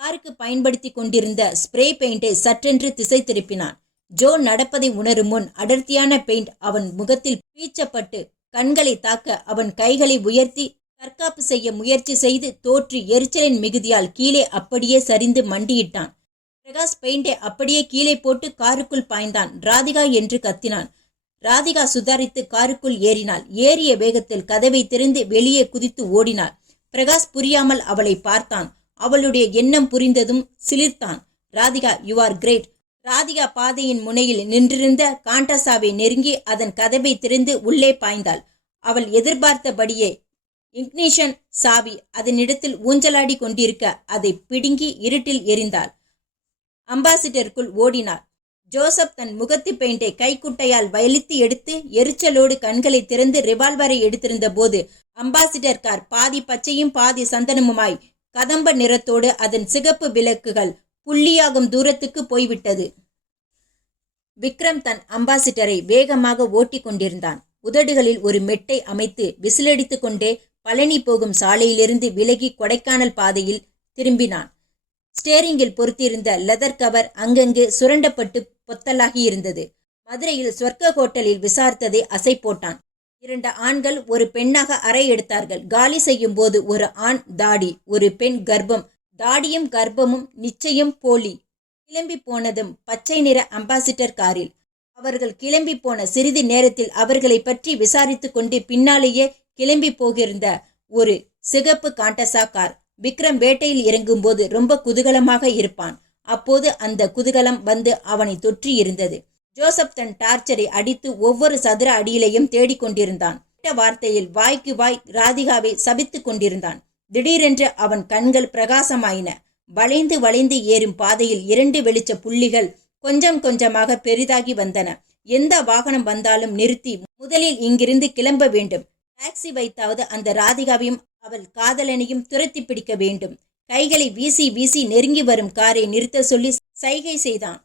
காருக்கு பயன்படுத்தி கொண்டிருந்த ஸ்ப்ரே பெயிண்டை சற்றென்று திசை திருப்பினான். ஜோ நடப்பதை உணரும் முன் அடர்த்தியான பெயிண்ட் அவன் முகத்தில் பீச்சப்பட்டு கண்களை தாக்க அவன் கைகளை உயர்த்தி தற்காப்பு செய்ய முயற்சி செய்து தோற்று எரிச்சலின் மிகுதியால் கீழே அப்படியே சரிந்து மண்டியிட்டான். பிரகாஷ் பெயிண்டை அப்படியே கீழே போட்டு காருக்குள் பாய்ந்தான். ராதிகா என்று கத்தினான். ராதிகா சுதாரித்து காருக்குள் ஏறினாள். ஏறிய வேகத்தில் கதவை திறந்து வெளியே குதித்து ஓடினாள். பிரகாஷ் புரியாமல் அவளை பார்த்தான். அவளுடைய எண்ணம் புரிந்ததும் சிலிர்த்தான். Radhika, you are great. Radhika பாதையின் முனையில் நின்றிருந்த காண்டசாவை நெருங்கி அதன் கதவை திறந்து உள்ளே பாய்ந்தாள். அவள் எதிர்பார்த்தபடியே இக்னிஷன் சாவி அதனிடத்தில் ஊஞ்சலாடி கொண்டிருக்க அதை பிடுங்கி இருட்டில் எறிந்தாள். அம்பாசிடருக்குள் ஓடினார். ஜோசப் தன் முகத்து பெயிண்டை கைக்குட்டையால் வலித்து எடுத்து எரிச்சலோடு கண்களை திறந்து ரிவால்வரை எடுத்திருந்த போது அம்பாசிடர் கார் பாதி பச்சையும் பாதி சந்தனமுமாய் கதம்ப நிறத்தோடு அதன் சிகப்பு விளக்குகள் புள்ளியாகும் தூரத்துக்கு போய்விட்டது. விக்ரம் தன் அம்பாசிடரை வேகமாக ஓட்டி கொண்டிருந்தான். உதடுகளில் ஒரு மெட்டை அமைத்து விசிலடித்து கொண்டே பழனி போகும் சாலையிலிருந்து விலகி கொடைக்கானல் பாதையில் திரும்பினான். ஸ்டேரிங்கில் பொருத்தியிருந்த லெதர் கவர் அங்கங்கே சுரண்டப்பட்டு பொத்தலாகி இருந்தது. மதுரையில் சொர்க்க ஹோட்டலில் விசாரித்ததை அசை போட்டான். 2 ஆண்கள் ஒரு பெண்ணாக அறை எடுத்தார்கள். காலி செய்யும் போது ஒரு ஆண் தாடி, ஒரு பெண் கர்ப்பம். தாடியும் கர்ப்பமும் நிச்சயம் போலி. கிளம்பி போனதும் பச்சை நிற அம்பாசிடர் காரில். அவர்கள் கிளம்பி போன சிறிது நேரத்தில் அவர்களை பற்றி விசாரித்து கொண்டு பின்னாலேயே கிளம்பி போகிருந்த ஒரு சிகப்பு காண்டசா கார். விக்ரம் வேட்டையில் இறங்கும்போது ரொம்ப குதூகலமாக இருப்பான். அப்போது அந்த குதூகலம் வந்து அவனை தொற்றி இருந்தது. ஜோசப் தன் டார்ச்சரை அடித்து ஒவ்வொரு சதுர அடியிலையும் தேடிக்கொண்டிருந்தான். வார்த்தையில் வாய்க்கு வாய் ராதிகாவை சபித்து கொண்டிருந்தான். திடீரென்று அவன் கண்கள் பிரகாசமாயின. வளைந்து வளைந்து ஏறும் பாதையில் 2 வெளிச்ச புள்ளிகள் கொஞ்சம் கொஞ்சமாக பெரிதாகி வந்தன. எந்த வாகனம் வந்தாலும் நிறுத்தி முதலில் இங்கிருந்து கிளம்ப வேண்டும். டாக்ஸி வைத்தாவது அந்த ராதிகாவையும் அவள் காதலனையும் துரத்தி பிடிக்க வேண்டும். கைகளை வீசி வீசி நெருங்கி வரும் காரை நிறுத்த சொல்லி சைகை செய்தான்.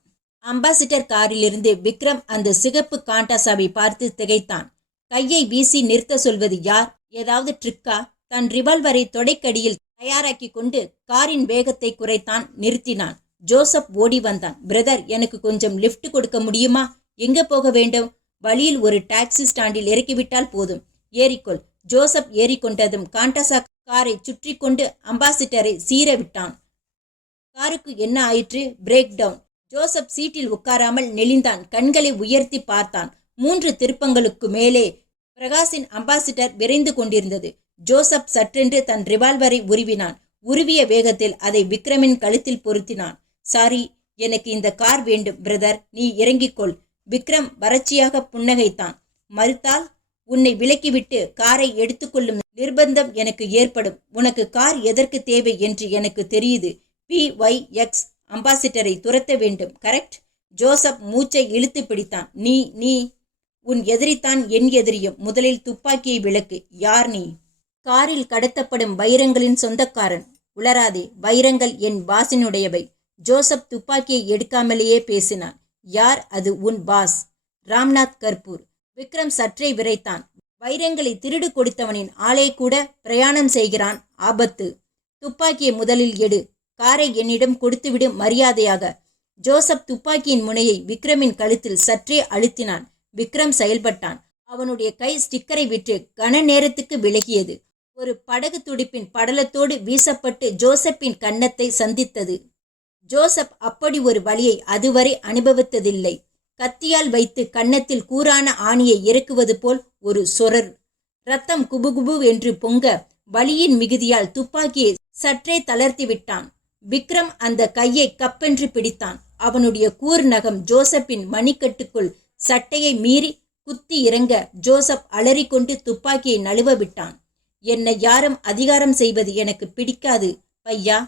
அம்பாசிடர் காரிலிருந்து விக்ரம் அந்த சிகப்பு காண்டாசாவை பார்த்து திகைத்தான். கையை வீசி நிறுத்த சொல்வது யார்? ஏதாவது ட்ரிக்கா? தன் ரிவால்வரை தொடைக்கடியில் தயாராக்கி கொண்டு காரின் வேகத்தை குறைத்தான். நிறுத்தினான். ஜோசப் ஓடி வந்தான். பிரதர், எனக்கு கொஞ்சம் லிஃப்ட் கொடுக்க முடியுமா? எங்க போக வேண்டும்? வழியில் ஒரு டாக்ஸி ஸ்டாண்டில் இறக்கிவிட்டால் போதும். ஏறிக்கொள். ஜோசப் ஏறிக்கொண்டதும் காண்டசா காரை சுற்றி கொண்டு அம்பாசிடரை சீர விட்டான். காருக்கு என்ன ஆயிற்று? Break down. ஜோசப் சீட்டில் உட்காராமல் நெளிந்தான். கண்களை உயர்த்தி பார்த்தான். 3 திருப்பங்களுக்கு மேலே பிரகாஷின் அம்பாசிடர் விரைந்து கொண்டிருந்தது. ஜோசப் சற்றென்று தன் ரிவால்வரை உருவினான். உருவிய வேகத்தில் அதை விக்ரமின் கழுத்தில் பொருத்தினான். சாரி, எனக்கு இந்த கார் வேண்டும் பிரதர், நீ இறங்கிக்கொள். விக்ரம் வறட்சியாக புன்னகைத்தான். மறுத்தால் உன்னை விலக்கிவிட்டு காரை எடுத்துக்கொள்ளும் நிர்பந்தம் எனக்கு ஏற்படும். உனக்கு கார் எதற்கு தேவை என்று எனக்கு தெரியுது. PYX அம்பாசிடரை துரத்த வேண்டும், கரெக்ட்? ஜோசப் மூச்சை இழுத்து பிடித்தான். நீ உன் எதிரித்தான் என் எதிரியும். முதலில் துப்பாக்கியை விளக்கு. யார் நீ? காரில் கடத்தப்படும் வைரங்களின் சொந்தக்காரன். உளராதே, வைரங்கள் என் பாஸினுடையவை. ஜோசப் துப்பாக்கியை எடுக்காமலேயே பேசினான். யார் அது? உன் பாஸ் ராம்நாத் கர்பூர். விக்ரம் சற்றே விரைத்தான். வைரங்களை திருடு கொடுத்தவனின் ஆளே கூட பிரயாணம் செய்கிறான். ஆபத்து. துப்பாக்கியை முதலில் எடு. காரை என்னிடம் கொடுத்துவிடு மரியாதையாக. ஜோசப் துப்பாக்கியின் முனையை விக்ரமின் கழுத்தில் சற்றே அழுத்தினான். விக்ரம் செயல்பட்டான். அவனுடைய கை ஸ்டிக்கரை விட்டு கன நேரத்துக்கு விலகியது. ஒரு படகு துடிப்பின் படலத்தோடு வீசப்பட்டு ஜோசப்பின் கன்னத்தை சந்தித்தது. ஜோசப் அப்படி ஒரு வலியை அதுவரை அனுபவித்ததில்லை. கத்தியால் வைத்து கன்னத்தில் கூரான ஆணியை இறக்குவது போல் ஒரு சொரர். ரத்தம் குபுகுபு என்று பொங்க வலியின் மிகுதியால் துப்பாக்கியை சற்றே தளர்த்தி விட்டான். விக்ரம் அந்த கையை கப்பென்று பிடித்தான். அவனுடைய கூர் நகம் ஜோசப்பின் மணிக்கட்டுக்குள் சட்டையை மீறி குத்தி இறங்க ஜோசப் அலறிக்கொண்டு துப்பாக்கியை நழுவ விட்டான். என்னை யாரும் அதிகாரம் செய்வது எனக்கு பிடிக்காது பையா.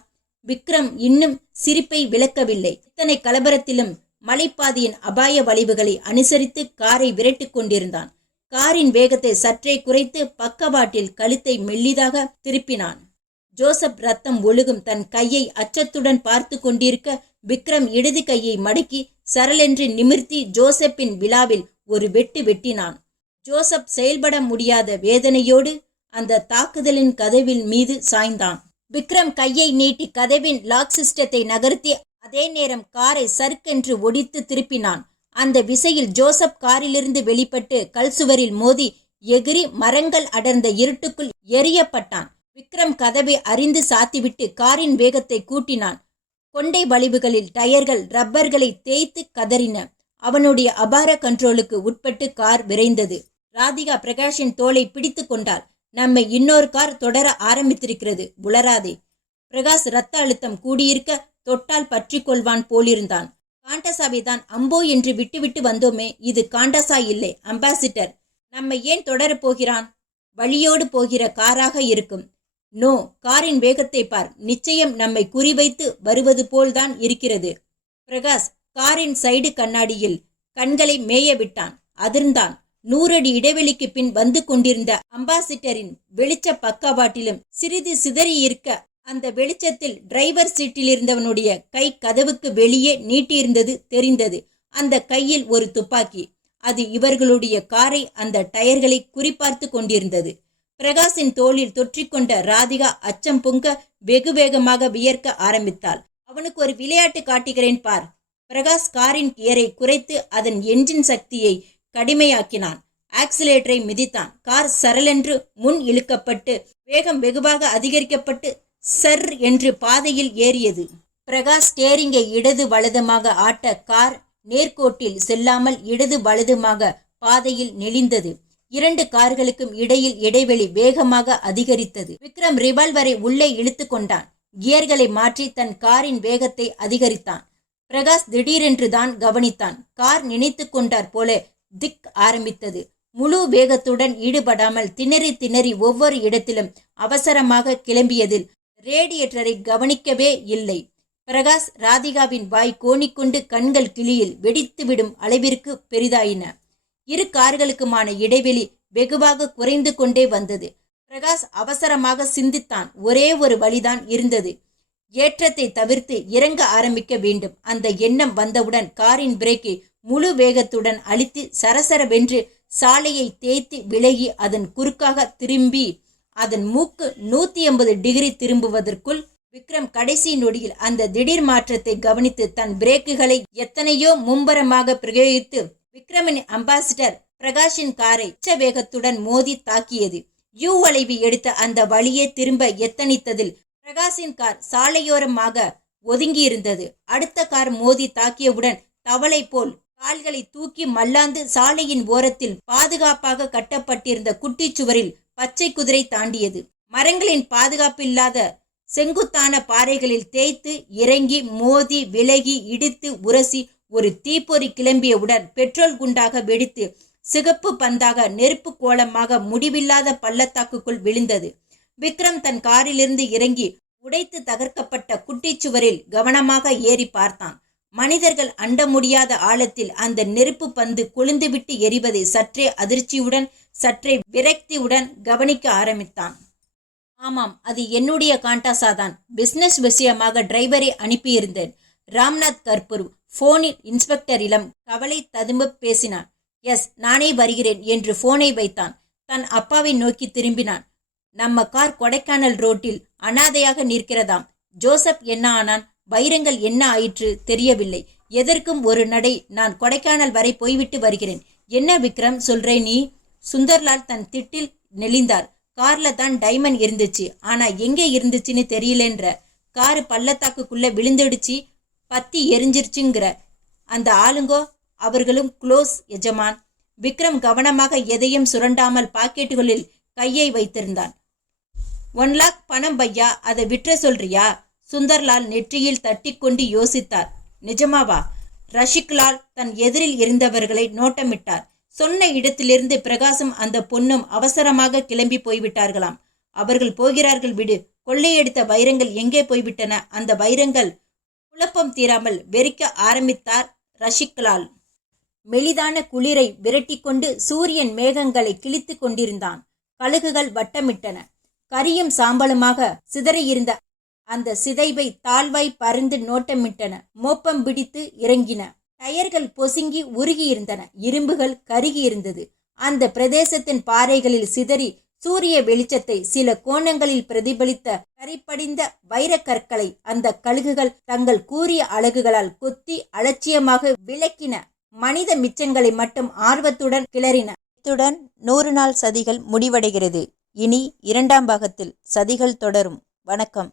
விக்ரம் இன்னும் சிரிப்பை விளக்கவில்லை. இத்தனை கலவரத்திலும் மலைப்பாதையின் அபாய வளைவுகளை அனுசரித்து காரை விரட்டி கொண்டிருந்தான். காரின் வேகத்தை சற்றே குறைத்து பக்கவாட்டில் கழுத்தை மெல்லிதாக திருப்பினான். ஜோசப் ரத்தம் ஒழுகும் தன் கையை அச்சத்துடன் பார்த்து கொண்டிருக்க விக்ரம் இடது கையை மடக்கி சரளென்று நிமிர்த்தி ஜோசப்பின் விழாவில் ஒரு வெட்டு வெட்டினான். ஜோசப் செயல்பட முடியாத வேதனையோடு அந்த தாக்குதலின் கதவின் மீது சாய்ந்தான். விக்ரம் கையை நீட்டி கதவின் லாக் சிஸ்டத்தை நகர்த்தி அதே நேரம் காரை சர்க்கென்று ஒடித்து திருப்பினான். அந்த விசையில் ஜோசப் காரிலிருந்து வெளிப்பட்டு கல்சுவரில் மோதி எகிரி மரங்கள் அடர்ந்த இருட்டுக்குள் எரியப்பட்டான். விக்ரம் கதவை அறிந்து சாத்திவிட்டு காரின் வேகத்தை கூட்டினான். கொண்டை வளைவுகளில் டயர்கள் ரப்பர்களை தேய்த்து கதறின. அவனுடைய அபார கண்ட்ரோலுக்கு உட்பட்டு கார் விரைந்தது. ராதிகா பிரகாஷின் தோலை பிடித்து கொண்டாள். நம்மை இன்னொரு கார் தொடர ஆரம்பித்திருக்கிறது, உளராதே. பிரகாஷ் ரத்த அழுத்தம் கூடியிருக்க தொட்டால் பற்றி கொள்வான் போலிருந்தான். காண்டசாவை தான் அம்போ என்று விட்டுவிட்டு வந்தோமே, இது காண்டசா இல்லை, அம்பாசிடர். நம்மை ஏன் தொடரப் போகிறான்? வழியோடு போகிற காராக இருக்கும். நோ, காரின் வேகத்தை பார், நிச்சயம் நம்மை குறிவைத்து வருவது போல்தான் இருக்கிறது. பிரகாஷ் காரின் சைடு கண்ணாடியில் கண்களை மேய விட்டான். அதிர்ந்தான். 100 அடி இடைவெளிக்கு பின் வந்து கொண்டிருந்த அம்பாசிடரின் வெளிச்ச பக்கவாட்டிலும் சிறிது சிதறி இருக்க அந்த வெளிச்சத்தில் டிரைவர் சீட்டில் இருந்தவனுடைய கை கதவுக்கு வெளியே நீட்டியிருந்தது தெரிந்தது. அந்த கையில் ஒரு துப்பாக்கி. அது இவர்களுடைய காரை அந்த டயர்களை குறிப்பார்த்து கொண்டிருந்தது. பிரகாஷின் தோளில் தொற்றிக்கொண்ட ராதிகா அச்சம் பொங்க வெகு வேகமாக வியர்க்க ஆரம்பித்தாள். அவனுக்கு ஒரு விளையாட்டு காட்டுகிறேன் பார். பிரகாஷ் காரின் கியரை குறைத்து அதன் என்ஜின் சக்தியை கடுமையாக்கினான். ஆக்சிலேட்டரை மிதித்தான். கார் சரளென்று முன் இழுக்கப்பட்டு வேகம் வெகுவாக அதிகரிக்கப்பட்டு சர் என்று பாதையில் ஏறியது. பிரகாஷ் ஸ்டேரிங்கை இடது வலதுமாக ஆட்ட கார் நேர்கோட்டில் செல்லாமல் இடது வலதுமாக பாதையில் நெளிந்தது. இரண்டு கார்களுக்கும் இடையில் இடைவெளி வேகமாக அதிகரித்தது. விக்ரம் ரிவால்வரை உள்ளே இழுத்து கொண்டான். கியர்களை மாற்றி தன் காரின் வேகத்தை அதிகரித்தான். பிரகாஷ் திடீரென்று தான் கவனித்தான். கார் நினைத்து கொண்டார் போல திக் ஆரம்பித்தது. முழு வேகத்துடன் ஈடுபடாமல் திணறி திணறி ஒவ்வொரு இடத்திலும் அவசரமாக கிளம்பியதில் ரேடியேட்டரை கவனிக்கவே இல்லை. பிரகாஷ் ராதிகாவின் வாய் கோணிக்கொண்டு கண்கள் கிளியில் வெடித்துவிடும் அளவிற்கு பெரிதாயின. இரு கார்களுக்குமான இடைவெளி வெகுவாக குறைந்து கொண்டே வந்தது. பிரகாஷ் அவசரமாக சிந்தித்தான். ஒரே ஒரு வழிதான் இருந்தது. ஏற்றத்தை தவிர்த்து இறங்க ஆரம்பிக்க வேண்டும். அந்த எண்ணம் வந்தவுடன் காரின் பிரேக்கை முழு வேகத்துடன் அழித்து சரசரவென்று சாலையை தேய்த்து விலகி அதன் குறுக்காக திரும்பி அதன் மூக்கு 180 டிகிரி திரும்புவதற்குள் விக்ரம் கடைசி நொடியில் அந்த திடீர் மாற்றத்தை கவனித்து தன் பிரேக்குகளை எத்தனையோ மும்பரமாக பிரயோகித்து விக்ரமின் அம்பாசிடர் பிரகாஷின் காரை உச்ச வேகத்துடன் மோதி தாக்கியது. யூ வளைவு எடுத்த அந்த வழியே திரும்ப எத்தனித்ததில் பிரகாஷின் கார் சாலையோரமாக ஒதுங்கியிருந்தது. அடுத்த கார் மோதி தாக்கியவுடன் தவளை போல் கால்களை தூக்கி மல்லாந்து சாலையின் ஓரத்தில் பாதுகாப்பாக கட்டப்பட்டிருந்த குட்டிச்சுவரில் பச்சை குதிரை தாண்டியது. மரங்களின் பாதுகாப்பில்லாத செங்குத்தான பாறைகளில் தேய்த்து இறங்கி மோதி விலகி இடித்து உரசி ஒரு தீப்பொறி கிளம்பியவுடன் பெட்ரோல் குண்டாக வெடித்து சிகப்பு பந்தாக நெருப்பு கோலமாக முடிவில்லாத பள்ளத்தாக்குக்குள் விழுந்தது. விக்ரம் தன் காரிலிருந்து இறங்கி உடைத்து தகர்க்கப்பட்ட குட்டிச்சுவரில் கவனமாக ஏறி பார்த்தான். மனிதர்கள் அண்ட முடியாத ஆழத்தில் அந்த நெருப்பு பந்து கொழுந்துவிட்டு எரிவதை சற்றே அதிர்ச்சியுடன் சற்றே விரக்தியுடன் கவனிக்க ஆரம்பித்தான். ஆமாம், அது என்னுடைய காண்டாசாதான். பிசினஸ் விஷயமாக டிரைவரை அனுப்பியிருந்தேன். ராம்நாத் கர்பூர் போனில் இன்ஸ்பெக்டர் இளம் கவலை ததும்ப பேசினான். எஸ், நானே வருகிறேன் என்று போனை வைத்தான். தன் அப்பாவை நோக்கி திரும்பினான். நம்ம கார் கொடைக்கானல் ரோட்டில் அனாதையாக நிற்கிறதாம். ஜோசப் என்ன ஆனான்? வைரங்கள் என்ன ஆயிற்று தெரியவில்லை. எதற்கும் ஒரு நடை நான் கொடைக்கானல் வரை போய்விட்டு வருகிறேன். என்ன விக்ரம் சொல்றே நீ? சுந்தர்லால் தன் திட்டில் நெளிந்தார். கார்ல தான் டைமண்ட் இருந்துச்சு, ஆனா எங்கே இருந்துச்சுன்னு தெரியலன்ற. காரு பள்ளத்தாக்குக்குள்ள விழுந்துடுச்சு, பத்தி எரிஞ்சிருச்சுங்கிற. அந்த ஆளுங்கோ அவர்களும் க்ளோஸ் எஜமான். விக்ரம் கவனமாக எதையும் சுரண்டாமல் பாக்கெட்டுகளில் கையை வைத்திருந்தான். 1 லாக் பணம் பையா, அதை விற்ற சொல்றியா? சுந்தர்லால் நெற்றியில் தட்டி கொண்டு யோசித்தார். நிஜமாவா? ரஷிக்லால் தன் எதிரில் இருந்தவர்களை நோட்டமிட்டார். சொன்ன இடத்திலிருந்து பிரகாசம் அந்த பொண்ணும் அவசரமாக கிளம்பி போய்விட்டார்களாம். அவர்கள் போகிறார்கள் விடு. கொள்ளையடித்த வைரங்கள் எங்கே போய்விட்டன? அந்த வைரங்கள் குழப்பம் தீராமல் வெறிக்க ஆரம்பித்தார் ரஷிக்லால். மெலிதான குளிரை விரட்டி கொண்டு சூரியன் மேகங்களை கிழித்து கொண்டிருந்தான். கழுகுகள் வட்டமிட்டன. கரியும் சாம்பலுமாக சிதறியிருந்த அந்த சிதைவை தாழ்வாய் பறந்து நோட்டமிட்டன. மோப்பம் பிடித்து இறங்கின. டயர்கள் பொசுங்கி உருகியிருந்தன. இரும்புகள் கருகியிருந்தது. அந்த பிரதேசத்தின் பாறைகளில் சிதறி சூரிய வெளிச்சத்தை சில கோணங்களில் பிரதிபலித்த கரிப்படிந்த வைரக்கற்களை அந்த கழுகுகள் தங்கள் கூரிய அலகுகளால் கொத்தி அலட்சியமாக விளக்கின. மனித மிச்சங்களை மட்டும் ஆர்வத்துடன் கிளறின. இத்துடன் 100 நாள் சதிகள் முடிவடைகிறது. இனி 2ஆம் பாகத்தில் சதிகள் தொடரும். வணக்கம்.